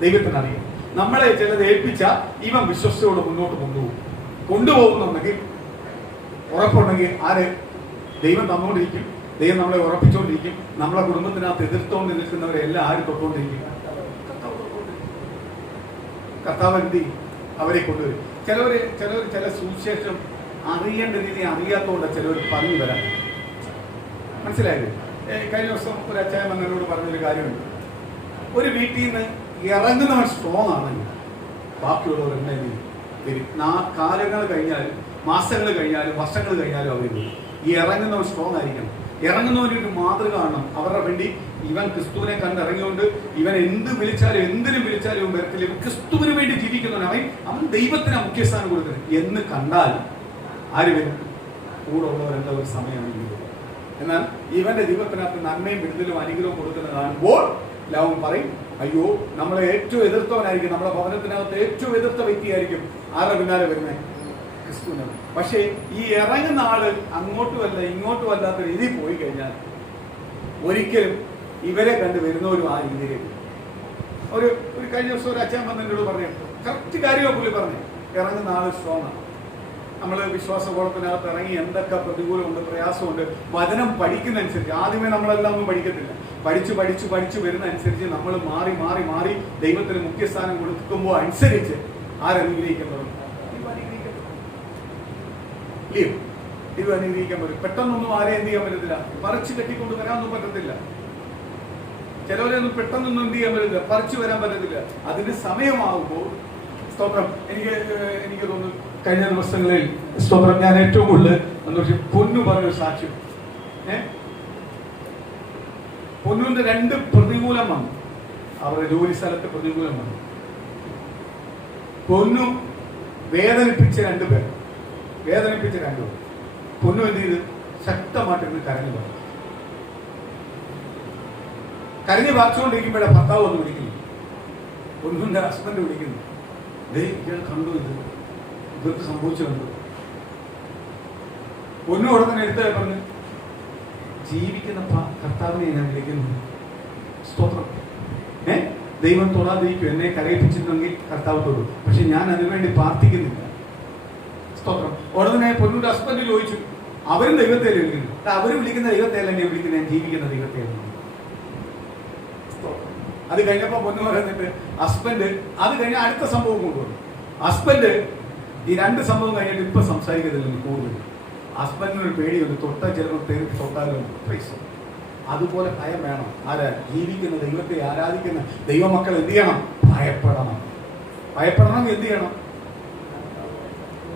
ദൈവത്തിനറിയാം. നമ്മളെ ചിലത് ഏൽപ്പിച്ചാൽ ഇവൻ വിശ്വസ്തയോട് മുന്നോട്ട് കൊണ്ടുപോകുന്നുണ്ടെങ്കിൽ, ഉറപ്പുണ്ടെങ്കിൽ ആര്? ദൈവം തന്നുകൊണ്ടിരിക്കും. ദൈവം നമ്മളെ ഉറപ്പിച്ചുകൊണ്ടിരിക്കും. നമ്മളെ കുടുംബത്തിനകത്ത് എതിർത്തോണ്ട് നിൽക്കുന്നവരെ എല്ലാം ആര് തൊട്ടുകൊണ്ടിരിക്കും? കർത്താവ് എന്ത് ചെയ്യും? അവരെ കൊണ്ടുവരും. ചിലവർ ചില സുവിശേഷം അറിയേണ്ട രീതി അറിയാത്തതുകൊണ്ട് ചിലവർ പറഞ്ഞു തരാൻ. മനസ്സിലായത്? കഴിഞ്ഞ ദിവസം ഒരു അച്ചായൻ എന്നോട് പറഞ്ഞൊരു കാര്യമുണ്ട്. ഒരു വീട്ടിൽ നിന്ന് ഇറങ്ങുന്നവൻ സ്ട്രോങ് ആണെങ്കിൽ ബാക്കിയുള്ളവർ എന്നെ വരും. കാലങ്ങൾ കഴിഞ്ഞാലും മാസങ്ങൾ കഴിഞ്ഞാലും വർഷങ്ങൾ കഴിഞ്ഞാലും അവർ വരും. ഈ ഇറങ്ങുന്നവൻ സ്ട്രോങ് ആയിരിക്കണം. ഇറങ്ങുന്നവരൊരു മാതൃക കാണണം. അവരുടെ വേണ്ടി ഇവൻ ക്രിസ്തുവിനെ കണ്ടിറങ്ങിയോണ്ട് ഇവൻ എന്തിനും വിളിച്ചാലും വരത്തില്ല. ഇവൻ ക്രിസ്തുവിന് വേണ്ടി ജീവിക്കുന്നവൻ, അവൻ ദൈവത്തിന് മുഖ്യസ്ഥാനം കൊടുക്കുന്നത് എന്ന് കണ്ടാൽ ആര് വരും? കൂടെ ഉള്ളവരെന്താ ഒരു സമയമാണ്. എന്നാൽ ഇവന്റെ ദൈവത്തിനകത്ത് നന്മയും വിടുതലും അനുഗ്രഹവും കൊടുക്കുന്നത് കാണുമ്പോൾ എല്ലാവരും പറയും, അയ്യോ നമ്മളെ ഏറ്റവും എതിർത്തവനായിരിക്കും, നമ്മുടെ ഭവനത്തിനകത്ത് ഏറ്റവും എതിർത്ത വ്യക്തിയായിരിക്കും ആരുടെ പിന്നാലെ വരുന്നത്? ക്രിസ്തുവിനാണ്. പക്ഷേ ഈ ഇറങ്ങുന്ന ആള് അങ്ങോട്ടുമല്ല ഇങ്ങോട്ടും അല്ലാത്ത രീതിയിൽ പോയി കഴിഞ്ഞാൽ ഒരിക്കലും ഇവരെ കണ്ട് വരുന്നവരും ആ രീതിയിലേക്ക്. ഒരു കഴിഞ്ഞ ദിവസം ഒരു അച്ഛൻ വന്നതിനോട് പറഞ്ഞു, കറക്റ്റ് കാര്യമാണ് പുള്ളി പറഞ്ഞു. ഇറങ്ങുന്ന ആള് സ്ട്രോങ് ആണ്. നമ്മൾ വിശ്വാസകോളത്തിനകത്ത് ഇറങ്ങി എന്തൊക്കെ പ്രതികൂലമുണ്ട്, പ്രയാസമുണ്ട്, വചനം പഠിക്കുന്നതനുസരിച്ച്, ആദ്യമേ നമ്മളെല്ലാം ഒന്നും പഠിക്കത്തില്ല, പഠിച്ചു വരുന്ന അനുസരിച്ച് നമ്മൾ മാറി ദൈവത്തിന് മുഖ്യസ്ഥാനം കൊടുക്കുമ്പോൾ അനുസരിച്ച് ആരനുഗ്രഹിക്കുന്നത്? ദൈവം അനുഗ്രഹിക്കാൻ പറ്റും. പെട്ടെന്നൊന്നും ആരെയും എന്ത് ചെയ്യാൻ പറ്റത്തില്ല, പറിച്ചു കെട്ടിക്കൊണ്ട് വരാനൊന്നും പറ്റത്തില്ല. ചിലവരെയൊന്നും പെട്ടെന്നൊന്നും എന്ത് ചെയ്യാൻ പറ്റത്തില്ല, പറിച്ചു വരാൻ പറ്റത്തില്ല. അതിന് സമയമാകുമ്പോൾ സ്തോത്രം. എനിക്ക് തോന്നുന്നു കഴിഞ്ഞ ദിവസങ്ങളിൽ സ്തോത്രം ഞാൻ ഏറ്റവും കൂടുതൽ പൊന്നു പറഞ്ഞൊരു സാക്ഷ്യം. പൊന്നുവിന്റെ 2 പ്രതികൂലം വന്നു. അവരുടെ ജോലി സ്ഥലത്ത് പ്രതികൂലം വന്നു. പൊന്നു വേദനിപ്പിച്ച 2 പേർ. പൊന്നു എന്ത് ചെയ്ത് ശക്തമായിട്ടിരുന്ന് കരഞ്ഞു പാർച്ചുകൊണ്ടിരിക്കുമ്പോഴേ ഭർത്താവ് ഒന്ന് വിളിക്കുന്നു. പൊന്നുവിന്റെ ഹസ്ബൻഡ് വിളിക്കുന്നു, ഇയാൾ കണ്ടു, ഇവർക്ക് സംഭവിച്ചു കണ്ടു. പൊന്നു ഉടനെ എടുത്ത് പറഞ്ഞു, ജീവിക്കുന്ന കർത്താവിനെ ഞാൻ വിളിക്കുന്നു. സ്തോത്രം. ദൈവം തൊടാതിരിക്കും. എന്നെ കരയിപ്പിച്ചിട്ടുണ്ടെങ്കിൽ കർത്താവ് തൊടും. പക്ഷെ ഞാൻ അതിനുവേണ്ടി പ്രാർത്ഥിക്കുന്നില്ല. സ്തോത്രം. ഉടനെ പൊന്നൂടെ ഹസ്ബൻഡ് ചോദിച്ചു, അവരും ദൈവത്തെ വിളിക്കുന്നു. അവര് വിളിക്കുന്ന ദൈവത്തെ അല്ല ഞാൻ വിളിക്കുന്നത്, ഞാൻ ജീവിക്കുന്ന ദൈവത്തെ. അത് കഴിഞ്ഞപ്പോ പൊന്നു പറയുന്നിട്ട് ഹസ്ബൻഡ് അത് കഴിഞ്ഞ അടുത്ത സംഭവം കൊണ്ടുവന്നു. ഹസ്ബൻഡ് ഈ രണ്ട് സംഭവം കഴിഞ്ഞിട്ട് ഇപ്പൊ സംസാരിക്കുന്നില്ല കൂടുതൽ. ഹസ്ബൻഡിനൊരു പേടിയുണ്ട്, തൊട്ടാൽ ചിലപ്പോൾ തൊട്ടാലും പൈസ. അതുപോലെ ഭയം വേണം. ആരാ? ജീവിക്കുന്ന ദൈവത്തെ ആരാധിക്കുന്ന ദൈവമക്കൾ എന്ത് ചെയ്യണം? ഭയപ്പെടണം. ഭയപ്പെടണമെങ്കിൽ എന്ത് ചെയ്യണം?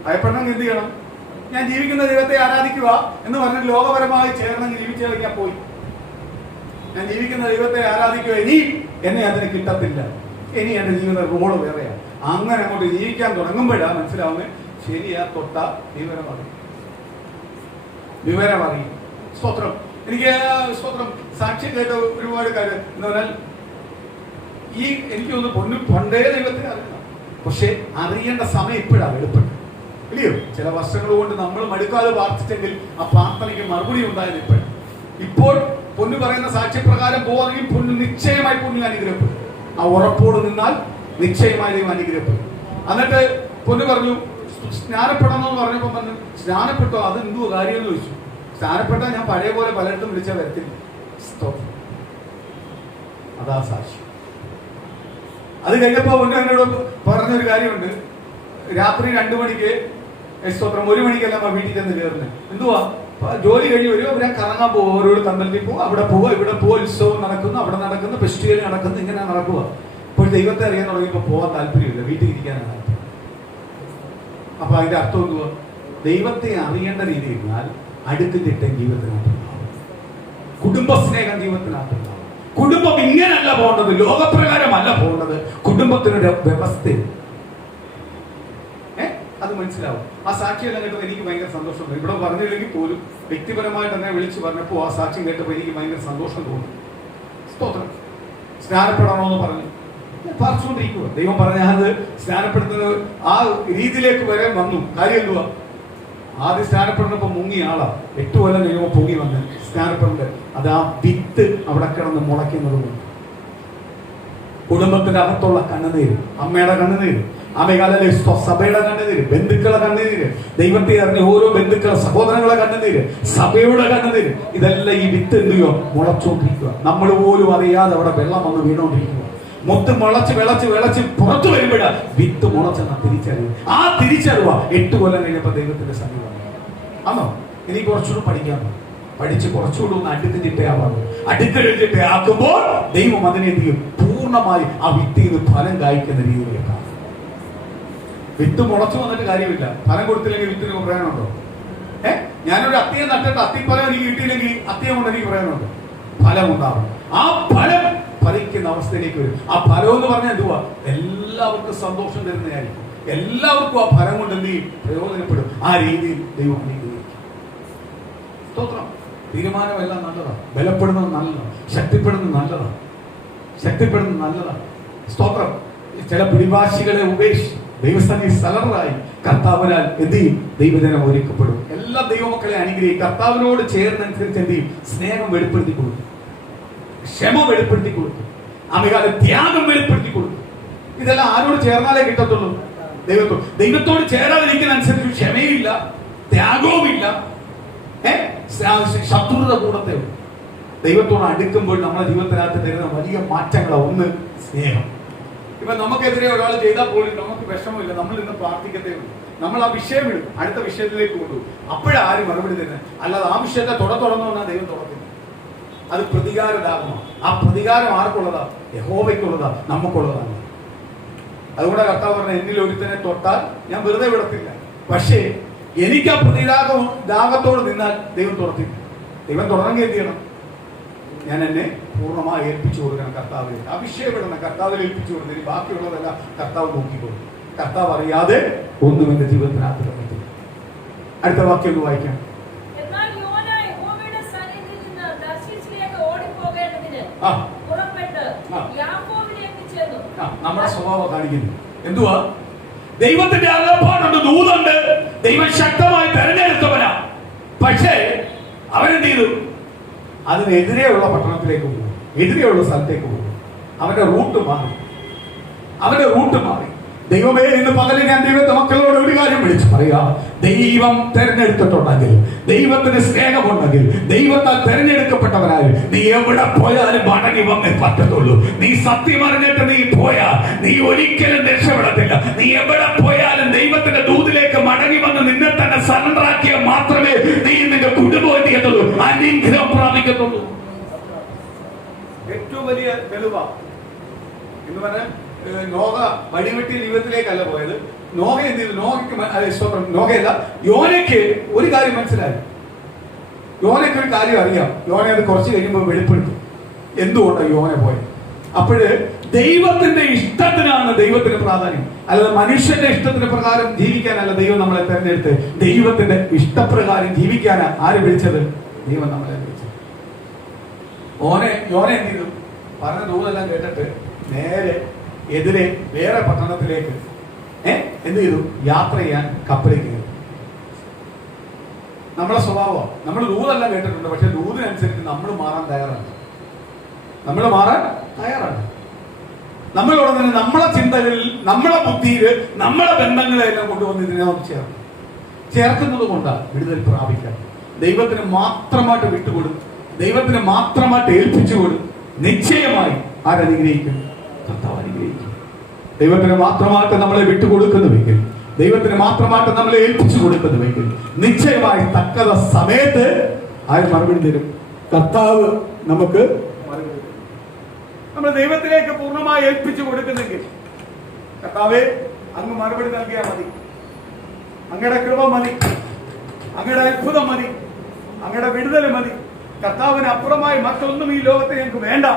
ഭയപ്പെടണമെങ്കിൽ എന്ത് ചെയ്യണം? ഞാൻ ജീവിക്കുന്ന ദൈവത്തെ ആരാധിക്കുക എന്ന് പറഞ്ഞിട്ട് ലോകപരമായി ചേർന്നെങ്കിൽ ജീവിച്ചു കഴിഞ്ഞാൽ പോയി. ഞാൻ ജീവിക്കുന്ന ദൈവത്തെ ആരാധിക്കുക, ഇനി എന്നെ അതിന് കിട്ടത്തില്ല, ഇനി എന്റെ ജീവിത റോള് വേറെയാണ്. അങ്ങനെ അങ്ങോട്ട് ജീവിക്കാൻ തുടങ്ങുമ്പോഴാണ് മനസ്സിലാവുന്നത് ശരിയാ, തൊട്ട വിവരമറിയും. സ്തോത്രം. എനിക്ക് സ്തോത്രം സാക്ഷി കേട്ട ഒരുപാട് കാര്യം എന്ന് പറഞ്ഞാൽ എനിക്ക് തോന്നുന്നു പൊന്നു പണ്ടേ ദൈവത്തെ അറിയണം, പക്ഷെ അറിയേണ്ട സമയം ഇപ്പോഴാണ് വെളിപ്പെട്ടത്, ഇല്ലയോ? ചില വർഷങ്ങൾ കൊണ്ട് നമ്മൾ മടുക്കാതെ പ്രാർത്ഥിച്ചെങ്കിൽ ആ പ്രാർത്ഥനയ്ക്ക് മറുപടി ഉണ്ടായത് ഇപ്പോഴാണ്. ഇപ്പോൾ പൊന്നു പറയുന്ന സാക്ഷ്യപ്രകാരം പോവാണെങ്കിൽ പൊന്നു നിശ്ചയമായി പൊന്നു അനുഗ്രഹപ്പെടും. ആ ഉറപ്പോട് നിന്നാൽ നിശ്ചയമായി ദൈവം അനുഗ്രഹപ്പെടും. എന്നിട്ട് പൊന്നു പറഞ്ഞു സ്നാനപ്പെടണമെന്ന് പറഞ്ഞപ്പോൾ പറഞ്ഞു, സ്നാനപ്പെട്ടോ? അത് എന്തോ കാര്യം എന്ന് ചോദിച്ചു. സ്നാനപ്പെട്ടാൽ ഞാൻ പഴയ പോലെ പലയിടത്തും വിളിച്ചാൽ വരത്തില്ല. അതാ സാക്ഷി. അത് കഴിഞ്ഞപ്പോ പൊന്നു എന്നോട് പറഞ്ഞൊരു കാര്യമുണ്ട്. രാത്രി 2 മണിക്ക് സ്തോത്രം 1 മണിക്കെല്ലാം വീട്ടിൽ ചെന്ന് കയറുന്നത്. എന്തുവാ? ജോലി കഴിഞ്ഞ് വരുമോ? അവരെ കറങ്ങാൻ പോകും, ഓരോട് കമ്പലത്തിൽ പോകും, അവിടെ പോവുക, ഇവിടെ പോവുക, ഉത്സവം നടക്കുന്നു, അവിടെ നടക്കുന്നു, ഫെസ്റ്റിവൽ നടക്കുന്നു, ഇങ്ങനെ നടക്കുക. ഇപ്പോൾ ദൈവത്തെ അറിയാൻ തുടങ്ങിയപ്പോൾ പോകാൻ താല്പര്യമില്ല, വീട്ടിൽ ഇരിക്കാനാണ് താല്പര്യം. അപ്പൊ അതിന്റെ അർത്ഥം എന്തുവാ? ദൈവത്തെ അറിയേണ്ട രീതിയിൽ അടുത്തിട്ട് ജീവിതത്തിനകത്തുണ്ടാവും, കുടുംബസ്നേഹം ജീവിതത്തിനകത്തുണ്ടാവും. കുടുംബം ഇങ്ങനല്ല പോകേണ്ടത്, ലോകപ്രകാരമല്ല പോകേണ്ടത്, കുടുംബത്തിനൊരു വ്യവസ്ഥ. അത് മനസ്സിലാവും. ആ സാക്ഷിയെല്ലാം കേട്ടപ്പോൾ എനിക്ക് ഭയങ്കര സന്തോഷം. ഇവിടെ പറഞ്ഞില്ലെങ്കിൽ പോലും വ്യക്തിപരമായിട്ട് എന്നെ വിളിച്ച് പറഞ്ഞപ്പോൾ ആ സാക്ഷ്യം കേട്ടപ്പോൾ എനിക്ക് ഭയങ്കര സന്തോഷം തോന്നി. സ്തോത്രം. സ്നാനപ്പെടണമെന്ന് പറഞ്ഞു പ്രാർത്ഥിച്ചുകൊണ്ടിരിക്കുക. ദൈവം പറഞ്ഞത് സ്നാനപ്പെടുത്തുന്ന ആ രീതിയിലേക്ക് വരെ വന്നു. കാര്യം എന്തുവാ? ആദ്യം സ്നാനപ്പെടുന്നപ്പോ മുങ്ങിയ ആളാ, 8 കൊല്ലം കഴിയുമ്പോൾ പൊങ്ങി വന്ന് സ്നാനപ്പെടുന്നത്. അത് ആ വിത്ത് അവിടെ കിടന്ന് മുളയ്ക്കുന്നത് കൊണ്ട്. കുടുംബത്തിന്റെ അകത്തുള്ള കണ്ണുനീര്, അമ്മയുടെ കണ്ണുനീര്, ആമേകാലേ സഭയുടെ കണ്ണുനീര്, ബന്ധുക്കളെ കണ്ണുനീര്, ദൈവത്തെ അറിഞ്ഞ ഓരോ ബന്ധുക്കളെ സഹോദരങ്ങളെ കണ്ണുനീര്, സഭയുടെ കണ്ണുനീര്, ഇതെല്ലാം ഈ വിത്ത് എന്ത് ചെയ്യുക? മുളച്ചോണ്ടിരിക്കുക. നമ്മൾ പോലും അറിയാതെ അവിടെ വെള്ളം വന്ന് വീണോണ്ടിരിക്കുക. മൊത്തം വിളച്ച് വിളച്ച് വിളച്ച് പുറത്തു വരുമ്പോഴാ വിത്ത് മുളച്ചെന്ന തിരിച്ചറിവ്. ആ തിരിച്ചറിവാ 8 കൊല്ലം കഴിഞ്ഞപ്പോ ദൈവത്തിന്റെ സമീപം. ആണോ? ഇനി കുറച്ചുകൂടി പഠിക്കാമോ? പഠിച്ച് കുറച്ചുകൂടി ഒന്ന് അടുക്ക് ചിട്ടയാവാമോ? അടുക്കള ചിട്ടയാക്കുമ്പോൾ ദൈവം അതിനെ എന്ത് ചെയ്യും? പൂർണ്ണമായി ആ വിത്തിന് ഫലം കായ്ക്കുന്ന രീതിയിലേക്കാണ്. വിത്ത് മുളച്ചു വന്നിട്ട് കാര്യമില്ല, ഫലം കൊടുത്തില്ലെങ്കിൽ വിത്തിന് പറയാനുണ്ടോ? ഞാനൊരു അത്തിയെ നട്ടിട്ട് അത്തിഫലം എനിക്ക് കിട്ടിയില്ലെങ്കിൽ അത്തിയെ കൊണ്ട് എനിക്ക് പറയാനുണ്ട്. ഫലം ഉണ്ടാവും. ആ ഫലം ഫലിക്കുന്ന അവസ്ഥയിലേക്ക് വരും. ആ ഫലം എന്ന് പറഞ്ഞാൽ എന്തുവാ? എല്ലാവർക്കും സന്തോഷം തരുന്നതായിരിക്കും. എല്ലാവർക്കും ആ ഫലം കൊണ്ട് എന്ത് ചെയ്യും? പ്രയോജനപ്പെടും. ആ രീതിയിൽ ദൈവം സ്തോത്രം. തീരുമാനമെല്ലാം നല്ലതാണ്, ബലപ്പെടുന്നത് നല്ലതാണ്, ശക്തിപ്പെടുന്നത് നല്ലതാണ്, ശക്തിപ്പെടുന്നത് നല്ലതാണ്. സ്തോത്രം. ചില പിടിവാശികളെ ഉപേക്ഷിച്ച് ദൈവസ്ഥാനിൽ സലറായി കർത്താവിനാൽ എന്ത് ചെയ്യും? ദൈവജനം ഒരുക്കപ്പെടും. എല്ലാ ദൈവമക്കളെ അനുഗ്രഹിക്കും. കർത്താവിനോട് ചേർന്നനുസരിച്ച് എന്ത് ചെയ്യും? സ്നേഹം വെളിപ്പെടുത്തി കൊടുക്കും, ക്ഷമ വെളിപ്പെടുത്തി കൊടുക്കും, ആമേകാലം ത്യാഗം വെളിപ്പെടുത്തി കൊടുക്കും. ഇതെല്ലാം ആരോട് ചേർന്നാലേ കിട്ടത്തുള്ളൂ? ദൈവത്തോട് ചേരാതിരിക്കുന്ന അനുസരിച്ച് ക്ഷമയില്ല, ത്യാഗവുമില്ല, ശത്രുത കൂടത്തേ ഉള്ളൂ. ദൈവത്തോട് അടുക്കുമ്പോൾ നമ്മുടെ ജീവിതത്തിനകത്ത് തരുന്ന വലിയ മാറ്റങ്ങളാണ്. ഒന്ന്, സ്നേഹം. ഇപ്പൊ നമുക്കെതിരെ ഒരാൾ ചെയ്താൽ പോലും നമുക്ക് വിഷമമില്ല, നമ്മൾ ഇന്ന് പ്രാർത്ഥിക്കത്തേ ഉള്ളൂ. നമ്മൾ ആ വിഷയം വിടും, അടുത്ത വിഷയത്തിലേക്ക് കൊണ്ടുപോകും. അപ്പോഴാരും മറുപടി തരുന്നത്. അല്ലാതെ ആ വിഷയത്തെ തുറന്നു പറഞ്ഞാൽ ദൈവം തുറക്കില്ല. അത് പ്രതികാരദാഹമാണ്. ആ പ്രതികാരം ആർക്കുള്ളതാ? യഹോവയ്ക്കുള്ളതാ, നമുക്കുള്ളതാണ്. അതുകൊണ്ട് കർത്താവ് പറഞ്ഞ, എന്നിൽ ഒരുത്തനെ തൊട്ടാൽ ഞാൻ വെറുതെ വിടത്തില്ല. പക്ഷേ എനിക്ക് ആ ദാഹത്തോട് നിന്നാൽ ദൈവം തുറത്തില്ല. ദൈവം തുറന്നെങ്കിൽ എന്ത് ചെയ്യണം? ഞാൻ എന്നെ പൂർണ്ണമായി ഏൽപ്പിച്ചു കൊടുക്കണം കർത്താവിൽ. അഭിഷേകപ്പെടണം, കർത്താവിൽ ഏൽപ്പിച്ചു കൊടുത്തില്ല. ബാക്കിയുള്ളതെല്ലാം കർത്താവ് നോക്കിക്കൊള്ളു. കർത്താവ് അറിയാതെ ഒന്നും എന്റെ ജീവിതത്തിനകത്ത് കണ്ടെത്തില്ല. അടുത്ത വാക്യം ഒന്ന് വായിക്കാം. നമ്മുടെ സ്വഭാവം കാണിക്കുന്നു. എന്തുവാ? ദൈവത്തിന്റെ അകപ്പാടുണ്ട്, ദൂതുണ്ട്. ദൈവം ശക്തമായി തെരഞ്ഞെടുത്തവനാ. പക്ഷേ അവനെന്ത് ചെയ്തു? അതിനെതിരെയുള്ള പട്ടണത്തിലേക്ക് പോകും, എതിരെയുള്ള സ്ഥലത്തേക്ക് പോകും. അവന്റെ റൂട്ട് മാറി. ദൈവമേ, ഇന്ന് പകല് ഞാൻ ദൈവത്തെ മക്കളോട് ഒരു കാര്യം വിളിച്ചു പറയാ. ദൈവം തെരഞ്ഞെടുത്തിട്ടുണ്ടെങ്കിൽ, ദൈവത്തിന് സ്നേഹമുണ്ടെങ്കിൽ, ദൈവത്താൽ തെരഞ്ഞെടുക്കപ്പെട്ടവരായി നീ എവിടെ പോയാലും മടങ്ങി വന്നേ പറ്റത്തുള്ളൂ. നീ സത്യം അറിഞ്ഞിട്ട് നീ പോയാ നീ ഒരിക്കലും രക്ഷപ്പെടത്തില്ല. നീ എവിടെ പോയാലും ദൈവത്തിന്റെ ദൂതിലേക്ക് മടങ്ങി വന്ന് നിന്നെ തന്നെ സറണ്ടർ ആക്കിയാൽ മാത്രമേ നീ നിന്റെ കുടുംബം എന്ത് ചെയ്യത്തുള്ളൂ, അനുഗ്രഹം പ്രാപിക്കത്തുള്ളൂ. ഏറ്റവും വലിയ തെളിവാ എന്ന് പറഞ്ഞാൽ നോഹ വഴിവെട്ടി ജീവിതത്തിലേക്കല്ല പോയത്. നോഹ എന്ത് ചെയ്തു? നോഹയല്ല, യോനയ്ക്ക് ഒരു കാര്യം മനസ്സിലായി. യോനയ്ക്ക് ഒരു കാര്യം അറിയാം. യോന അത് കുറച്ച് കഴിയുമ്പോൾ വെളിപ്പെടുത്തും എന്തുകൊണ്ടാണ് യോന പോയത്. അപ്പോഴ് ദൈവത്തിന്റെ ഇഷ്ടത്തിനാണ് ദൈവത്തിന് പ്രാധാന്യം, അല്ലാതെ മനുഷ്യന്റെ ഇഷ്ടത്തിന് പ്രകാരം ജീവിക്കാനല്ല ദൈവം നമ്മളെ തെരഞ്ഞെടുത്ത്. ദൈവത്തിന്റെ ഇഷ്ടപ്രകാരം ജീവിക്കാനാ ആര് വിളിച്ചത്? ദൈവം നമ്മളെ വിളിച്ചത്. യോന എന്ത് ചെയ്തു? പറഞ്ഞ ദൂതെല്ലാം കേട്ടിട്ട് നേരെ എതിരെ വേറെ പട്ടണത്തിലേക്ക് എന്ത് ചെയ്തു? യാത്ര ചെയ്യാൻ കപ്പലിൽ കയറി. നമ്മളെ സ്വഭാവം, നമ്മൾ ദൂതെല്ലാം കേട്ടിട്ടുണ്ട്, പക്ഷെ ദൂതിനനുസരിച്ച് നമ്മൾ മാറാൻ തയ്യാറാണ്. നമ്മളോട് തന്നെ നമ്മളെ ചിന്തകളിൽ, നമ്മളെ ബുദ്ധിയിൽ, നമ്മളെ ബന്ധങ്ങളെല്ലാം കൊണ്ടുവന്ന് ഇതിനോട് ചേർക്കുന്നത് കൊണ്ടാണ് വിടുതൽ പ്രാപിക്കാൻ. ദൈവത്തിന് മാത്രമായിട്ട് വിട്ടുകൊടുക്കും, ദൈവത്തിന് മാത്രമായിട്ട് ഏൽപ്പിച്ചുകൊടുക്കും. നിശ്ചയമായി ആരനുഗ്രഹിക്കും? കർത്താവ് അനുഗ്രഹിക്കും. ദൈവത്തിന് മാത്രമായിട്ട് നമ്മളെ വിട്ടുകൊടുക്കുന്നുവെങ്കിൽ, ദൈവത്തിന് മാത്രമായിട്ട് നമ്മളെ ഏൽപ്പിച്ചു കൊടുക്കുന്നുവെങ്കിൽ നിശ്ചയമായി തക്കത സമയത്ത് ആര് മറുപടി തരും? കർത്താവ് നമുക്ക് മറുപടി തരും. നമ്മൾ ദൈവത്തിലേക്ക് പൂർണ്ണമായി ഏൽപ്പിച്ചു കൊടുക്കുന്നെങ്കിൽ കർത്താവേ അങ്ങ് മറുപടി നൽകിയാൽ മതി. അങ്ങയുടെ കൃപ മതി, അങ്ങയുടെ അത്ഭുതം മതി, അങ്ങയുടെ വിടുതൽ മതി. കർത്താവിന് അപ്പുറമായി മറ്റൊന്നും ഈ ലോകത്തെ ഞങ്ങൾക്ക് വേണ്ട.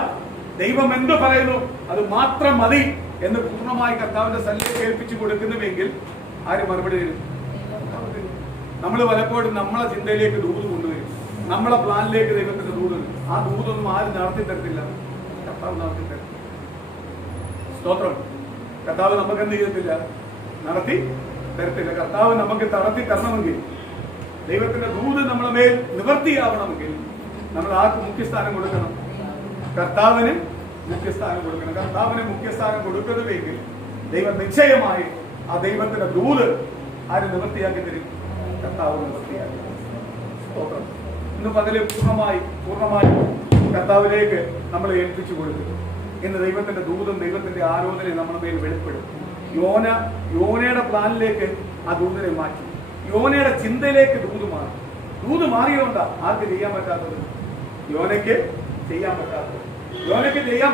ദൈവം എന്ത് പറയുന്നു അത് മാത്രം മതി എന്ന് പൂർണ്ണമായി കർത്താവിന്റെ സന്നിധിയിൽ ഏൽപ്പിച്ചു കൊടുക്കുന്നുവെങ്കിൽ ആര് മറുപടി തരും? നമ്മൾ പലപ്പോഴും നമ്മളെ ചിന്തയിലേക്ക് ദൂത് കൊണ്ടുവരും, നമ്മളെ പ്ലാനിലേക്ക് ദൈവത്തിന്റെ ദൂത്. ആ ദൂതൊന്നും ആരും നടത്തി തരത്തില്ല, കർത്താവ് നടത്തി തരും. സ്തോത്രം. കർത്താവ് നമുക്ക് എന്ത് ചെയ്യത്തില്ല? നടത്തി തരത്തില്ല. കർത്താവ് നമുക്ക് നടത്തി തരണമെങ്കിൽ, ദൈവത്തിന്റെ ദൂത് നമ്മളെ മേൽ നിവർത്തിയാവണമെങ്കിൽ നമ്മൾ ആർക്ക് മുഖ്യസ്ഥാനം കൊടുക്കണം? കർത്താവിന് മുഖ്യസ്ഥാനം കൊടുക്കണം. കർത്താവിന് മുഖ്യസ്ഥാനം കൊടുക്കുന്നതെങ്കിൽ ദൈവം നിശ്ചയമായി ആ ദൈവത്തിന്റെ ദൂത് ആര് നിവൃത്തിയാക്കി തരും? കർത്താവ് നിവൃത്തിയാക്കി. സ്തോത്രം. ഇന്ന് പകല് പൂർണ്ണമായി കർത്താവിലേക്ക് നമ്മൾ ഏൽപ്പിച്ചു കൊടുക്കും. ഇന്ന് ദൈവത്തിന്റെ ദൂതും ദൈവത്തിന്റെ ആലോചനയും നമ്മുടെ മേൽ വെളിപ്പെടും. യോനയുടെ പ്ലാനിലേക്ക് ആ ദൂതിനെ മാറ്റി, യോനയുടെ ചിന്തയിലേക്ക് ദൂത് മാറി. ദൂത് മാറിയതുകൊണ്ടാ ആർക്ക് ചെയ്യാൻ പറ്റാത്തത്? യോനയ്ക്ക് ചെയ്യാൻ പറ്റാത്തത്. യോനയ്ക്ക് ചെയ്യാൻ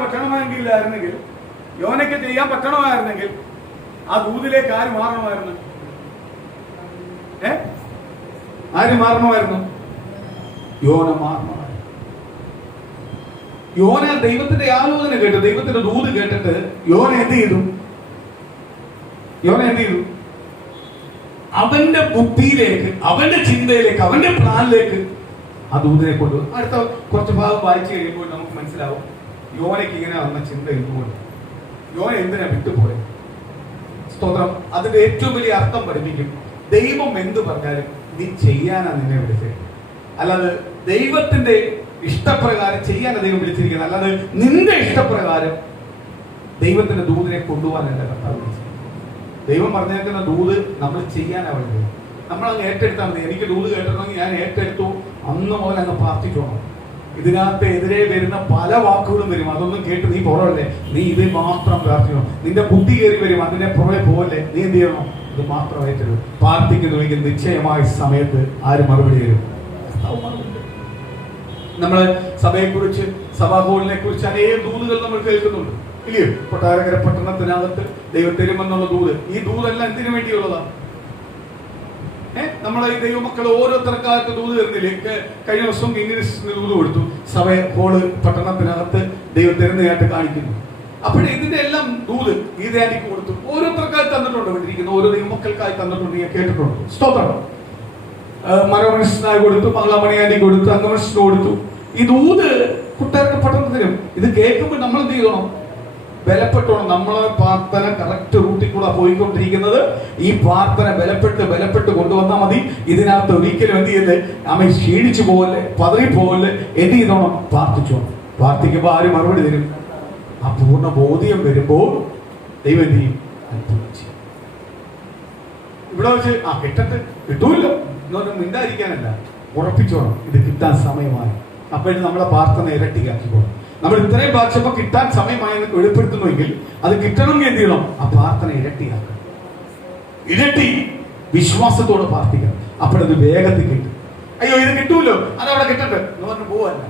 പറ്റണമായിരുന്നെങ്കിൽ ആ ദൂതിലേക്ക് ആര് മാറണമായിരുന്നു? ആര് മാറണമായിരുന്നു? യോന മാറണമായിരുന്നു. യോന ദൈവത്തിന്റെ ആലോചന കേട്ടു, ദൈവത്തിന്റെ ദൂത് കേട്ടിട്ട് യോന എന്ത് ചെയ്തു? അവന്റെ ബുദ്ധിയിലേക്ക്, അവന്റെ ചിന്തയിലേക്ക്, അവന്റെ പ്ലാനിലേക്ക് ആ ദൂതിനെ കൊണ്ടുവന്നു. അടുത്ത കുറച്ച് ഭാഗം വായിച്ചു കഴിയുമ്പോൾ നമുക്ക് മനസ്സിലാവും യോനയ്ക്ക് ഇങ്ങനെ വന്ന ചിന്ത എന്തുകൊണ്ട്, യോന എന്തിനാ വിട്ടുപോയത്. സ്തോത്രം. അതിന്റെ ഏറ്റവും വലിയ അർത്ഥം പഠിപ്പിക്കും. ദൈവം എന്ത് പറഞ്ഞാലും നീ ചെയ്യാനാ നിന്നെ വിളിച്ചത്, അല്ലാതെ ദൈവത്തിന്റെ ഇഷ്ടപ്രകാരം ചെയ്യാനാണ് ദൈവം വിളിച്ചിരിക്കുന്നത്, അല്ലാതെ നിന്റെ ഇഷ്ടപ്രകാരം ദൈവത്തിന്റെ ദൂതിനെ കൊണ്ടുപോകാനല്ല കർത്താവ് വിളിച്ചത്. ദൈവം പറഞ്ഞേക്കുന്ന ദൂത് നമ്മൾ ചെയ്യാനാണ് വേണ്ടത്. നമ്മൾ അങ്ങ് ഏറ്റെടുത്താൽ മതി. എനിക്ക് ദൂത് കേട്ടിട്ടുണ്ടെങ്കിൽ ഞാൻ ഏറ്റെടുത്തു, അന്ന് മുതൽ അങ്ങ് പ്രാർത്ഥിച്ചോണം. ഇതിനകത്ത് എതിരെ വരുന്ന പല വാക്കുകളും വരും, അതൊന്നും കേട്ട് നീ പുറമല്ലേ, നീ ഇത് മാത്രം പ്രാർത്ഥിക്കണം. നിന്റെ ബുദ്ധി കയറി വരും, അതിന്റെ പുറമെ പോലെ നീ എന്ത് ചെയ്യണം? ഇത് മാത്രം ഏറ്റെടുക്കും. പ്രാർത്ഥിക്കുന്നുവെങ്കിൽ നിശ്ചയമായ സമയത്ത് ആര് മറുപടി തരും? നമ്മള് സഭയെക്കുറിച്ച്, സഭാഹോളിനെ കുറിച്ച് അനേക ദൂതുകൾ നമ്മൾ കേൾക്കുന്നുണ്ട്, ഇല്ലയോ? കൊട്ടാരക്കര പട്ടണത്തിനകത്ത് ദൈവം തരുമെന്നുള്ള ദൂത്. ഈ ദൂതെല്ലാം എന്തിനു വേണ്ടിയുള്ളതാണ്? നമ്മളെ ഈ ദൈവമക്കൾ ഓരോരുത്തർക്കാർക്ക് ദൂത് തരുന്നില്ലേ? കഴിഞ്ഞ ദിവസം ഇംഗ്ലീഷിന് ദൂത് കൊടുത്തു, സഭ ഹോള് പട്ടണത്തിനകത്ത് ദൈവം തരുന്നതായിട്ട് കാണിക്കുന്നു. അപ്പോഴേ ഇതിന്റെ എല്ലാം ദൂത് ഗീതയാനിക്ക് കൊടുത്തു, ഓരോരുത്തർക്കായി തന്നിട്ടുണ്ട്. വേണ്ടിയിരിക്കുന്നു ഓരോ ദൈവമക്കൾക്കായി തന്നിട്ടുണ്ട്, ഞാൻ കേട്ടിട്ടുണ്ട്. സ്തോത്രം. മനോമനുഷ്യനായി കൊടുത്തു, മംഗളമണിയാനി കൊടുത്തു, അംഗമനുഷ്യന് കൊടുത്തു. ഈ ദൂത് കുട്ടികൾക്ക് പട്ടണത്തിനും ഇത് കേൾക്കുമ്പോൾ നമ്മൾ എന്ത് ചെയ്യണം? ബലപ്പെട്ടോണം. നമ്മളെ പ്രാർത്ഥന കറക്റ്റ് റൂട്ടിൽ കൂടെ പോയിക്കൊണ്ടിരിക്കുന്നത്. ഈ പ്രാർത്ഥന ബലപ്പെട്ട് കൊണ്ടുവന്നാൽ മതി. ഇതിനകത്ത് ഒരിക്കലും എന്ത് ചെയ്യല്ലേ, അമ്മ ക്ഷീണിച്ചു പോകല്ലേ, പതറിപ്പോകല്ലേ, എന്ത് ചെയ്തോണം, പ്രാർത്ഥിച്ചോണം. പ്രാർത്ഥിക്കുമ്പോൾ ആര് മറുപടി തരും? ആ പൂർണ്ണ ബോധ്യം വരുമ്പോൾ ദൈവം എന്ത് ചെയ്യും? അത്ഭുതം ചെയ്യും. ഇവിടെ വെച്ച് കിട്ടട്ടെ, കിട്ടൂല്ലോ എന്നൊന്നും മിണ്ടായിരിക്കാനല്ല, ഉറപ്പിച്ചോണം ഇത് കിട്ടാൻ സമയമായി. അപ്പോഴും നമ്മളെ പ്രാർത്ഥന ഇരട്ടിയാക്കി പോകണം. നമ്മൾ ഇത്രയും പ്രാർത്ഥിച്ചപ്പോൾ കിട്ടാൻ സമയമായി വെളിപ്പെടുത്തുന്നുവെങ്കിൽ അത് കിട്ടണമെങ്കിൽ എന്ത് ചെയ്യണം? ആ പ്രാർത്ഥന ഇരട്ടിയാക്കണം. ഇരട്ടി വിശ്വാസത്തോടെ പ്രാർത്ഥിക്കണം. അപ്പോഴത് വേഗത്തിൽ കിട്ടും. അയ്യോ ഇത് കിട്ടൂല്ലോ, അതവിടെ കിട്ടട്ടെ എന്ന് പറഞ്ഞു പോവല്ല.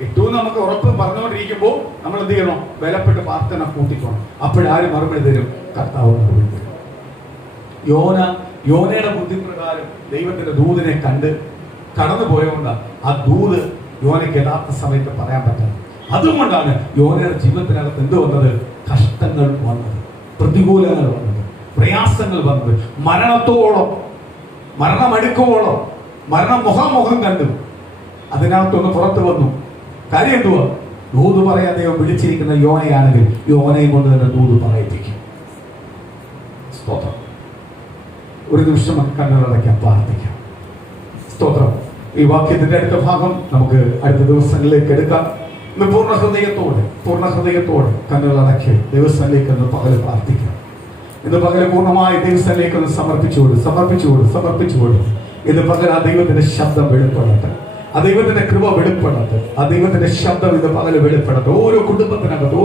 കിട്ടൂന്ന് നമുക്ക് ഉറപ്പ് പറഞ്ഞുകൊണ്ടിരിക്കുമ്പോൾ നമ്മൾ എന്ത് ചെയ്യണം? ബലപ്പെട്ട് പ്രാർത്ഥന കൂട്ടിക്കണം. അപ്പോഴാരും മറുപടി തരും? കർത്താവ് മറുപടി തരും. യോനയുടെ ബുദ്ധിപ്രകാരം ദൈവത്തിന്റെ ദൂതനെ കണ്ട് കടന്നു പോയതുകൊണ്ടാണ് ആ ദൂത് യോനയ്ക്ക് യഥാർത്ഥ സമയത്ത് പറയാൻ പറ്റാതെ. അതുകൊണ്ടാണ് യോനയുടെ ജീവിതത്തിനകത്ത് എന്ത് വന്നത്? കഷ്ടങ്ങൾ വന്നത്, പ്രതികൂലങ്ങൾ വന്നത്, പ്രയാസങ്ങൾ വന്നത്, മരണമടുക്കുവോളം മരണം മുഖാമുഖം കണ്ടു. അതിനകത്തൊന്ന് പുറത്തു വന്നു. കാര്യം എന്തുവാ? ദൂത് പറയാൻ ദൈവം വിളിച്ചിരിക്കുന്ന യോനയാണെങ്കിൽ യോനയും കൊണ്ട് തന്നെ ദൂത് പറയിപ്പിക്കും. സ്തോത്രം. ഒരു നിമിഷം നമുക്ക് കണ്ണുകളടയ്ക്കാം, പ്രാർത്ഥിക്കാം. സ്തോത്രം. ഈ വാക്യത്തിന്റെ അടുത്ത ഭാഗം നമുക്ക് അടുത്ത ദിവസങ്ങളിലേക്ക് എടുക്കാം. ഇന്ന് പൂർണ്ണ ഹൃദയത്തോടെ കണ്ണുകളടക്കി ദൈവസ്ഥലേക്ക് ഒന്ന് പകല് പ്രാർത്ഥിക്കാം. ഇന്ന് പകല് പൂർണ്ണമായി ദൈവസ്ഥലേക്ക് ഒന്ന് സമർപ്പിച്ചുകൊണ്ട് ഇന്ന് പകൽ ആ ദൈവത്തിന്റെ ശബ്ദം വെളിപ്പെടട്ടെ, ആ ദൈവത്തിന്റെ കൃപ വെളിപ്പെടട്ടെ, ആ ദൈവത്തിന്റെ ശബ്ദം ഇത് പകല് വെളിപ്പെടട്ടെ. ഓരോ കുടുംബത്തിനകത്ത്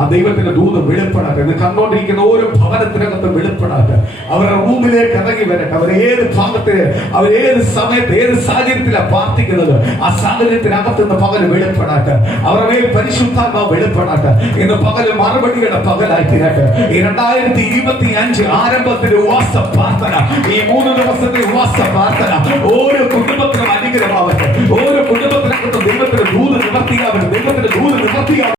ആ ദൈവത്തിന്റെ ദൂത് വെളിപ്പെടട്ടെ. ഇന്ന് കണ്ടോണ്ടിരിക്കുന്ന ഓരോ ഭവനത്തിനകത്ത് വെളിപ്പെടട്ടെ. അവരുടെ റൂമിലേക്ക് ഇറങ്ങി വരട്ടെ. അവരേത് ഭാഗത്ത്, അവരേത് സമയത്ത്, ഏത് സാഹചര്യത്തിലാണ് പ്രാർത്ഥിക്കുന്നത്, ആ സാഹചര്യത്തിനകത്ത് ഇന്ന് പകല് വെളിപ്പെടട്ടെ. അവരുടെ മേൽ പരിശുദ്ധാത്മാവ് വെളിപ്പെടട്ടെ. ഇന്ന് പകല് മറുപടിയുടെ പകലായി തീരട്ടെ. ഈ 2025 ആരംഭത്തിന്റെ ഉപവാസ പ്രാർത്ഥന, ഈ 3 ദിവസത്തെ ഉപവാസ പ്രാർത്ഥന ഓരോ കുടുംബത്തിനും അനുഗ്രഹമാവട്ടെ. ഓരോ കുടുംബത്തിനകത്തും ദൈവത്തിന്റെ ദൂത് നിവർത്തിയാവട്ടെ.